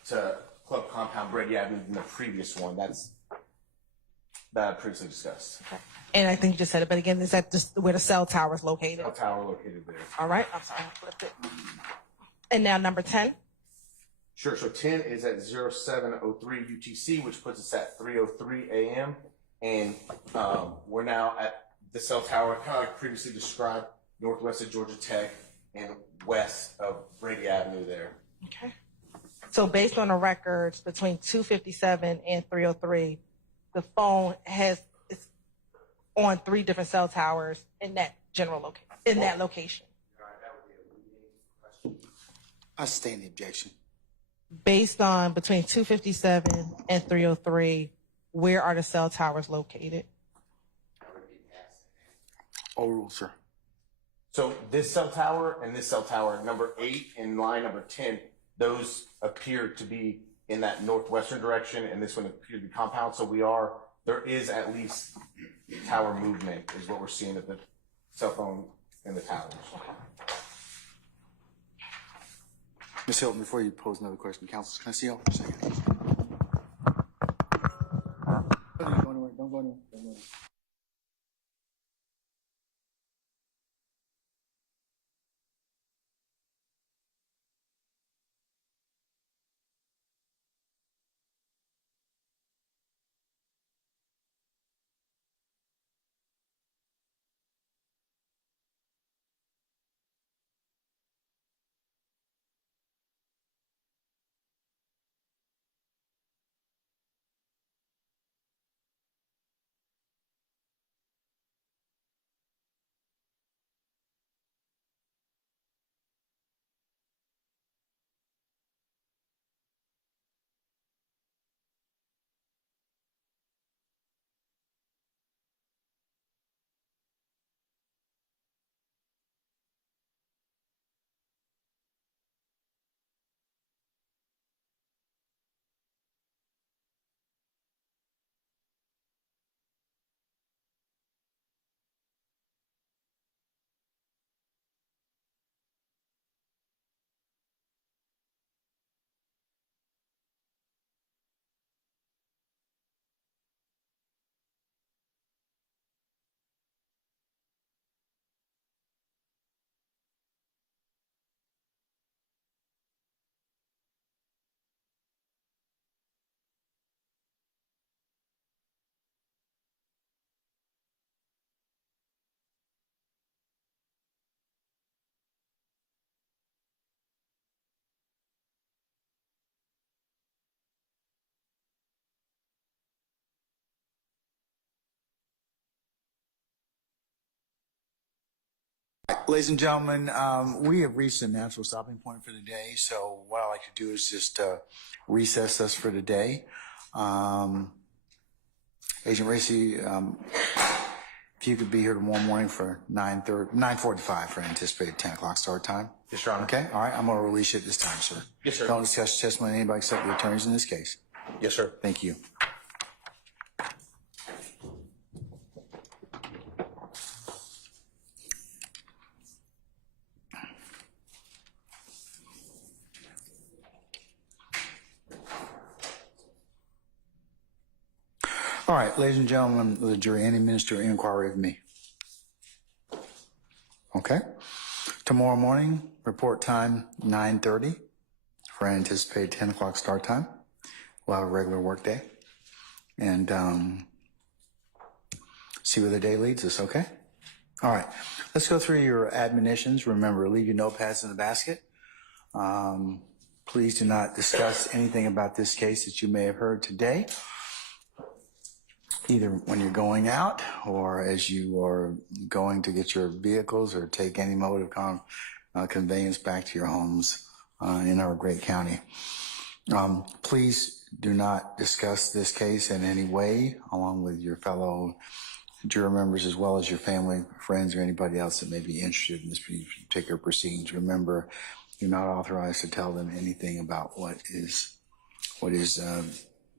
to club compound Brady Avenue than the previous one. That's that I previously discussed. Okay. And I think you just said it, but again, is that just where the cell tower is located? Cell tower located there. All right, I'm sorry, I flipped it. And now number 10. Sure. So 10 is at 0703 UTC, which puts us at 3:03 a.m. And we're now at the cell tower, kind of like previously described, northwest of Georgia Tech and west of Brady Avenue there. Okay. So based on the records between 257 and 303, the phone it's on 3 different cell towers in that general location, that location. I sustain the objection. Based on between 257 and 303, where are the cell towers located? Overruled, sir. So this cell tower and this cell tower, number 8 and line number 10, those appear to be in that northwestern direction, and this one appears to be compound. So there is at least tower movement, is what we're seeing at the cell phone and the towers. Ms. Hilton, before you pose another question, counsel, can I see y'all for a second? Don't go anywhere. Don't go anywhere. Don't go anywhere. Ladies and gentlemen, we have reached a natural stopping point for the day. So what I'd like to do is just recess us for the day. Agent Racy, if you could be here tomorrow morning for 9:45 for anticipated 10 o'clock start time. Yes, Your Honor. Okay, all right, I'm going to release you at this time, sir. Yes, sir. Don't discuss testimony with anybody except the attorneys in this case. Yes, sir. Thank you. All right, ladies and gentlemen of the jury, any minister inquiry of me? Okay. Tomorrow morning, report time 9:30 for anticipated 10 o'clock start time. We'll have a regular work day and see where the day leads us, okay? All right, let's go through your admonitions. Remember, leave your notepads in the basket. Please do not discuss anything about this case that you may have heard today, either when you're going out or as you are going to get your vehicles or take any mode of conveyance back to your homes in our great county. Please do not discuss this case in any way along with your fellow juror members as well as your family, friends, or anybody else that may be interested in this particular proceedings. Remember, you're not authorized to tell them anything about what is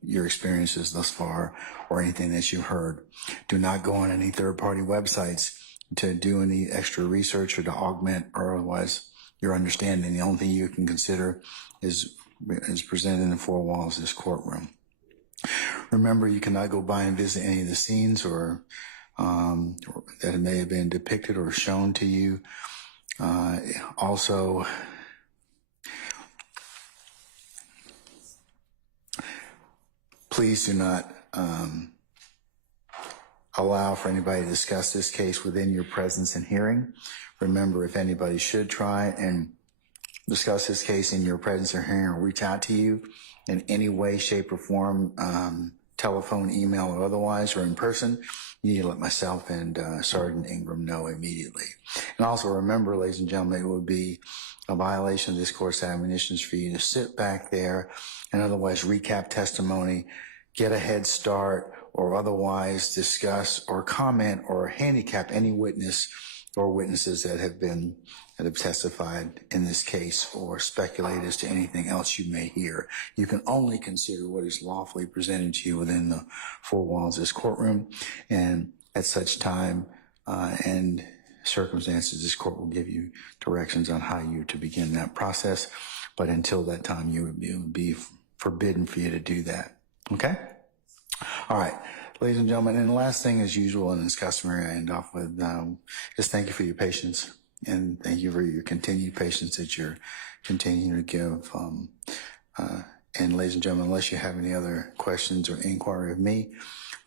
your experiences thus far or anything that you heard. Do not go on any third-party websites to do any extra research or to augment or otherwise your understanding. The only thing you can consider is presented in the four walls of this courtroom. Remember, you cannot go by and visit any of the scenes or that may have been depicted or shown to you. Also, please do not allow for anybody to discuss this case within your presence and hearing. Remember, if anybody should try and discuss this case in your presence or hearing or reach out to you in any way, shape, or form, telephone, email, or otherwise, or in person, you need to let myself and Sergeant Ingram know immediately. And also remember, ladies and gentlemen, it would be a violation of this court's admonitions for you to sit back there and otherwise recap testimony, get a head start, or otherwise discuss or comment or handicap any witness or witnesses that have testified in this case or speculate as to anything else you may hear. You can only consider what is lawfully presented to you within the four walls of this courtroom, and at such time and circumstances, this court will give you directions on how you to begin that process. But until that time, it would be forbidden for you to do that. Okay? All right. Ladies and gentlemen, and the last thing, as usual, and as customary, I end off with just thank you for your patience and thank you for your continued patience that you're continuing to give. And ladies and gentlemen, unless you have any other questions or inquiry of me,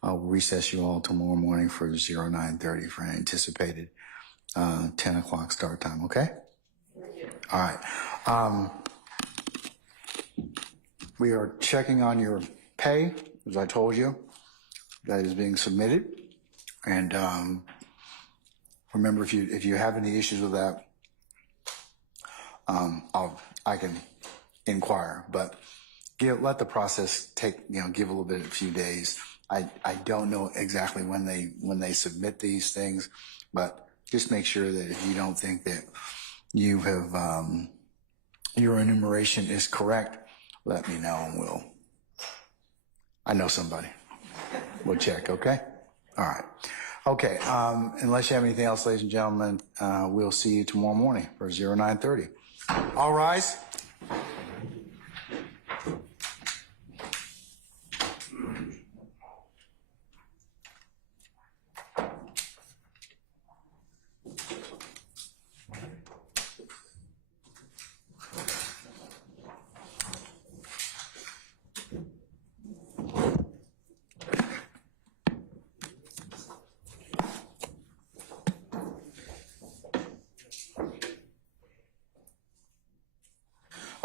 I'll recess you all tomorrow morning for 09:30 for an anticipated 10 o'clock start time, okay? All right. We are checking on your pay, as I told you. That is being submitted. And remember, if you have any issues with that, I can inquire. But let the process take, give a few days. I don't know exactly when they submit these things, but just make sure that if you don't think that you have your enumeration is correct, let me know and I know somebody. We'll check, okay? All right. Okay, unless you have anything else, ladies and gentlemen, we'll see you tomorrow morning for 09:30. All rise.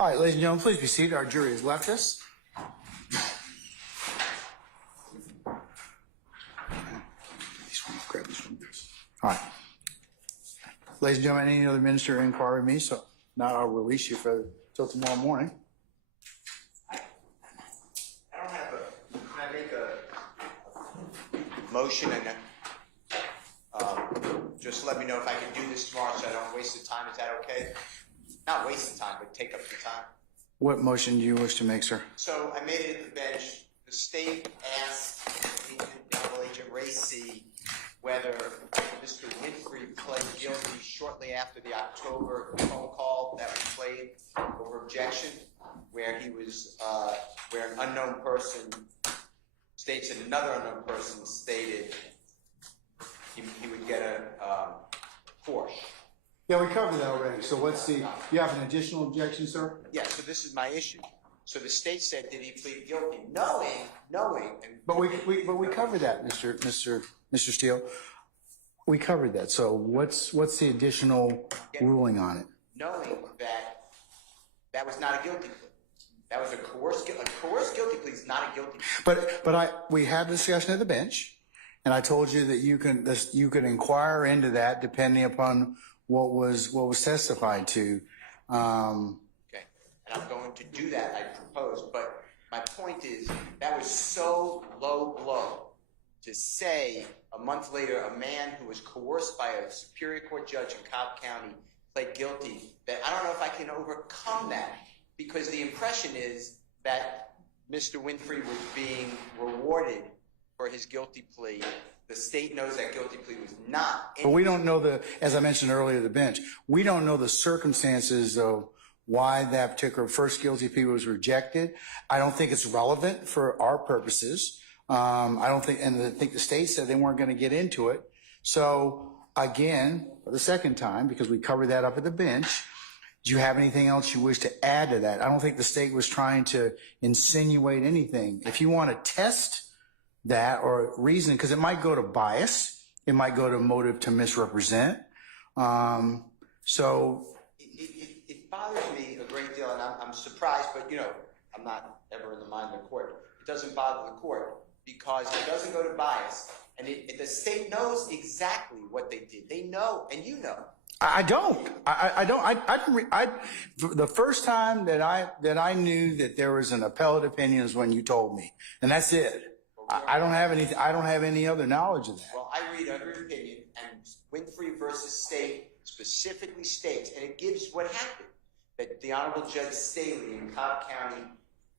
All right, ladies and gentlemen, please be seated. Our jury has left us. All right. Ladies and gentlemen, any other minister inquiry me? So not, I'll release you till tomorrow morning. I don't have can I make a motion and just let me know if I can do this tomorrow so I don't waste the time. Is that okay? Not waste the time, but take up the time. What motion do you wish to make, sir? So I made it at the bench. The state asked Agent Ray C. whether Mr. Winfrey pled guilty shortly after the October phone call that was played over objection, where he was, where an unknown person states that another unknown person stated he would get a Porsche. Yeah, we covered that already. So let's see. You have an additional objection, sir? Yeah, so this is my issue. So the state said, did he plead guilty? Knowing. But we covered that, Mr. Steele. We covered that. So what's the additional ruling on it? Knowing that was not a guilty plea. That was a coerced guilty plea is not a guilty plea. But we had a discussion at the bench, and I told you that you can inquire into that depending upon what was testified to. Okay, and I'm going to do that. I propose, but my point is that was so low blow to say a a month later, a man who was coerced by a Superior Court judge in Cobb County pled guilty, that I don't know if I can overcome that, because the impression is that Mr. Winfrey was being rewarded for his guilty plea. The state knows that guilty plea was not. But we don't know as I mentioned earlier, the bench, we don't know the circumstances of why that particular first guilty plea was rejected. I don't think it's relevant for our purposes. I don't think, and I think the state said they weren't going to get into it. So again, for the second time, because we covered that up at the bench, do you have anything else you wish to add to that? I don't think the state was trying to insinuate anything. If you want to test that or reason, because it might go to bias, it might go to motive to misrepresent. So it bothers me a great deal, and I'm surprised, but I'm not ever in the mind of the court. It doesn't bother the court because it doesn't go to bias, and the state knows exactly what they did. They know, and you know. I don't. The first time that I knew that there was an appellate opinion is when you told me, and that's it. I don't have any other knowledge of that. Well, I read every opinion, and Winfrey versus State specifically states, and it gives what happened, that the Honorable Judge Staley in Cobb County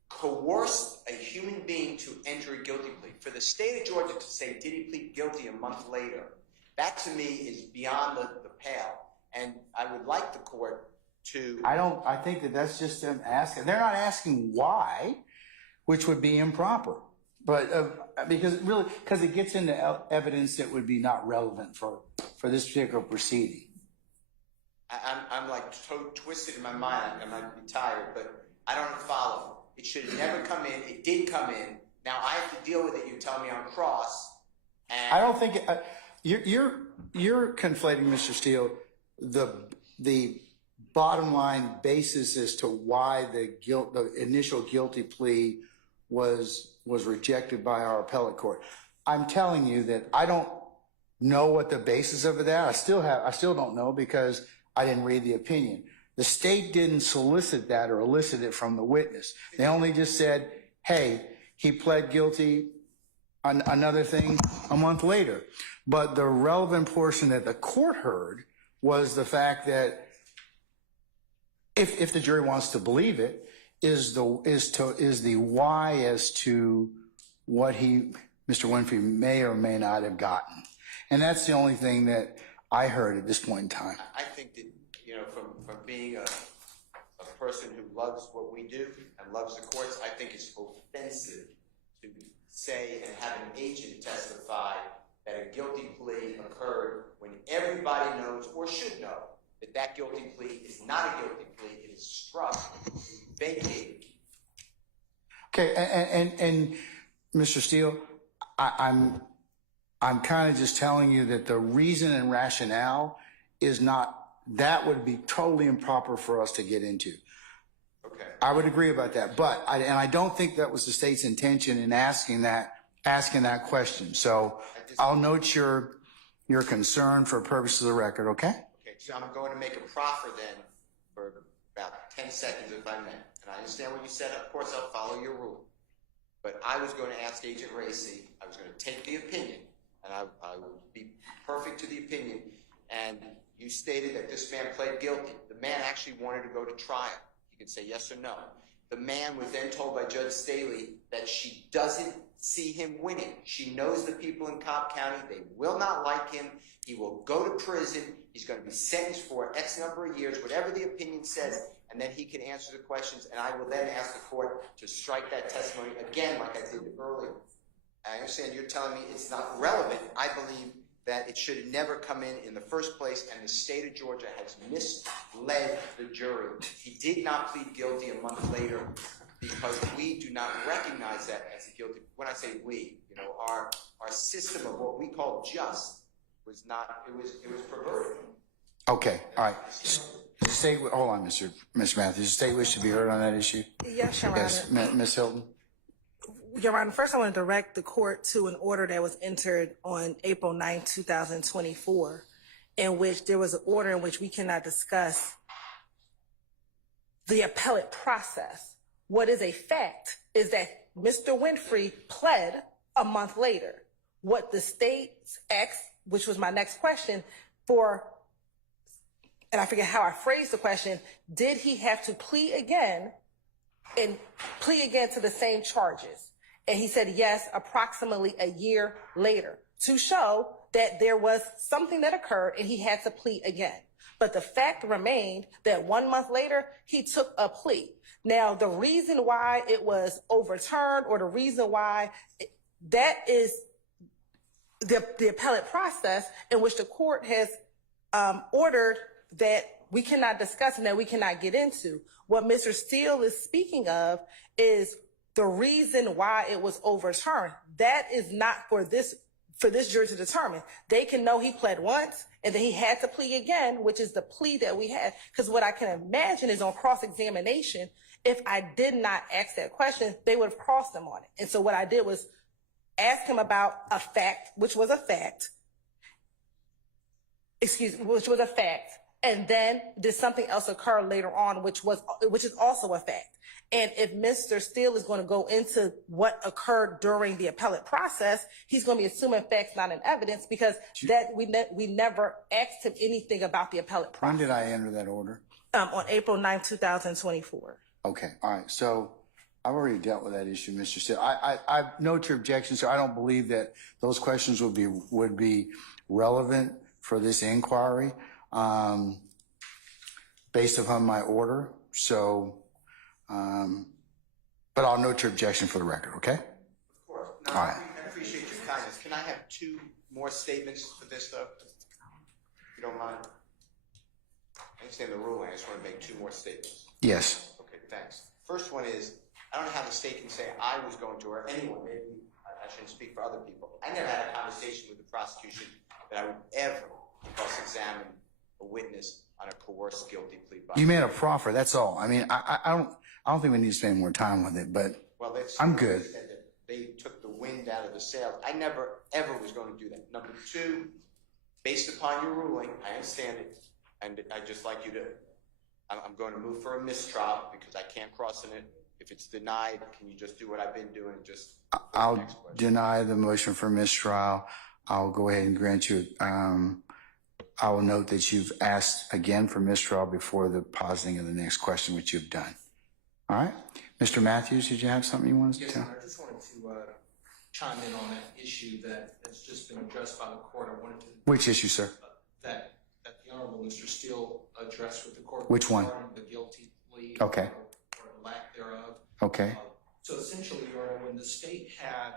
coerced a human being to enter a guilty plea. For the state of Georgia to say, did he plead guilty a month later, that to me is beyond the pale. And I would like the court to... I think that's just them asking. They're not asking why, which would be improper. But because it gets into evidence that would be not relevant for this particular proceeding. I'm like so twisted in my mind. I might be tired, but I don't follow. It should have never come in. It did come in. Now I have to deal with it. You tell me on cross. And I don't think you're conflating, Mr. Steele, the bottom line basis as to why the initial guilty plea was rejected by our appellate court. I'm telling you that I don't know what the basis of that. I still don't know because I didn't read the opinion. The state didn't solicit that or elicit it from the witness. They only just said, hey, he pled guilty on another thing a month later. But the relevant portion that the court heard was the fact that if the jury wants to believe it, is the why as to what Mr. Winfrey may or may not have gotten. And that's the only thing that I heard at this point in time. I think that, from being a person who loves what we do and loves the courts, I think it's offensive to say and have an agent testify that a guilty plea occurred when everybody knows or should know that guilty plea is not a guilty plea. It is struck, vacated. Okay, and Mr. Steele, I'm kind of just telling you that the reason and rationale is not, that would be totally improper for us to get into. Okay. I would agree about that, but I don't think that was the state's intention in asking that question. So I'll note your concern for purposes of the record, okay? Okay, so I'm going to make a proffer then for about 10 seconds, if I may. And I understand what you said. Of course, I'll follow your rule. But I was going to ask Agent Racy, I was going to take the opinion, and I will be perfect to the opinion. And you stated that this man pled guilty. The man actually wanted to go to trial. You can say yes or no. The man was then told by Judge Staley that she doesn't see him winning. She knows the people in Cobb County. They will not like him. He will go to prison. He's going to be sentenced for X number of years, whatever the opinion says, and then he can answer the questions, and I will then ask the court to strike that testimony again like I did earlier. I understand you're telling me it's not relevant. I believe that it should never come in the first place, and the state of Georgia has misled the jury. He did not plead guilty a month later because we do not recognize that as a guilty. When I say we, our system of what we call just was not, it was perverted. Okay, all right. Hold on, Mr. Matthews. The state wish to be heard on that issue? Yes, Your Honor. Yes, Ms. Hilton. Your Honor, first I want to direct the court to an order that was entered on April 9, 2024, in which there was an order in which we cannot discuss the appellate process. What is a fact is that Mr. Winfrey pled a month later. what the state asked, which was my next question, and I forget how I phrased the question, did he have to plea again to the same charges? And he said yes, approximately a year later, to show that there was something that occurred and he had to plea again. But the fact remained that 1 month later, he took a plea. Now, the reason why it was overturned, or the reason why that is the appellate process in which the court has ordered that we cannot discuss and that we cannot get into. What Mr. Steele is speaking of is the reason why it was overturned. That is not for this jury to determine. They can know he pled once and then he had to plea again, which is the plea that we had. Because what I can imagine is on cross-examination, if I did not ask that question, they would have crossed him on it. And so what I did was ask him about a fact, which was a fact, and then did something else occur later on, which is also a fact. And if Mr. Steele is going to go into what occurred during the appellate process, he's going to be assuming facts, not in evidence, because that we never asked him anything about the appellate process. When did I enter that order? On April 9, 2024. Okay, all right. So I've already dealt with that issue, Mr. Steele. I note your objection, so I don't believe that those questions would be relevant for this inquiry based upon my order. So, but I'll note your objection for the record, okay? Of course. No, All right. I appreciate your kindness. Can I have 2 more statements for this, though? If you don't mind. I understand the ruling. I just want to make 2 more statements. Yes. Okay, thanks. First one is, I don't know how the state can say I was going to, or anyone, maybe I shouldn't speak for other people. I never had a conversation with the prosecution that I would ever cross-examine a witness on a coerced guilty plea. You made a proffer, that's all. I mean, I don't think we need to spend more time with it, but Well, I'm good. They took the wind out of the sails. I never, ever was going to do that. Number 2, based upon your ruling, I understand it, and I'd just like you to, I'm going to move for a mistrial because I can't cross in it. If it's denied, can you just do what I've been doing? I'll deny the motion for mistrial. I'll go ahead and grant you, I will note that you've asked again for mistrial before the positing of the next question, which you've done. All right. Mr. Matthews, did you have something you wanted to tell? Yes, I just wanted to chime in on that issue that has just been addressed by the court. I wanted to. Which issue, sir? That the Honorable Mr. Steele addressed with the court. Which one? The guilty plea. Okay. Or lack thereof. Okay. So essentially, Your Honor, when the state had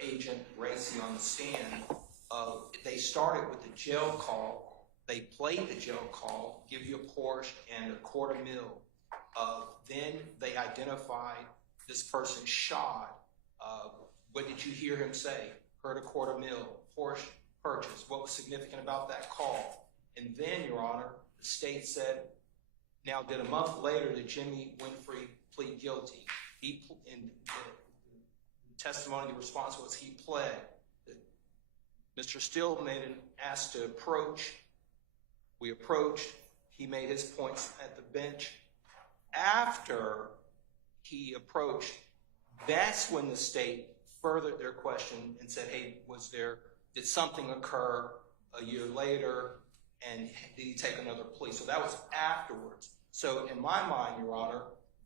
Agent Racy on the stand, they started with the jail call. They played the jail call, give you a Porsche and $250,000. Then they identified this person shot. What did you hear him say? Heard $250,000, Porsche purchase. What was significant about that call? And then, Your Honor, the state said, now did a month later did Jimmy Winfrey plead guilty? In the testimony, the response was he pled. Mr. Steele made an ask to approach. We approached. He made his points at the bench. After he approached, that's when the state furthered their question and said, hey, did something occur a year later, and did he take another plea? So that was afterwards. So in my mind, Your Honor,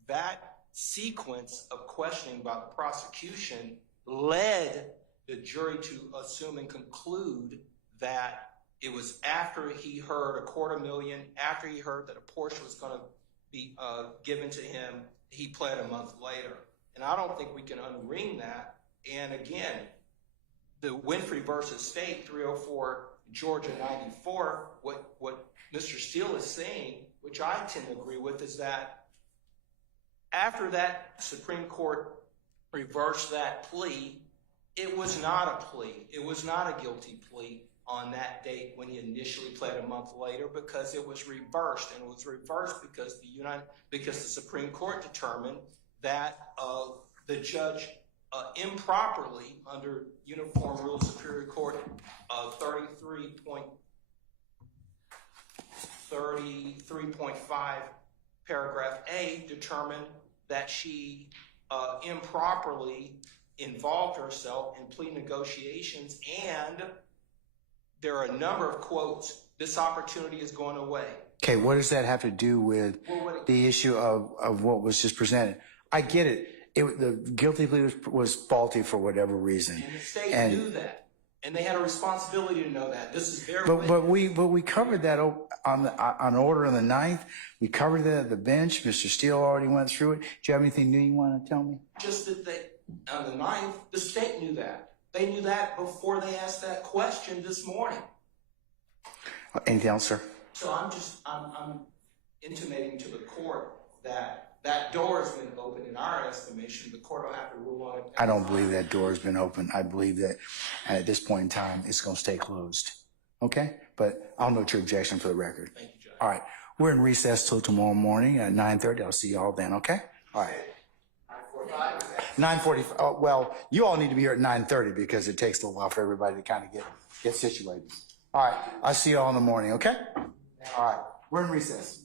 that sequence of questioning by the prosecution led the jury to assume and conclude that it was after he heard $250,000, after he heard that a Porsche was going to be given to him, he pled a month later. And I don't think we can unring that. And again, the Winfrey versus State 304 Georgia 94, what Mr. Steele is saying, which I tend to agree with, is that after that Supreme Court reversed that plea, it was not a plea. It was not a guilty plea on that date when he initially pled a month later, because it was reversed. And it was reversed because the Supreme Court determined that the judge improperly, under Uniform Rules Superior Court 33.5 paragraph A, determined that she improperly involved herself in plea negotiations, and there are a number of quotes, this opportunity is going away. Okay, what does that have to do with the issue of what was just presented? I get it. The guilty plea was faulty for whatever reason. And the state knew that, and they had a responsibility to know that. This is their But we covered that on order on the 9th. We covered that at the bench. Mr. Steele already went through it. Do you have anything new you want to tell me? Just that they, on the 9th, the state knew that. They knew that before they asked that question this morning. Anything else, sir? So I'm intimating to the court that that door has been opened in our estimation. The court will have to rule on it. I don't believe that door has been opened. I believe that at this point in time, it's going to stay closed. Okay? But I'll note your objection for the record. Thank you, Judge. All right. We're in recess till tomorrow morning at 9:30. I'll see you all then, okay? All right. 9:45. Oh, well, you all need to be here at 9:30 because it takes a little while for everybody to kind of get situated. All right. I'll see you all in the morning, okay? All right. We're in recess.